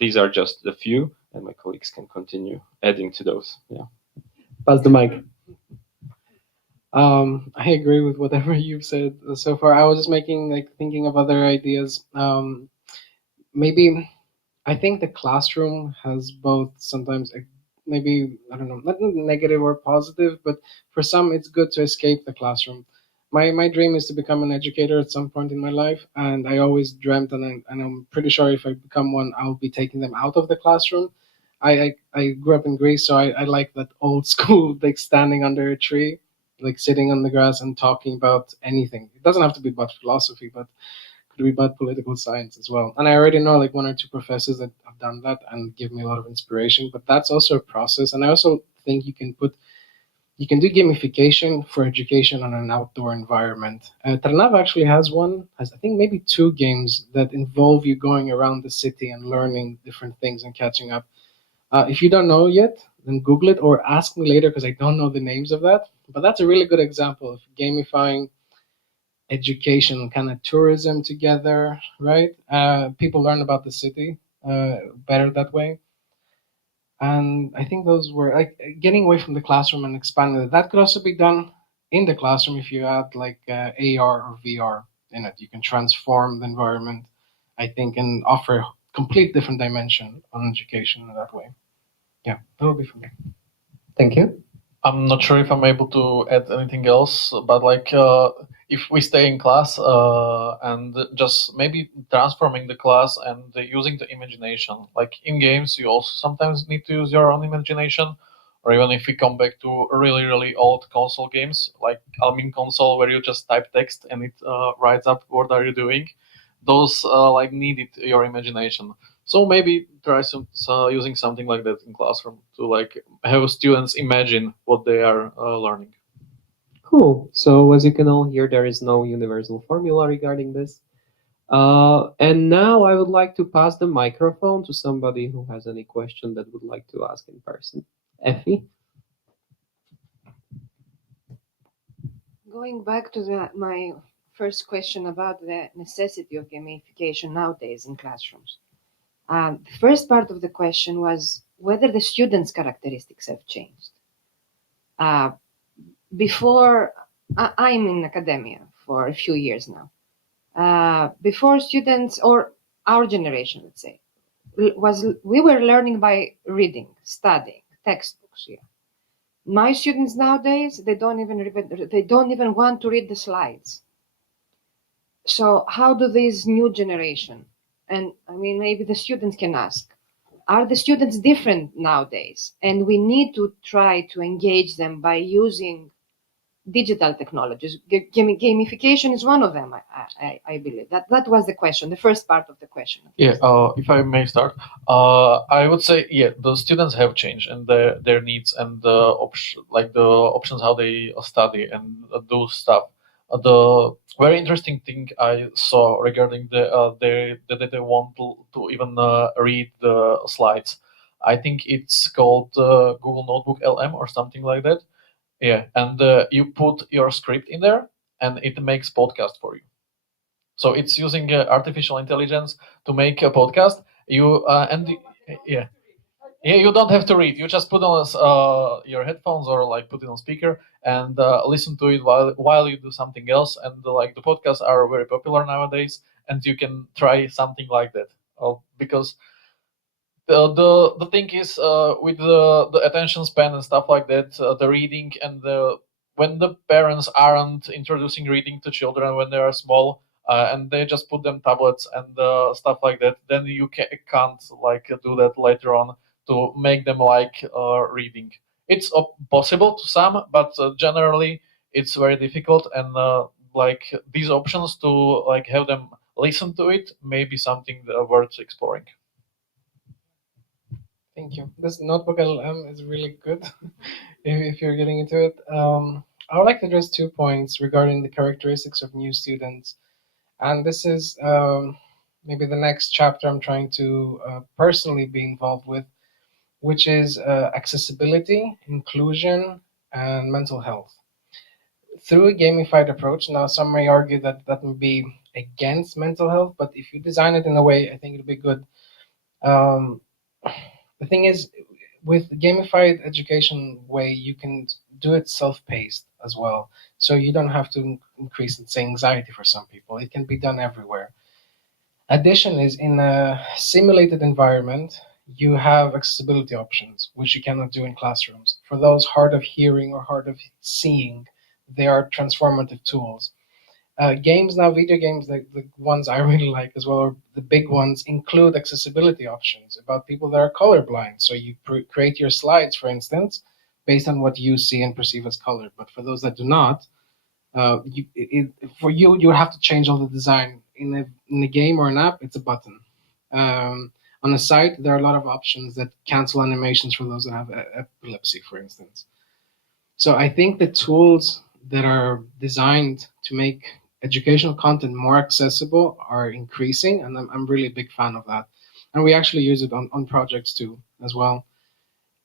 these are just a few, and my colleagues can continue adding to those. Yeah. Pass the mic. I agree with whatever you've said so far. I was just thinking of other ideas. Maybe I think the classroom has both sometimes maybe, I don't know, not negative or positive, but for some it's good to escape the classroom. My dream is to become an educator at some point in my life, and I always dreamt, and I'm pretty sure if I become one, I'll be taking them out of the classroom. I grew up in Greece, so I like that old school, like standing under a tree, like sitting on the grass and talking about anything. It doesn't have to be about philosophy, but could be about political science as well. And I already know like one or two professors that have done that and give me a lot of inspiration. But that's also a process. And I also think you can do gamification for education on an outdoor environment. Trnava actually has I think maybe two games that involve you going around the city and learning different things and catching up. If you don't know yet, then Google it or ask me later because I don't know the names of that. But that's a really good example of gamifying education, kind of tourism together, right? People learn about the city better that way. And I think those were like getting away from the classroom and expanding it. That could also be done in the classroom if you add like AR or VR in it. You can transform the environment, I think, and offer a complete different dimension on education in that way. Yeah, that would be for me. Thank you. I'm not sure if I'm able to add anything else, but if we stay in class and just maybe transforming the class and using the imagination, like in games, you also sometimes need to use your own imagination, or even if we come back to really, really old console games, like Almin console, where you just type text and it writes up what are you doing, those needed your imagination. So maybe try using something like that in classroom to have students imagine what they are learning. Cool. So as you can all hear, there is no universal formula regarding this. And now I would like to pass the microphone to somebody who has any question that would like to ask in person. Effie? Going back to my first question about the necessity of gamification nowadays in classrooms. The first part of the question was whether the students' characteristics have changed. Before, I'm in academia for a few years now. Before students, or our generation, let's say, we were learning by reading, studying, textbooks. Yeah. My students nowadays, they don't even want to read the slides. So how do this new generation, and I mean, maybe the students can ask, are the students different nowadays? And we need to try to engage them by using digital technologies. Gamification is one of them, I believe. That was the question, the first part of the question. Yeah, if I may start, I would say, yeah, the students have changed and their needs and the options how they study and do stuff. The very interesting thing I saw regarding that they want to even read the slides. I think it's called Google Notebook LM or something like that. Yeah, and you put your script in there, and it makes podcast for you. So it's using artificial intelligence to make a podcast. Yeah, you don't have to read. You just put on your headphones or put it on speaker and listen to it while you do something else. And the podcasts are very popular nowadays, and you can try something like that because the thing is with the attention span and stuff like that, the reading and when the parents aren't introducing reading to children when they are small, and they just put them tablets and stuff like that, then you can't do that later on to make them reading. It's possible to some, but generally it's very difficult, and these options to have them listen to it may be something worth exploring. Thank you. This notebook LLM is really good if you're getting into it. I would like to address 2 points regarding the characteristics of new students. And this is maybe the next chapter I'm trying to personally be involved with, which is accessibility, inclusion, and mental health. Through a gamified approach, now some may argue that that would be against mental health, but if you design it in a way, I think it'll be good. The thing is, with the gamified education way, you can do it self-paced as well. So you don't have to increase, let's say, anxiety for some people. It can be done everywhere. Addition is in a simulated environment, you have accessibility options, which you cannot do in classrooms. For those hard of hearing or hard of seeing, they are transformative tools. Games now, video games, the ones I really like as well, or the big ones, include accessibility options about people that are colorblind. So you create your slides, for instance, based on what you see and perceive as color. But for those that do not, you would have to change all the design. In a game or an app, it's a button. On a site, there are a lot of options that cancel animations for those that have epilepsy, for instance. So I think the tools that are designed to make educational content more accessible are increasing, and I'm really a big fan of that. And we actually use it on projects too, as well.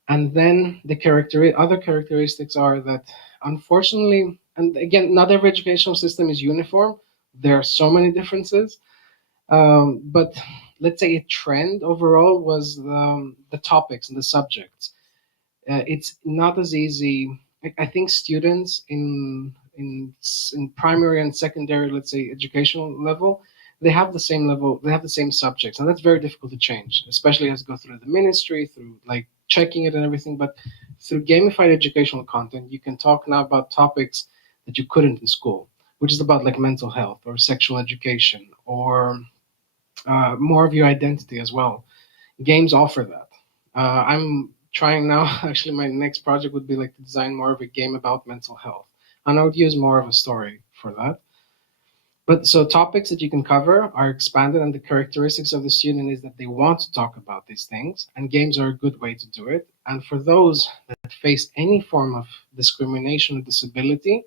And then the other characteristics are that, unfortunately, and again, not every educational system is uniform. There are so many differences. But let's say a trend overall was the topics and the subjects. It's not as easy. I think students in primary and secondary, let's say, educational level, they have the same level, they have the same subjects, and that's very difficult to change, especially as you go through the ministry, through like checking it and everything. But through gamified educational content, you can talk now about topics that you couldn't in school, which is about like mental health or sexual education or more of your identity as well. Games offer that. I'm trying now, actually, my next project would be like to design more of a game about mental health. And I would use more of a story for that. But so topics that you can cover are expanded, and the characteristics of the student is that they want to talk about these things, and games are a good way to do it. And for those that face any form of discrimination or disability,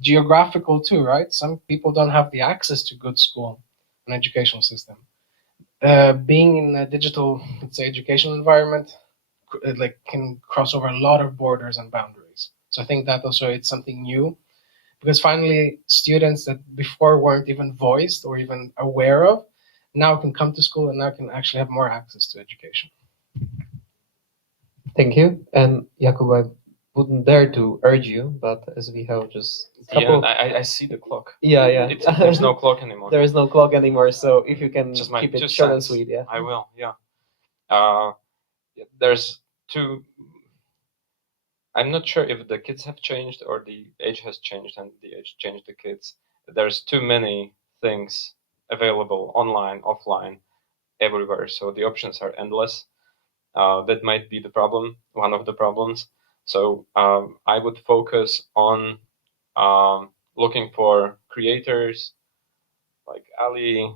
geographical too, right? Some people don't have the access to good school and educational system. Being in a digital, let's say, educational environment, like can cross over a lot of borders and boundaries. So I think that also it's something new, because finally students that before weren't even voiced or even aware of now can come to school and now can actually have more access to education. Thank you. And Jakub, I wouldn't dare to urge you, but as we have just a couple... Yeah, I see the clock. Yeah. There's no clock anymore. There is no clock anymore, so if you can Just keep it short and sweet, yeah. I will, yeah. There's two... I'm not sure if the kids have changed or the age has changed and the age changed the kids. There's too many things available online, offline, everywhere, so the options are endless. That might be the problem, one of the problems. So I would focus on looking for creators like Ali,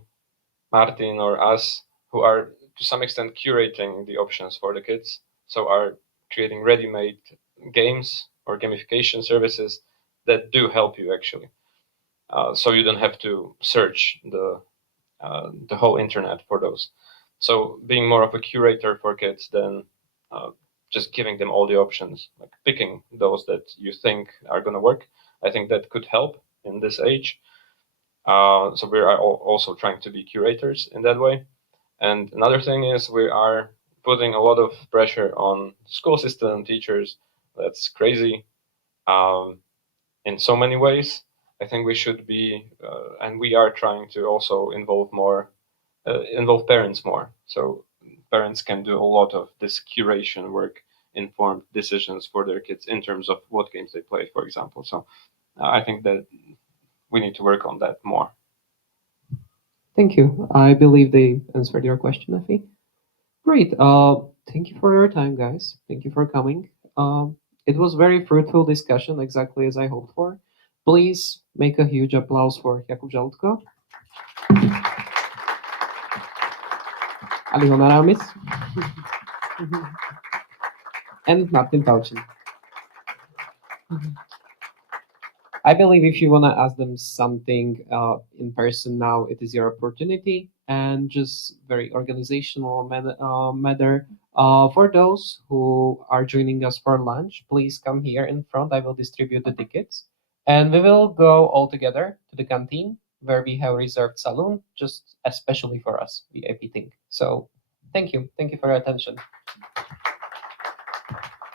Martin, or us, who are to some extent curating the options for the kids. So are creating ready-made games or gamification services that do help you actually. So you don't have to search the whole internet for those. So being more of a curator for kids than just giving them all the options, like picking those that you think are going to work, I think that could help in this age. So we are also trying to be curators in that way. And another thing is we are putting a lot of pressure on the school system, teachers. That's crazy in so many ways. I think we should be, and we are trying to also involve parents more. So parents can do a lot of this curation work, informed decisions for their kids in terms of what games they play, for example. So I think that we need to work on that more. Thank you. I believe they answered your question, Effie. Great. Thank you for your time, guys. Thank you for coming. It was very fruitful discussion, exactly as I hoped for. Please make a huge applause for Jakub Żołtko. Alihona Raumis. And Martin Pauchin. I believe if you want to ask them something in person now, it is your opportunity. And just very organizational matter. For those who are joining us for lunch, please come here in front. I will distribute the tickets. And we will go all together to the canteen where we have reserved saloon, just especially for us, VIP thing. So thank you. Thank you for your attention.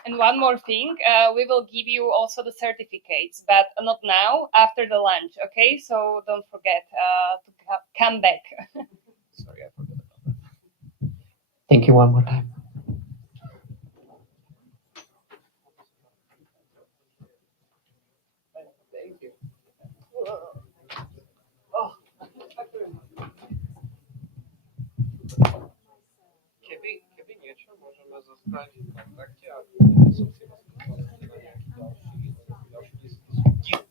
And one more thing, we will give you also the certificates, but not now, after the lunch, okay? So don't forget to come back. Sorry, I forgot about that. Thank you one more time. Thank you. Keby niečo, môžeme zostať v kontakte, ak som si vás na nejaký ďalší diskusiu.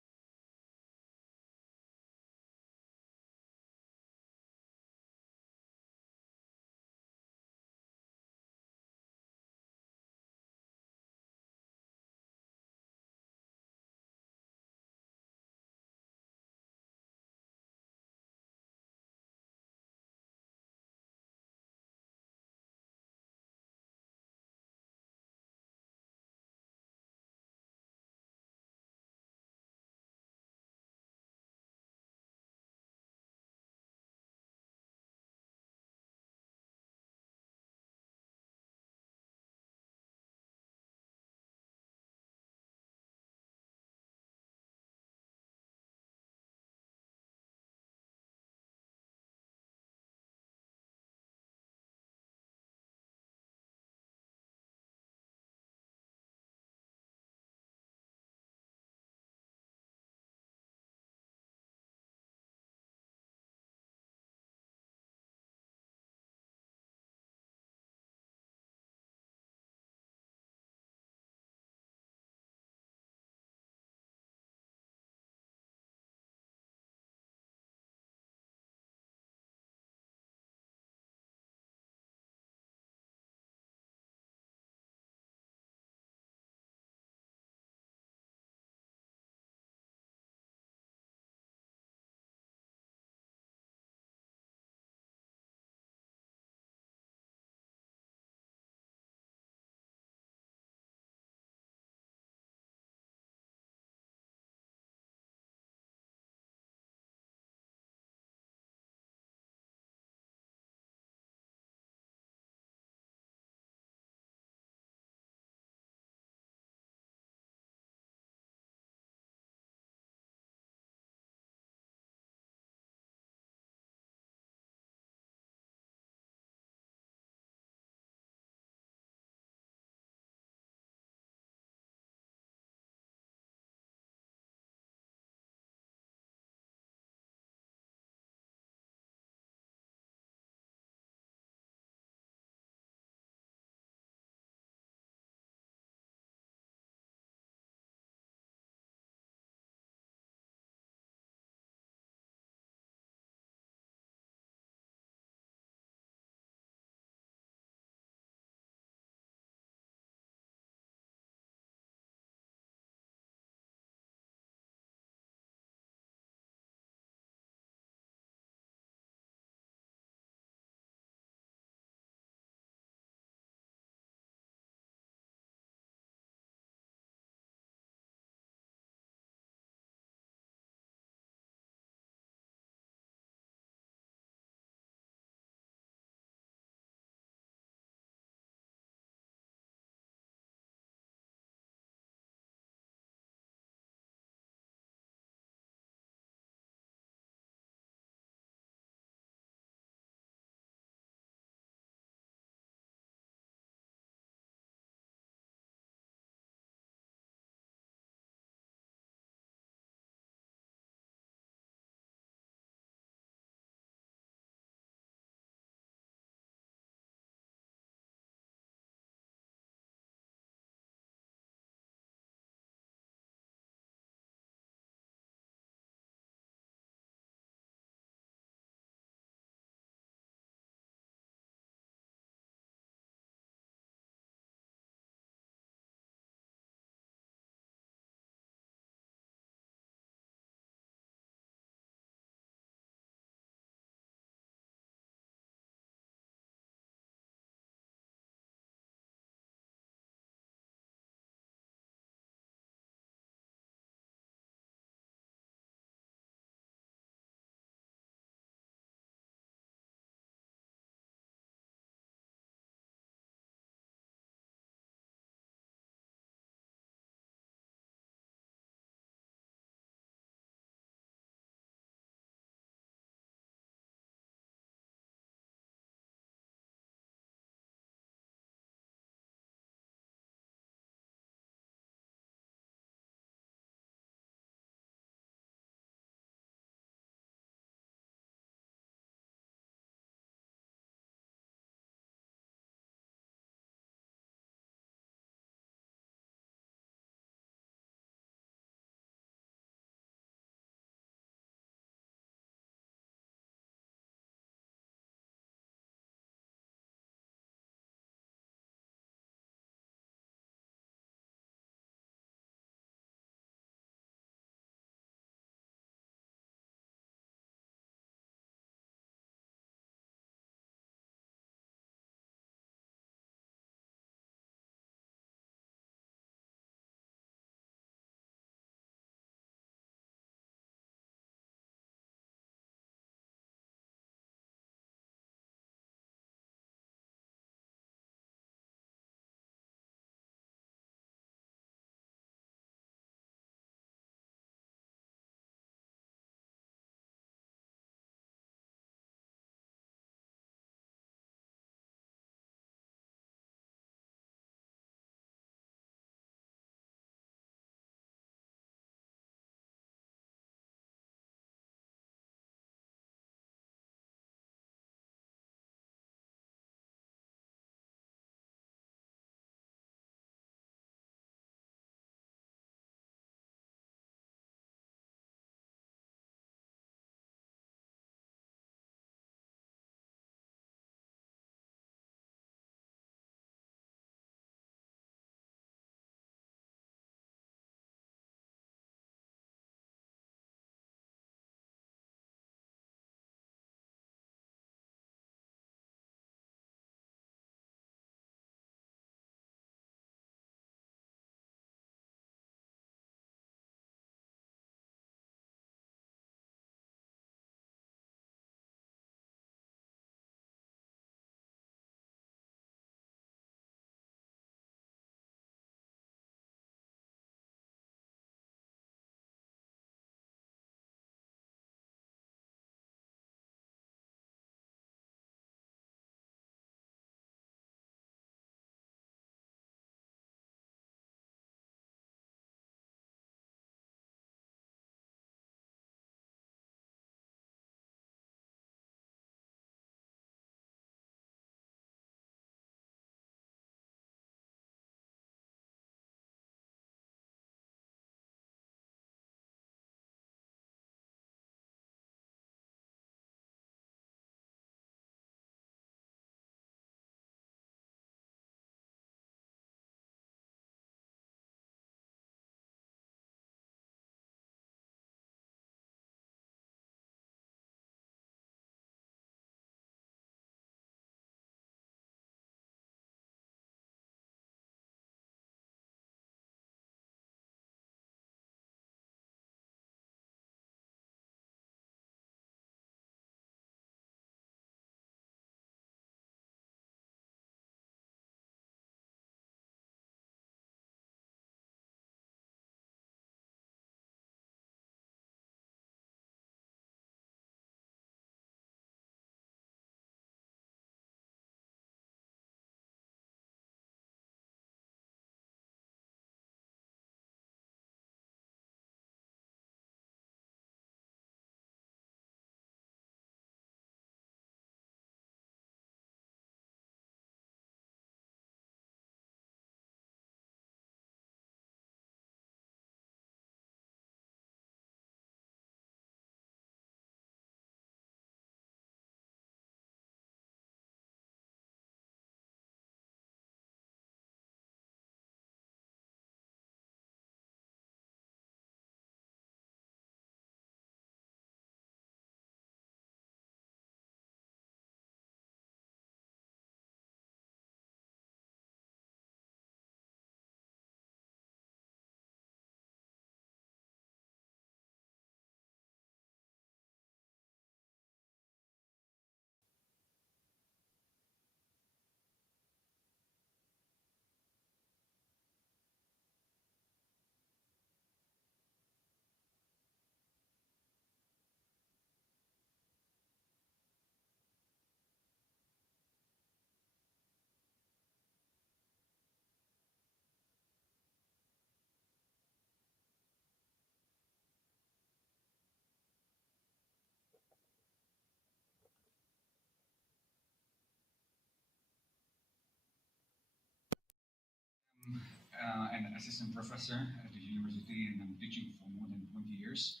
an assistant professor at the university, and I'm teaching for more than 20 years.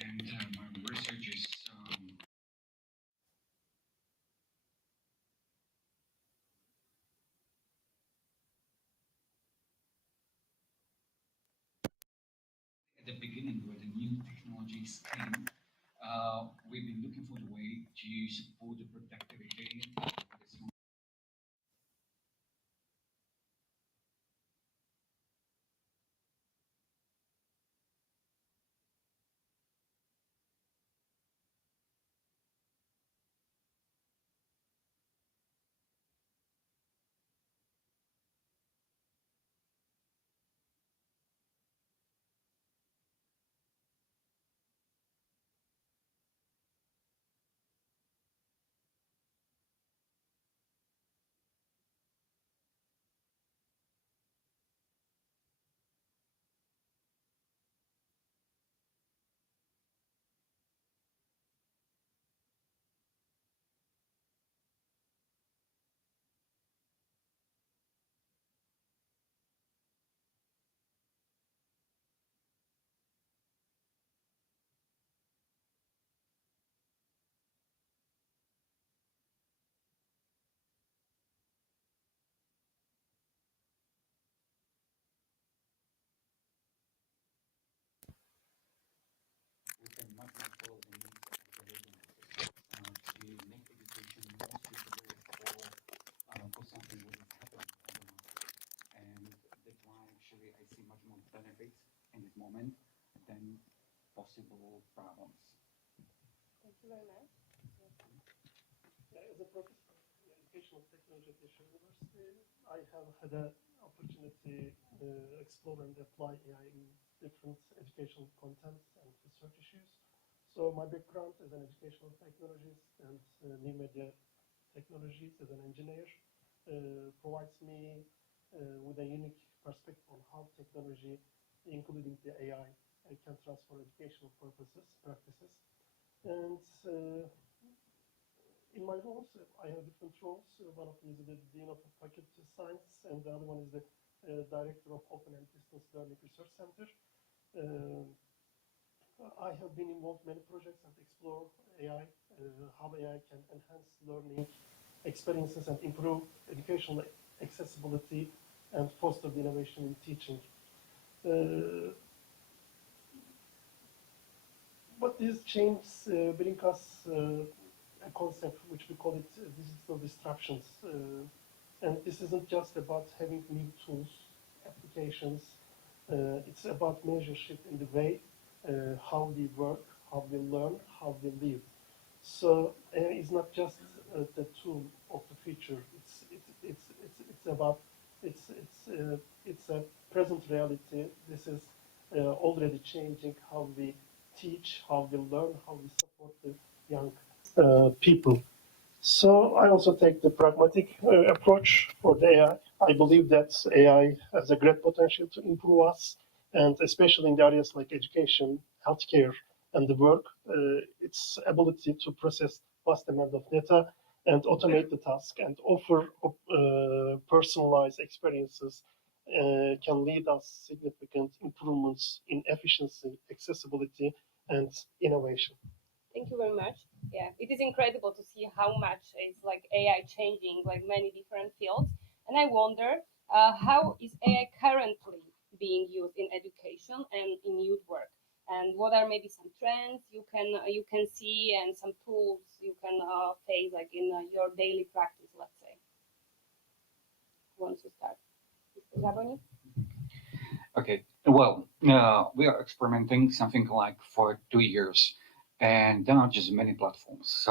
And my research is at the beginning where the new technologies came. We've been looking for the way to support the productivity of this. We can much more follow the needs of the organizers to make education more suitable for something what is happening on the market. And that's why actually I see much more benefits in this moment than possible problems. Thank you very much. Yeah, as a professor in educational technology at the university, I have had an opportunity to explore and apply AI in different educational contents and research issues. So my background as an educational technologist and new media technologies as an engineer provides me with a unique perspective on how technology, including the AI, can transform educational practices. And in my roles, I have different roles. One of them is the Dean of Faculty of Science, and the other one is the Director of Open and Distance Learning Research Center. I have been involved in many projects and explore AI, how AI can enhance learning experiences and improve educational accessibility and foster the innovation in teaching. But these changes bring us a concept which we call it digital disruptions. And this isn't just about having new tools, applications. It's about major shift in the way how we work, how we learn, how we live. So it's not just the tool of the future. It's about it's a present reality. This is already changing how we teach, how we learn, how we support the young people. So I also take the pragmatic approach for the AI. I believe that AI has a great potential to improve us, and especially in the areas like education, healthcare, and the work, its ability to process vast amount of data and automate the task and offer personalized experiences can lead us significant improvements in efficiency, accessibility, and innovation. Thank you very much. Yeah, it is incredible to see how much is like AI changing like many different fields. And I wonder how is AI currently being used in education and in youth work, and what are maybe some trends you can see and some tools you can face like in your daily practice, let's say. Who wants to start? Mr. Zaboni? Okay, well, we are experimenting something like for 2 years, and there are just many platforms.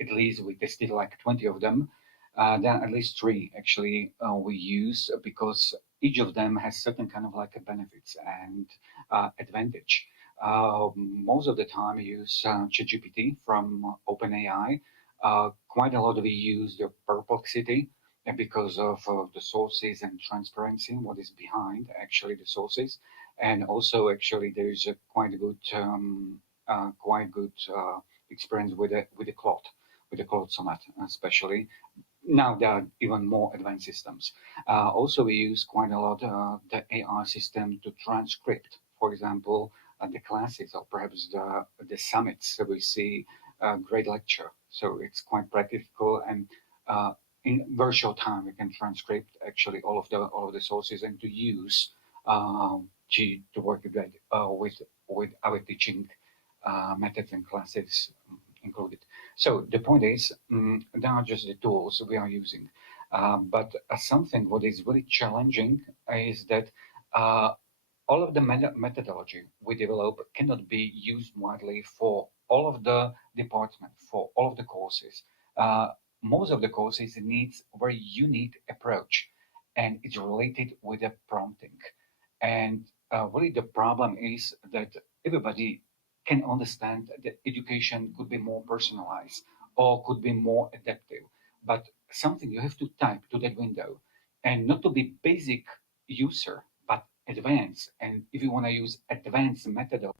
At least we tested like 20 of them. There are at least three actually we use because each of them has certain kind of like benefits and advantage. Most of the time we use ChatGPT from OpenAI. Quite a lot we use the Perplexity and because of the sources and transparency, what is behind actually the sources, and also actually there is a quite good experience with the cloud. with the code sonnet especially. Now there are even more advanced systems. Also, we use quite a lot the AI system to transcript, for example, the classes or perhaps the summits that we see great lecture. So it's quite practical, and in very short time we can transcript actually all of the sources and to use to work with our teaching methods and classes included. So the point is, they are just the tools we are using. But something what is really challenging is that all of the methodology we develop cannot be used widely for all of the departments, for all of the courses. Most of the courses needs a very unique approach, and it's related with the prompting. And really the problem is that everybody can understand that education could be more personalized or could be more adaptive. But something you have to type to that window and not to be basic user, but advanced. And if you want to use advanced methodology,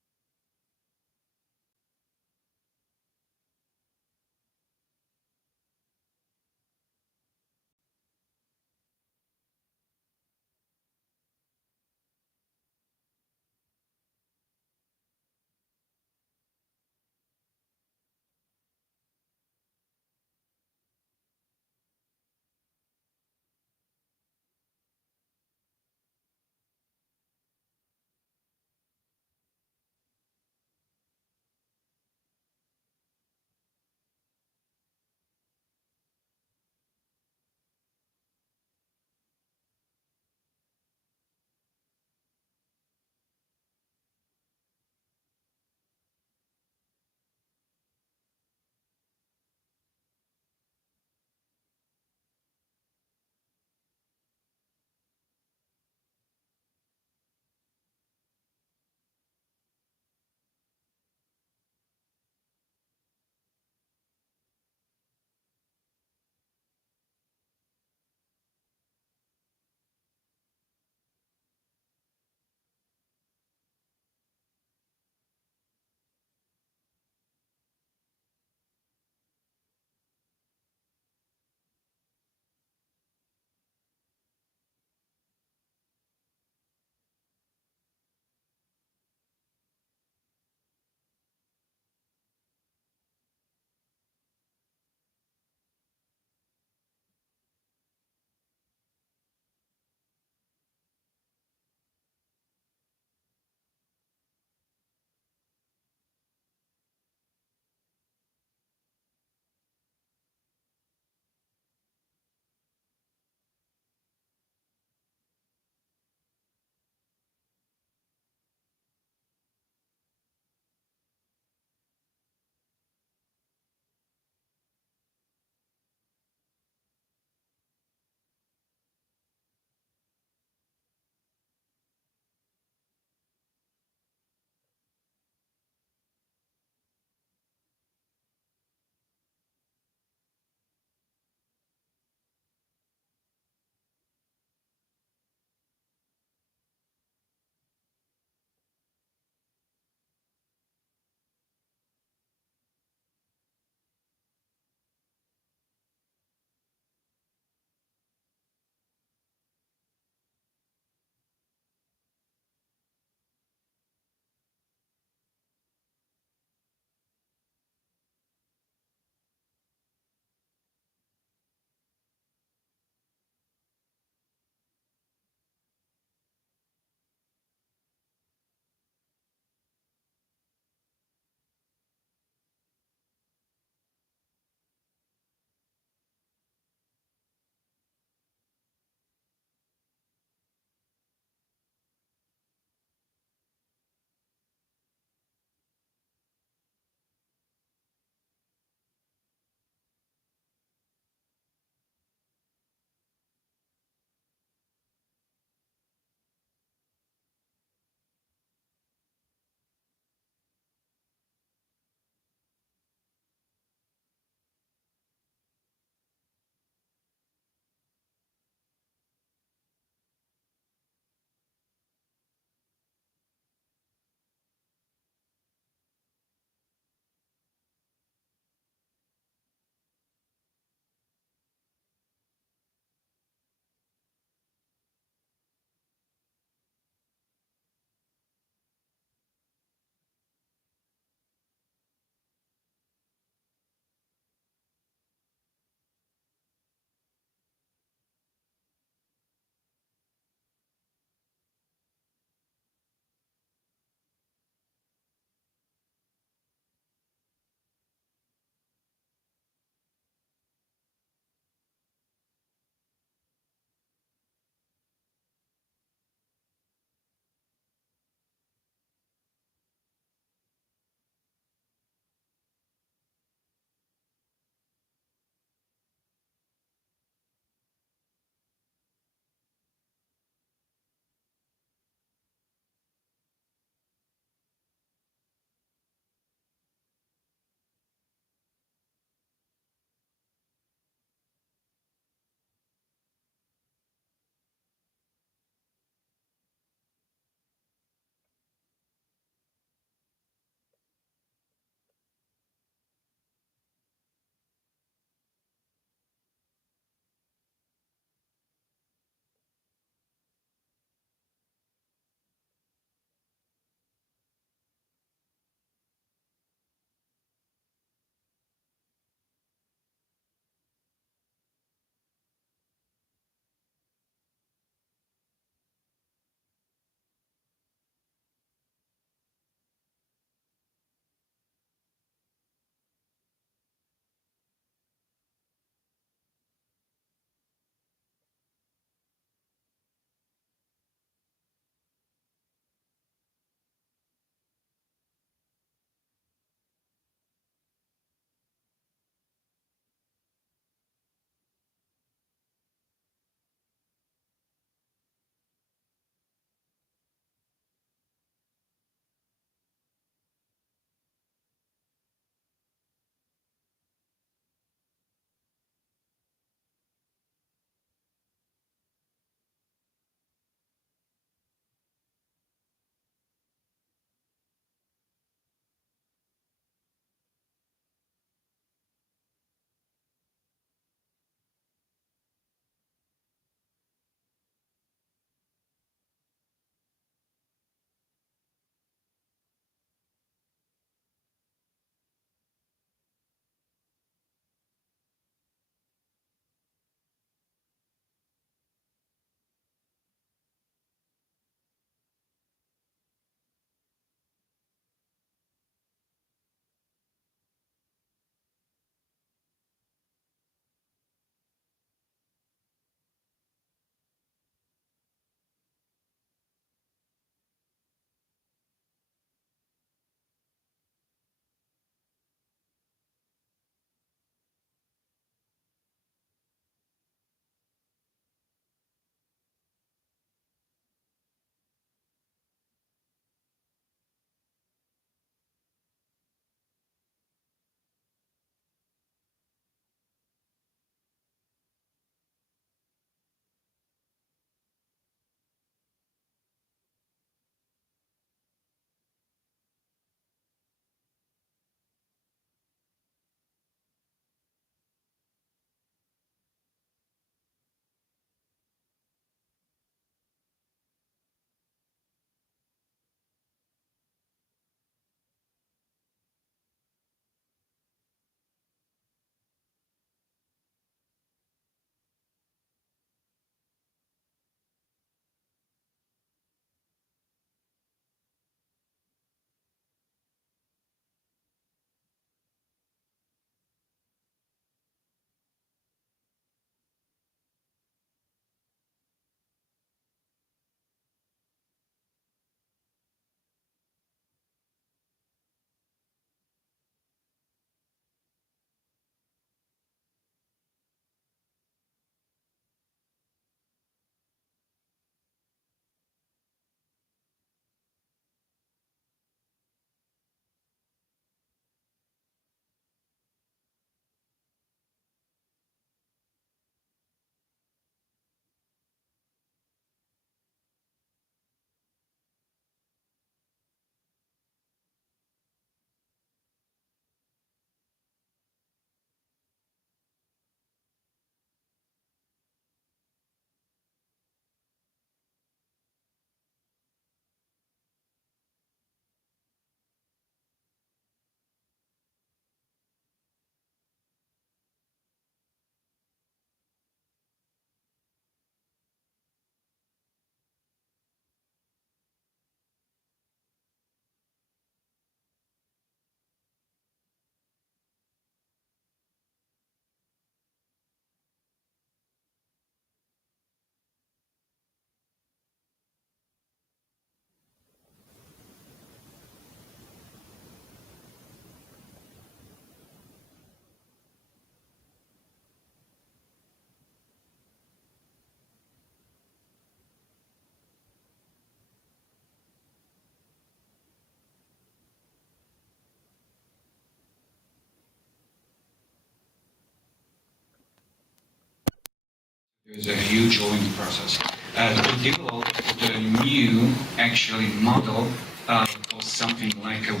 There's a huge learning process. To develop the new actually model costs something like $1.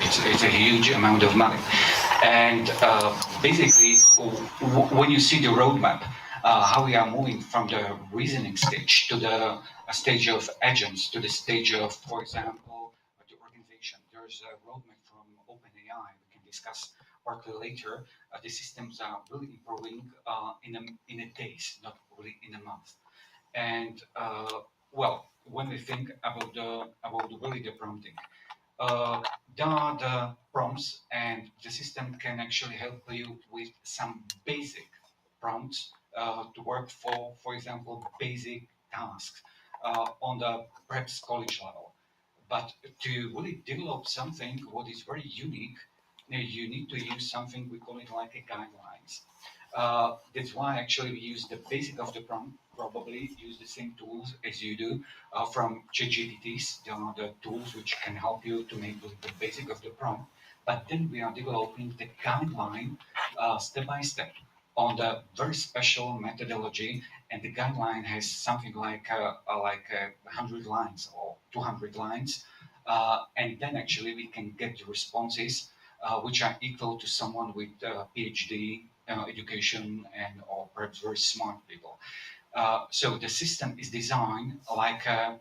It's a huge amount of money. And basically, when you see the roadmap, how we are moving from the reasoning stage to the stage of agents, to the stage of, for example, the organization. There's a roadmap from OpenAI we can discuss partly later. The systems are really improving in a days, not really in a month. And well, when we think about really the prompting, uh, there are the prompts, and the system can actually help you with some basic prompts to work for example, basic tasks on the perhaps college level. But to really develop something what is very unique, you need to use something we call it like a guidelines. That's why actually we use the basic of the prompt, probably use the same tools as you do from ChatGPTs. There are the tools which can help you to make the basic of the prompt. But then we are developing the guideline step by step on the very special methodology, and the guideline has something like 100 lines or 200 lines, and then actually we can get the responses which are equal to someone with PhD education and or perhaps very smart people. So the system is designed like a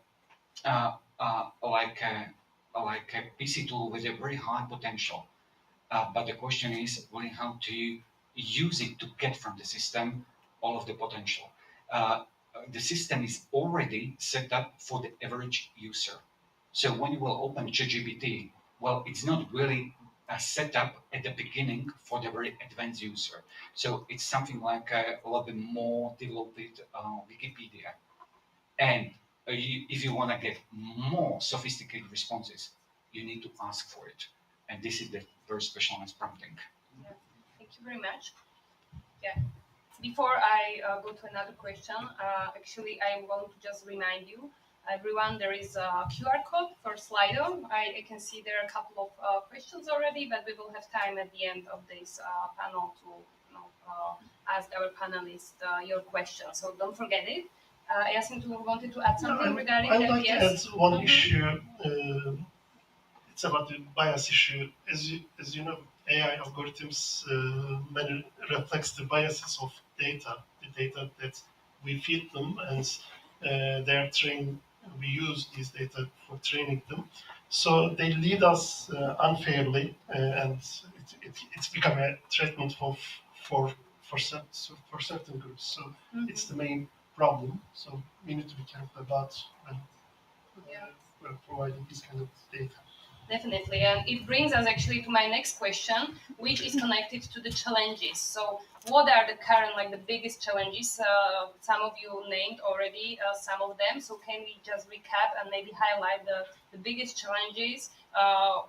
PC tool with a very high potential. But the question is really how to use it to get from the system all of the potential. Uh, the system is already set up for the average user. So when you will open ChatGPT, well, it's not really set up at the beginning for the very advanced user. So it's something like a little bit more developed Wikipedia. And if you want to get more sophisticated responses, you need to ask for it. And this is the very specialized prompting. Yeah. Thank you very much. Yeah. Before I go to another question, actually, I want to just remind you, everyone, there is a QR code for Slido. I can see there are a couple of questions already, but we will have time at the end of this panel to ask our panelists your questions. So don't forget it. Yasin, you wanted to add something regarding I'd that? like Yes. to add one issue. It's about the bias issue. As you know, AI algorithms many reflects the biases of data, the data that we feed them, and they are trained. We use these data for training them, so they lead us unfairly, and it's become a treatment for for certain groups. So it's the main problem. So we need to be careful about when providing this kind of data. Definitely, and it brings us actually to my next question, which is connected to the challenges. So, what are the current, like the biggest challenges? Some of you named already some of them. So, can we just recap and maybe highlight the biggest challenges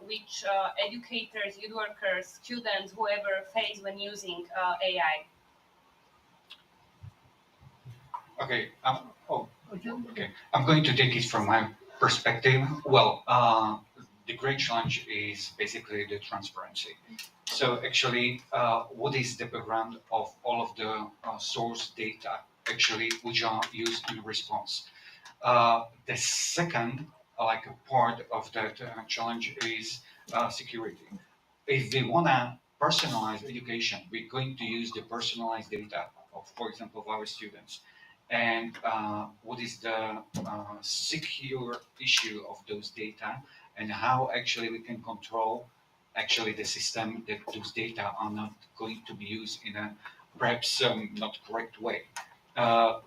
which educators, youth workers, students, whoever face when using AI? Okay. Okay. I'm going to take it from my perspective. Well, the great challenge is basically the transparency. So actually, what is the background of all of the source data actually which are used in response? The second, like a part of that challenge is security. If we want to personalize education, we're going to use the personalized data of, for example, of our students. And what is the secure issue of those data, and how actually we can control actually the system that those data are not going to be used in a perhaps not correct way.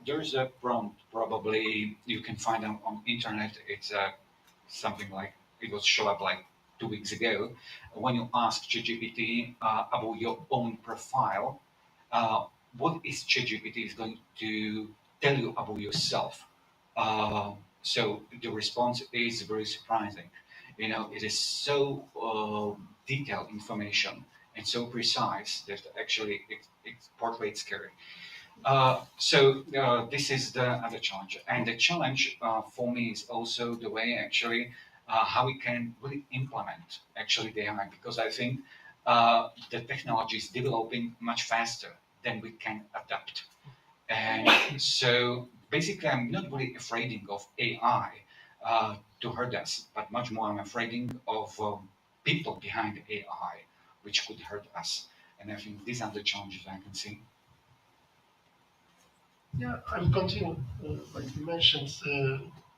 There's a prompt probably you can find on internet. It's something like it was show up like 2 weeks ago. When you ask ChatGPT about your own profile, what is ChatGPT is going to tell you about yourself? So the response is very surprising. You know, it is so detailed information and so precise that actually it's partly it's scary. So this is the other challenge, and the challenge for me is also the way actually how we can really implement actually the AI, because I think the technology is developing much faster then we can adapt. And so basically, I'm not really afraid of AI to hurt us, but much more I'm afraid of people behind AI, which could hurt us. And I think these are the challenges I can see. Yeah, I'll continue. Like you mentioned,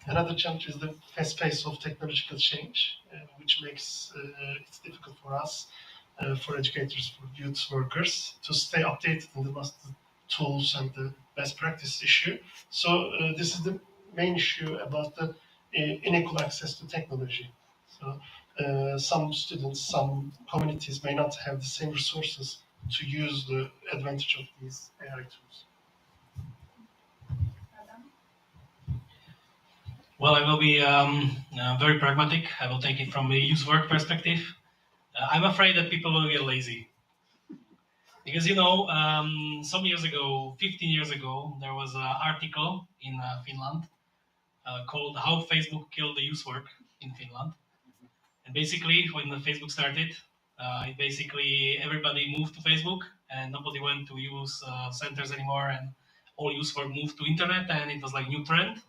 another challenge is the fast pace of technological change, which makes it difficult for us, for educators, for youth workers, to stay updated on the most tools and the best practice issue. So this is the main issue about the unequal access to technology. So some students, some communities may not have the same resources to use the advantage of these AI tools. Well, I will be very pragmatic. I will take it from a youth work perspective. I'm afraid that people will get lazy. Because, some years ago, 15 years ago, there was an article in Finland called How Facebook Killed the Youth Work in Finland. And basically, when the Facebook started, everybody moved to Facebook and nobody went to youth centers anymore, and all youth work moved to internet, and it was like new trend.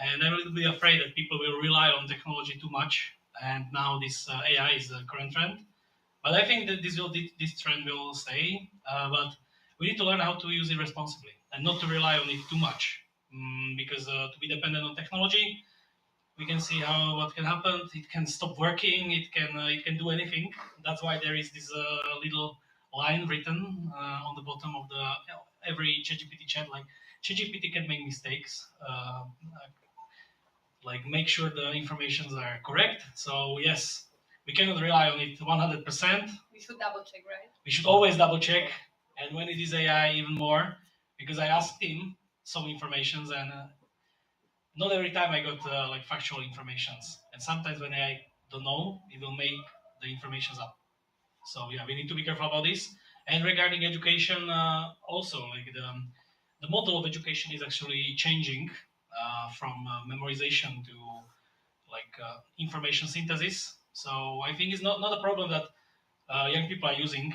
And I'm a little bit afraid that people will rely on technology too much, and now this AI is the current trend. But I think that this trend will stay, but we need to learn how to use it responsibly and not to rely on it too much. Because to be dependent on technology, we can see what can happen. It can stop working. It can do anything. That's why there is this little line written on the bottom of every ChatGPT chat. Like, ChatGPT can make mistakes. Like, make sure the informations are correct. So yes, we cannot rely on it 100%. We should double check, right? We should always double check, and when it is AI, even more, because I asked him some informations, and not every time I got like factual informations, and sometimes when I don't know, it will make the informations up. So yeah, we need to be careful about this. And regarding education, also like the model of education is actually changing from memorization to like information synthesis. So I think it's not a problem that young people are using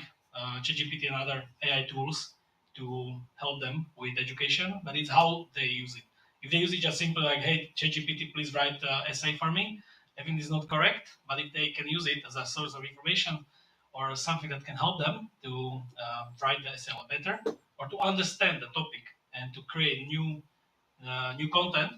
ChatGPT and other AI tools to help them with education, but it's how they use it. If they use it just simply like, hey, ChatGPT, please write an essay for me, I think it's not correct. But if they can use it as a source of information or something that can help them to write the essay a lot better, or to understand the topic and to create new content,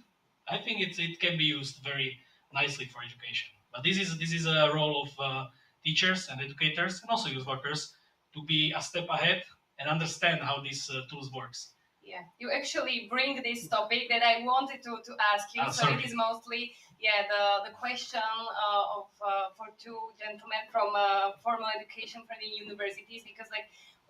I think it can be used very nicely for education. But this is a role of teachers and educators and also youth workers to be a step ahead and understand how these tools works. Yeah, you actually bring this topic that I wanted to ask you. So it is mostly, the question for two gentlemen from formal education from the universities, because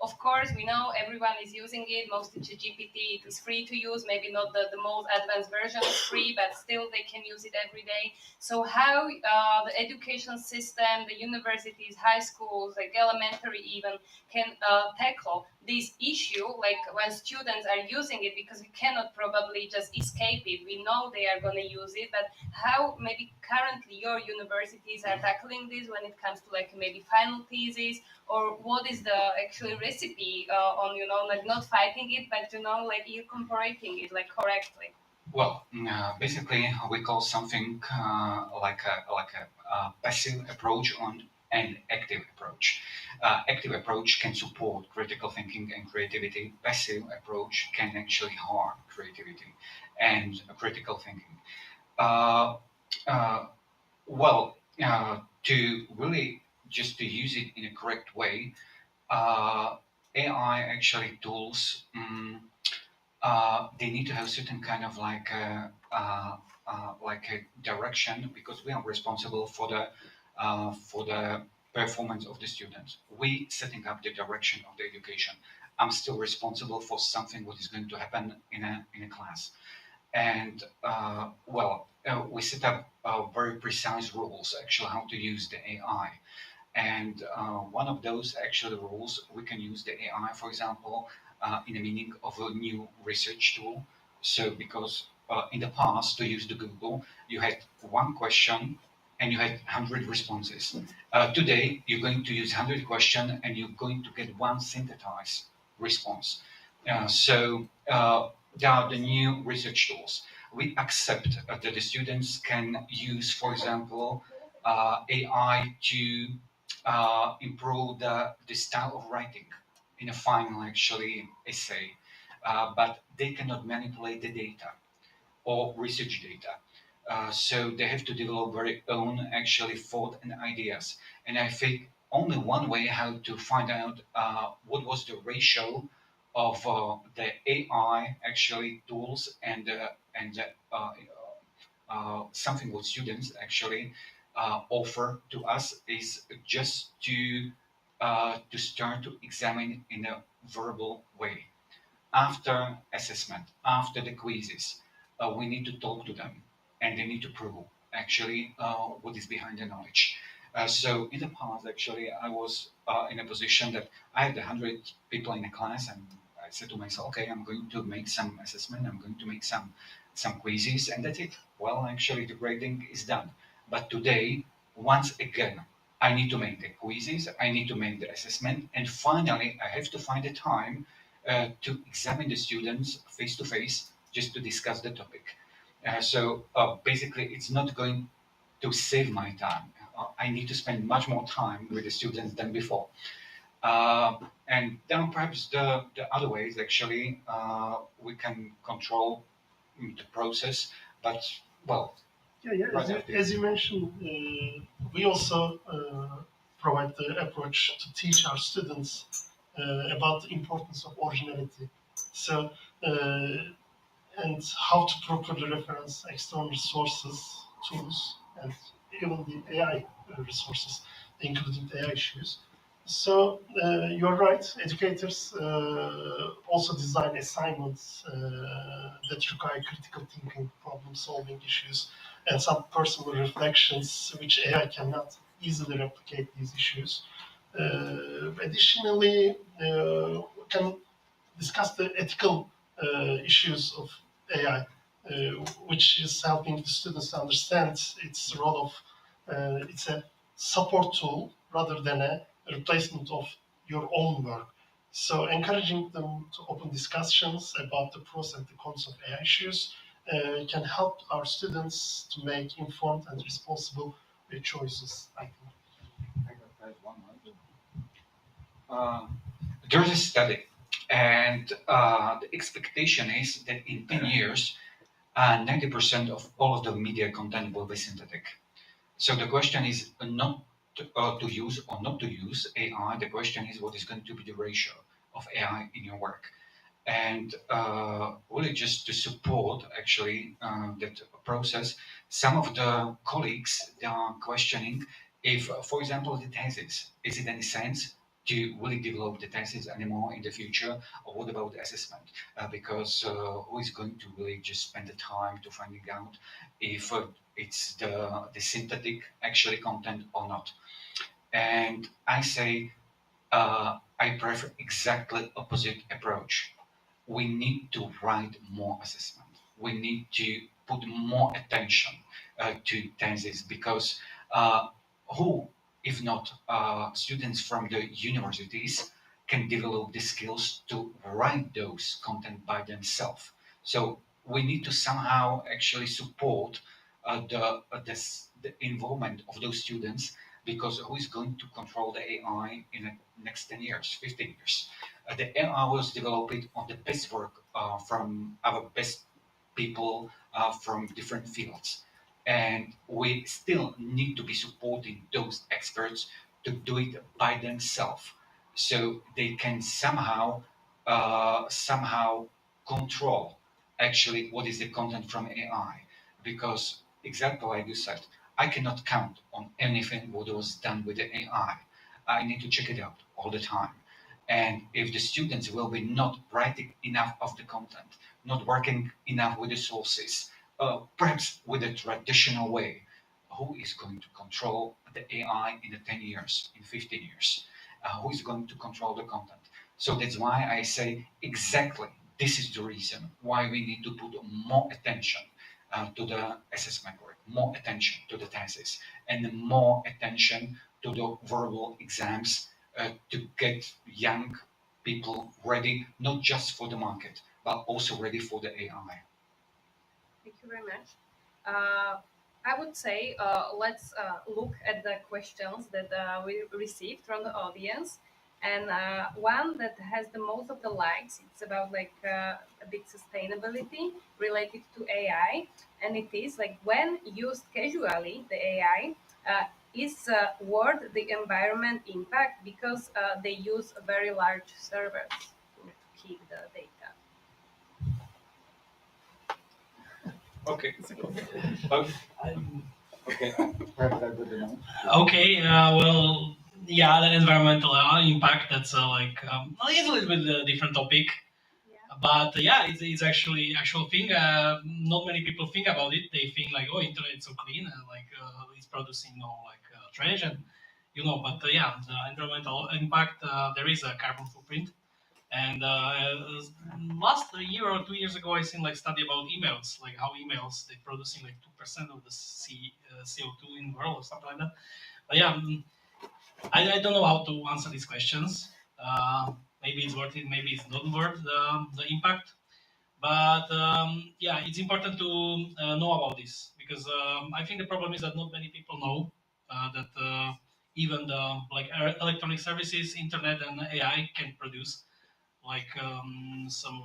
of course, we know everyone is using it. Mostly ChatGPT, it is free to use. Maybe not the most advanced version is free, but still they can use it every day. So how the education system, the universities, high schools, like elementary even, can tackle this issue, like when students are using it, because we cannot probably just escape it. We know they are going to use it, but how maybe currently your universities are tackling this when it comes to like maybe final thesis, or what is the actual recipe on like not fighting it, but like incorporating it like correctly? Well, basically, we call something like a passive approach on an active approach. Active approach can support critical thinking and creativity. Passive approach can actually harm creativity and critical thinking. Uh, uh, to really just to use it in a correct way, AI actually tools. They need to have certain kind of like a direction, because we are responsible for the performance of the students. We setting up the direction of the education. I'm still responsible for something what is going to happen in a class, and we set up very precise rules actually how to use the AI. And one of those actual rules, we can use the AI, for example, in the meaning of a new research tool. So because in the past, to use the Google, you had one question and you had 100 responses. Today, you're going to use 100 questions and you're going to get one synthesized response. So there are the new research tools. We accept that the students can use, for example, AI to improve the style of writing in a final actually essay, but they cannot manipulate the data or research data. So they have to develop their own actually thought and ideas. And I think only one way how to find out what was the ratio of the AI actually tools and something what students actually offer to us is just to start to examine in a verbal way after assessment, after the quizzes, we need to talk to them and they need to prove actually what is behind the knowledge. So in the past, actually, I was in a position that I had 100 people in a class, and I said to myself, okay, I'm going to make some assessment, I'm going to make some quizzes, and that's it. Well, actually, the grading is done. But today, once again, I need to make the quizzes, I need to make the assessment, and finally, I have to find a time to examine the students face to face just to discuss the topic. So basically, it's not going to save my time. I need to spend much more time with the students than before. And then perhaps the other way is actually we can control the process, but well, Yeah. As you mentioned, we also provide the approach to teach our students about the importance of originality. So, and how to properly reference external sources, tools, and even the AI resources, including the AI issues. So you're right. Educators also design assignments that require critical thinking, problem-solving issues, and some personal reflections, which AI cannot easily replicate these issues. Additionally, we can discuss the ethical issues of AI, which is helping the students understand its role of it's a support tool rather than a replacement of your own work. So encouraging them to open discussions about the pros and the cons of AI issues can help our students to make informed and responsible choices, I think. There's a study, and the expectation is that in 10 years, 90% of all of the media content will be synthetic. So the question is not to use or not to use AI. The question is what is going to be the ratio of AI in your work. And really just to support actually that process, some of the colleagues they are questioning if, for example, the thesis, is it any sense to really develop the thesis anymore in the future, or what about the assessment? Because who is going to really just spend the time to finding out if it's the synthetic actually content or not? And I say I prefer exactly opposite approach. We need to write more assessment. We need to put more attention to thesis because who, if not students from the universities, can develop the skills to write those content by themselves. So we need to somehow actually support the involvement of those students because who is going to control the AI in the next 10 years, 15 years? The AI was developed on the best work from our best people from different fields. And we still need to be supporting those experts to do it by themselves so they can somehow control actually what is the content from AI. Because exactly like you said, I cannot count on anything what was done with the AI. I need to check it out all the time. And if the students will be not writing enough of the content, not working enough with the sources, perhaps with a traditional way, who is going to control the AI in the 10 years, in 15 years? Who is going to control the content? So that's why I say exactly this is the reason why we need to put more attention to the assessment work, more attention to the thesis, and more attention to the verbal exams to get young people ready not just for the market, but also ready for the AI? Thank you very much. I would say let's look at the questions that we received from the audience. And one that has the most of the likes, it's about like a bit sustainability related to AI. And it is like when used casually, the AI is worth the environment impact because they use very large servers to keep the data. Okay. Okay. Okay. Well, yeah, the environmental impact. That's it's a little bit a different topic. But yeah, it's actually actual thing. Not many people think about it. They think like, oh, internet is so clean and it's producing no trash and But yeah, the environmental impact. There is a carbon footprint. And last year or 2 years ago, I seen like study about emails, like how emails they producing like 2% of the CO2 in the world or something like that. But yeah, I don't know how to answer these questions. Maybe it's worth it, maybe it's not worth the impact. But yeah, it's important to know about this because I think the problem is that not many people know that even the electronic services, internet, and AI can produce some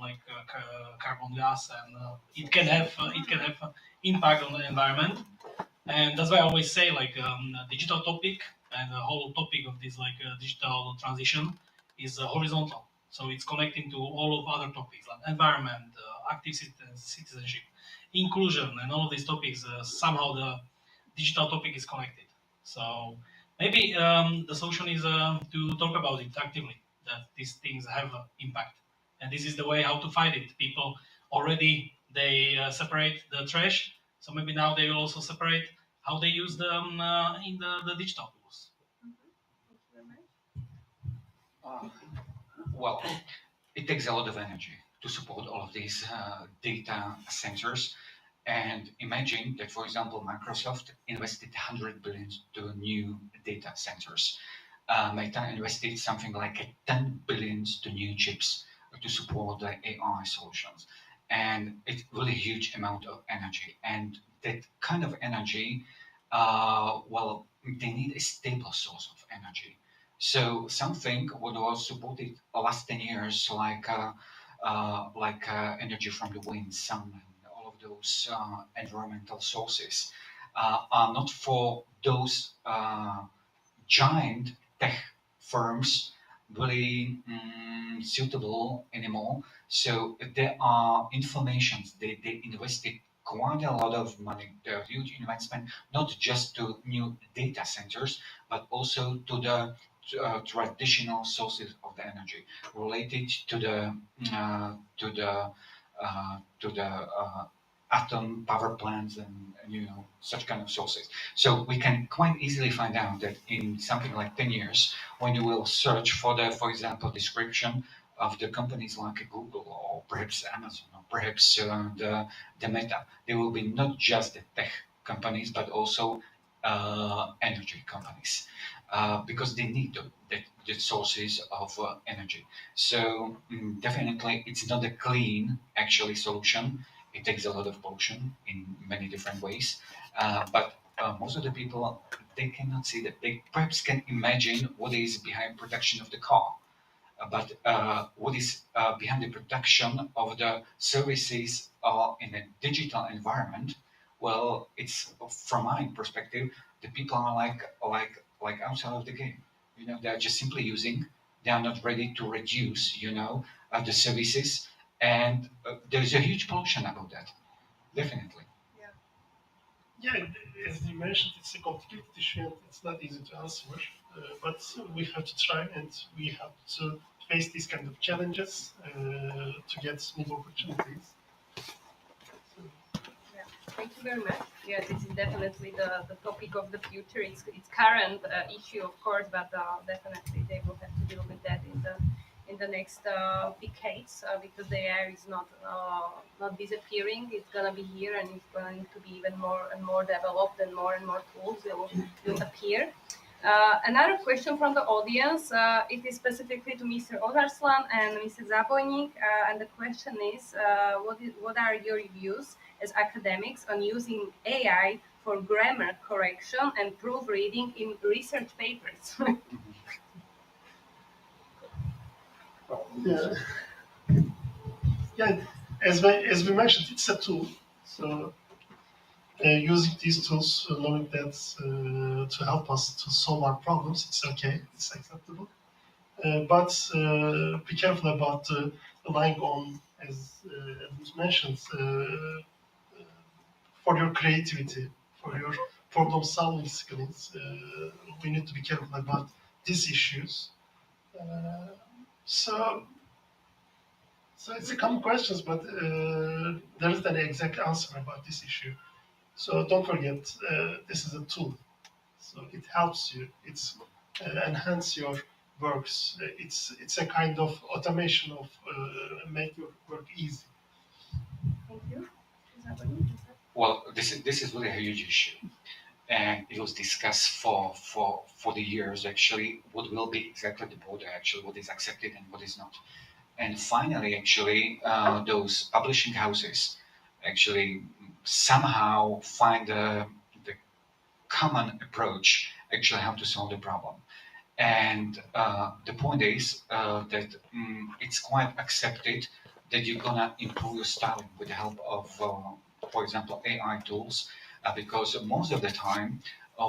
carbon gas, and it can have impact on the environment. And that's why I always say digital topic and the whole topic of this digital transition is horizontal. So it's connecting to all of other topics like environment, active citizenship, inclusion, and all of these topics. Somehow the digital topic is connected. So maybe the solution is to talk about it actively, that these things have impact. And this is the way how to fight it. People already, they separate the trash. So maybe now they will also separate how they use them in the digital tools. Well, it takes a lot of energy to support all of these data centers. And imagine that, for example, Microsoft invested 100 billion to new data centers. Meta invested something like 10 billion to new chips to support the AI solutions. And it's really a huge amount of energy. And that kind of energy, well, they need a stable source of energy. So something what was supported the last 10 years, like energy from the wind, sun, and all of those environmental sources, are not for those giant tech firms really suitable anymore. So there are informations, they invested quite a lot of money, the huge investment, not just to new data centers, but also to the traditional sources of the energy related to the atom power plants and such kind of sources. So we can quite easily find out that in something like 10 years, when you will search for for example, description of the companies like Google or perhaps Amazon or perhaps the Meta, there will be not just the tech companies but also energy companies because they need the sources of energy. So definitely, it's not a clean actually solution. It takes a lot of pollution in many different ways, but most of the people they cannot see that. They perhaps can imagine what is behind production of the car, but what is behind the production of the services in a digital environment? Well, it's from my perspective, the people are like outside of the game. They are just simply using. They are not ready to reduce, the services, and there is a huge pollution about that. Definitely. Yeah, as you mentioned, it's a complicated issue and it's not easy to answer. But we have to try and we have to face these kind of challenges to get new opportunities. Yeah, thank you very much. Yeah, this is definitely the topic of the future. It's current issue, of course, but definitely they will have to deal with that in the next decades because the AI is not disappearing. It's gonna be here and it's going to be even more and more developed and more tools will appear. Another question from the audience, it is specifically to Mr. Ozarslan and Mr. Zabojnik, and the question is, what are your views as academics on using AI for grammar correction and proofreading in research papers? Yeah, yeah. As we mentioned, it's a tool. So using these tools, knowing that to help us to solve our problems, it's okay, it's acceptable. But be careful about relying on, as was mentioned, for your creativity, for your problem-solving skills. We need to be careful about these issues. So it's a common question, but there isn't any exact answer about this issue. So don't forget, this is a tool. So it helps you. It's enhance your works. It's a kind of automation of make your work easy. Thank you. Well, this is really a huge issue, and it was discussed for the years actually. What will be exactly the border actually? What is accepted and what is not? And finally, actually, those publishing houses actually somehow find the common approach actually how to solve the problem. And the point is that it's quite accepted that you're gonna improve your styling with the help of, for example, AI tools, because most of the time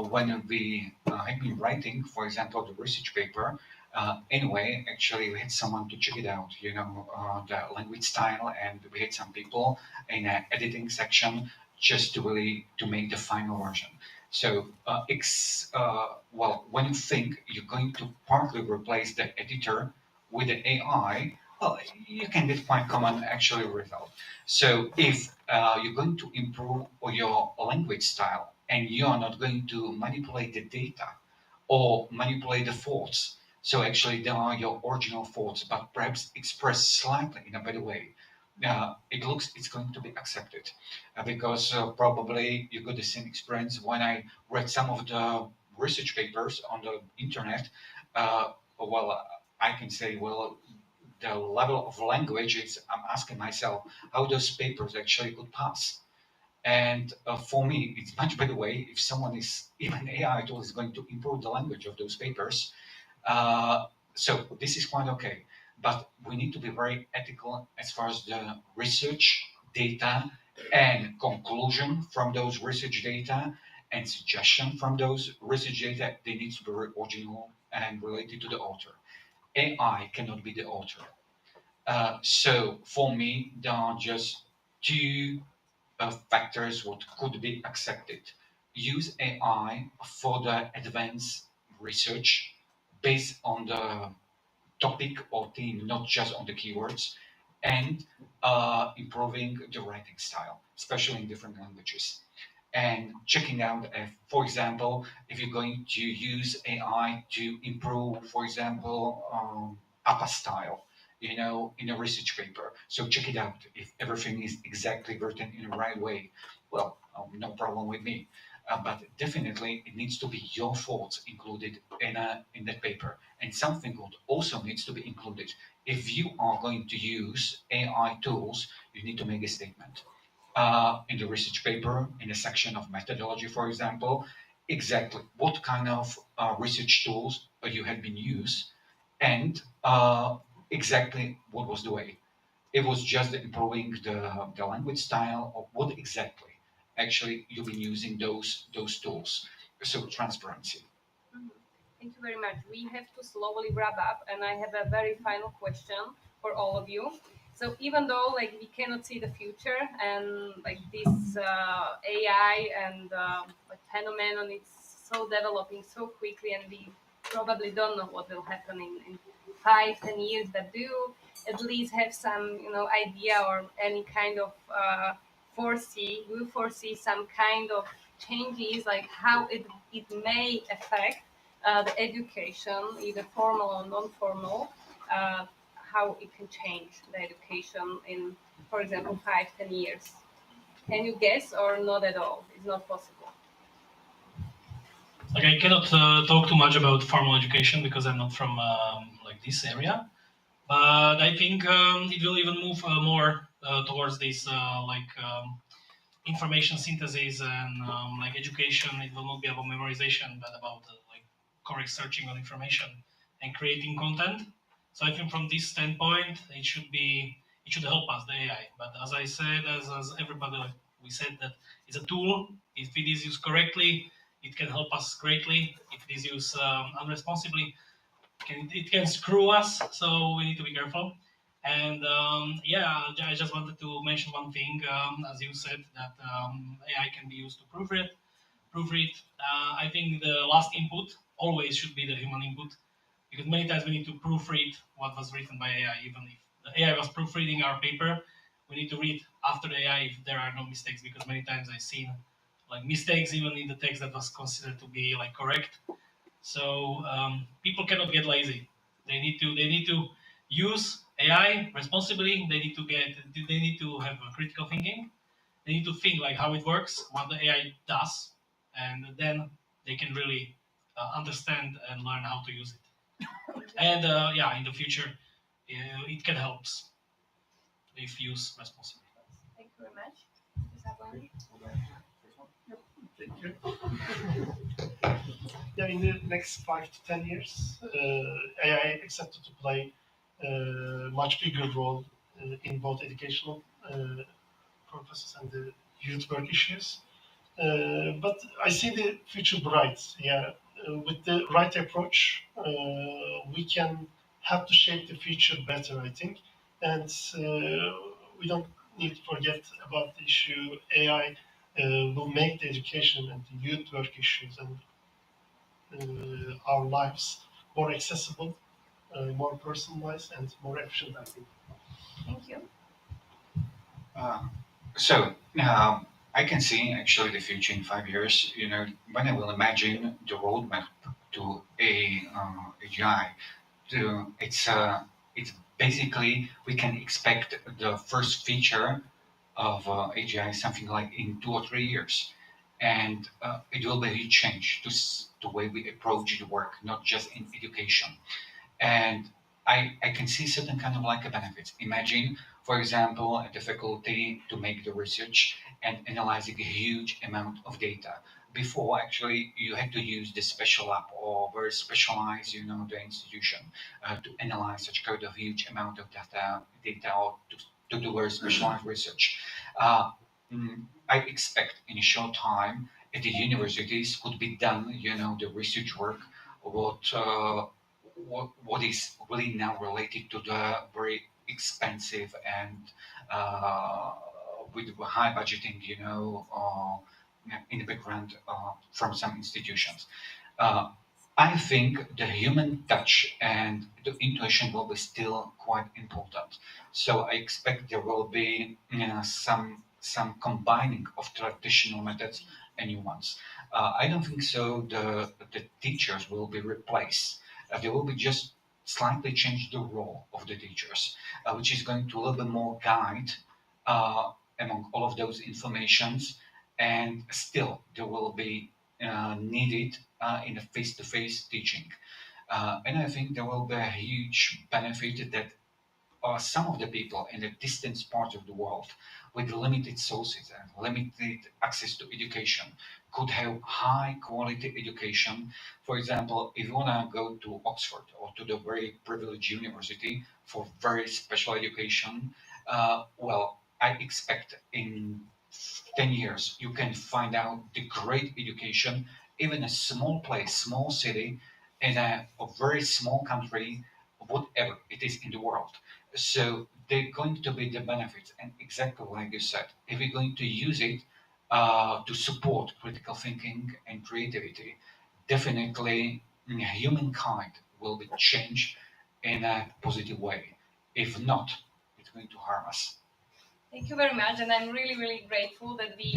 when we have been writing, for example, the research paper, anyway, actually we had someone to check it out, you know, the language style, and we had some people in an editing section just to really to make the final version. So, well, when you think you're going to partly replace the editor with the AI, well, you can get quite common actually result. So, if you're going to improve your language style and you're not going to manipulate the data or manipulate the thoughts, so actually they are your original thoughts, but perhaps expressed slightly in a better way, it's going to be accepted because probably you got the same experience when I read some of the research papers on the internet. Well, I can say, well, the level of language is, I'm asking myself how those papers actually could pass. And for me, it's much better way if someone is, even AI tool is going to improve the language of those papers. So this is quite okay, but we need to be very ethical as far as the research data and conclusion from those research data and suggestion from those research data. They need to be very original and related to the author. AI cannot be the author. So for me, there are just two factors what could be accepted. Use AI for the advanced research based on the topic or theme, not just on the keywords, and improving the writing style, especially in different languages. And checking out, for example, if you're going to use AI to improve, for example, APA style, you know, in a research paper. So check it out. If everything is exactly written in the right way, well, no problem with me. But definitely, it needs to be your thoughts included in that paper. And something good also needs to be included. If you are going to use AI tools, you need to make a statement in the research paper, in a section of methodology, for example, exactly what kind of research tools you had been used, and exactly what was the way. It was just improving the language style, or what exactly actually you've been using those tools. So transparency. Thank you very much. We have to slowly wrap up, and I have a very final question for all of you. So even though like we cannot see the future and like this AI and like phenomenon, it's so developing so quickly, and we probably don't know what will happen in 5-10 years. But do you at least have some idea or any kind of foresee some kind of changes, like how it may affect the education, either formal or non-formal, how it can change the education in, for example, 5-10 years? Can you guess or not at all? It's not possible. like I cannot talk too much about formal education because I'm not from like this area. But I think it will even move more towards this information synthesis and like education. It will not be about memorization, but about like correct searching on information and creating content. So I think from this standpoint, it should help us, the AI. But as I said, as everybody like we said, that it's a tool. If it is used correctly, it can help us greatly. If it is used unresponsibly, it can screw us. So we need to be careful. And yeah, I just wanted to mention one thing. As you said, that AI can be used to proofread. I think the last input always should be the human input, because many times we need to proofread what was written by AI. Even if the AI was proofreading our paper, we need to read after the AI if there are no mistakes, because many times I've seen like mistakes even in the text that was considered to be like correct. So people cannot get lazy. They need to use AI responsibly. They need to have a critical thinking. They need to think like how it works, what the AI does, and then they can really understand and learn how to use it. And yeah, in the future, it can help if used responsibly. Thank you very much. Is that one? Thank you. Yeah, in the next 5 to 10 years, AI accepted to play a much bigger role in both educational purposes and the youth work issues. But I see the future bright. Yeah, with the right approach, we can help to shape the future better, I think. And we don't need to forget about the issue AI will make the education and the youth work issues and our lives more accessible, more personalized, and more efficient, I think. Thank you. So I can see actually the future in 5 years. You know, when I will imagine the roadmap to AGI, it's basically we can expect the first feature of AGI something like in 2 or 3 years, and it will be a huge change to the way we approach the work, not just in education. And I can see certain kind of like a benefits. Imagine, for example, a difficulty to make the research and analyzing a huge amount of data. Before, actually, you had to use the special app or very specialized, you know, the institution to analyze such kind of huge amount of data or to do very specialized research. Uh, I expect in a short time at the universities could be done, you know, the research work, what is really now related to the very expensive and with high budgeting, you know, in the background from some institutions. Uh, I think the human touch and the intuition will be still quite important. So I expect there will be, you know, some combining of traditional methods and new ones. I don't think so. The teachers will be replaced. They will be just slightly change the role of the teachers, which is going to a little bit more guide among all of those informations, and still there will be needed in a face-to-face teaching. And I think there will be a huge benefit that some of the people in the distant part of the world with limited sources and limited access to education could have high quality education. For example, if you want to go to Oxford or to the very privileged university for very special education, well, I expect in 10 years you can find out the great education even a small place, small city in a very small country, whatever it is in the world. So they're going to be the benefits, and exactly like you said, if we're going to use it to support critical thinking and creativity, definitely humankind will be changed in a positive way. If not, it's going to harm us. Thank you very much, and I'm really, really grateful that we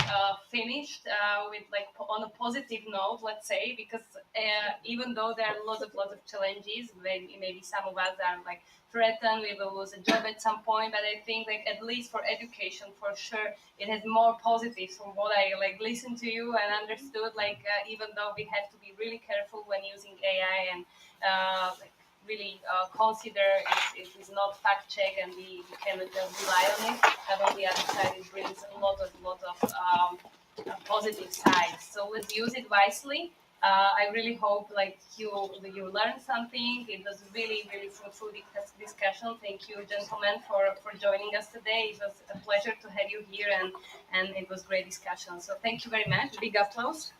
finished with on a positive note, let's say, because even though there are lots of challenges, maybe some of us are like threatened, we will lose a job at some point, but I think like at least for education, for sure, it has more positives from what I like listened to you and understood. Even though we have to be really careful when using AI and really consider it is not fact check and we cannot rely on it. But on the other side, it brings a lot of positive sides. So let's use it wisely. I really hope you learned something. It was really fruitful discussion. Thank you, gentlemen, for joining us today. It was a pleasure to have you here, and it was great discussion. So thank you very much. Big applause.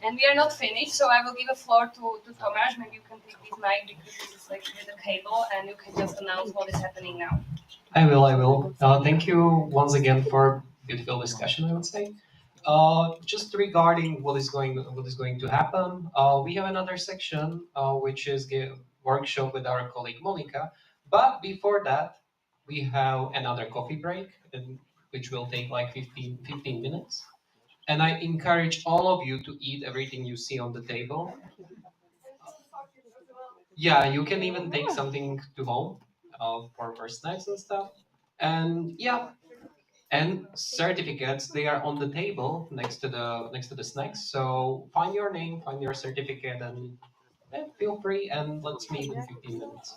And we are not finished, so I will give the floor to Tomasz. Maybe you can take this mic because this is like with the cable, and you can just announce what is happening now. I will. Thank you once again for beautiful discussion, I would say. Just regarding what is going to happen, we have another section which is workshop with our colleague Monica. But before that, we have another coffee break, which will take like 15 minutes. And I encourage all of you to eat everything you see on the table. Yeah, you can even take something to home for snacks and stuff. And yeah, and certificates, they are on the table next to the snacks. So find your name, find your certificate, and feel free. And let's meet in 15 minutes.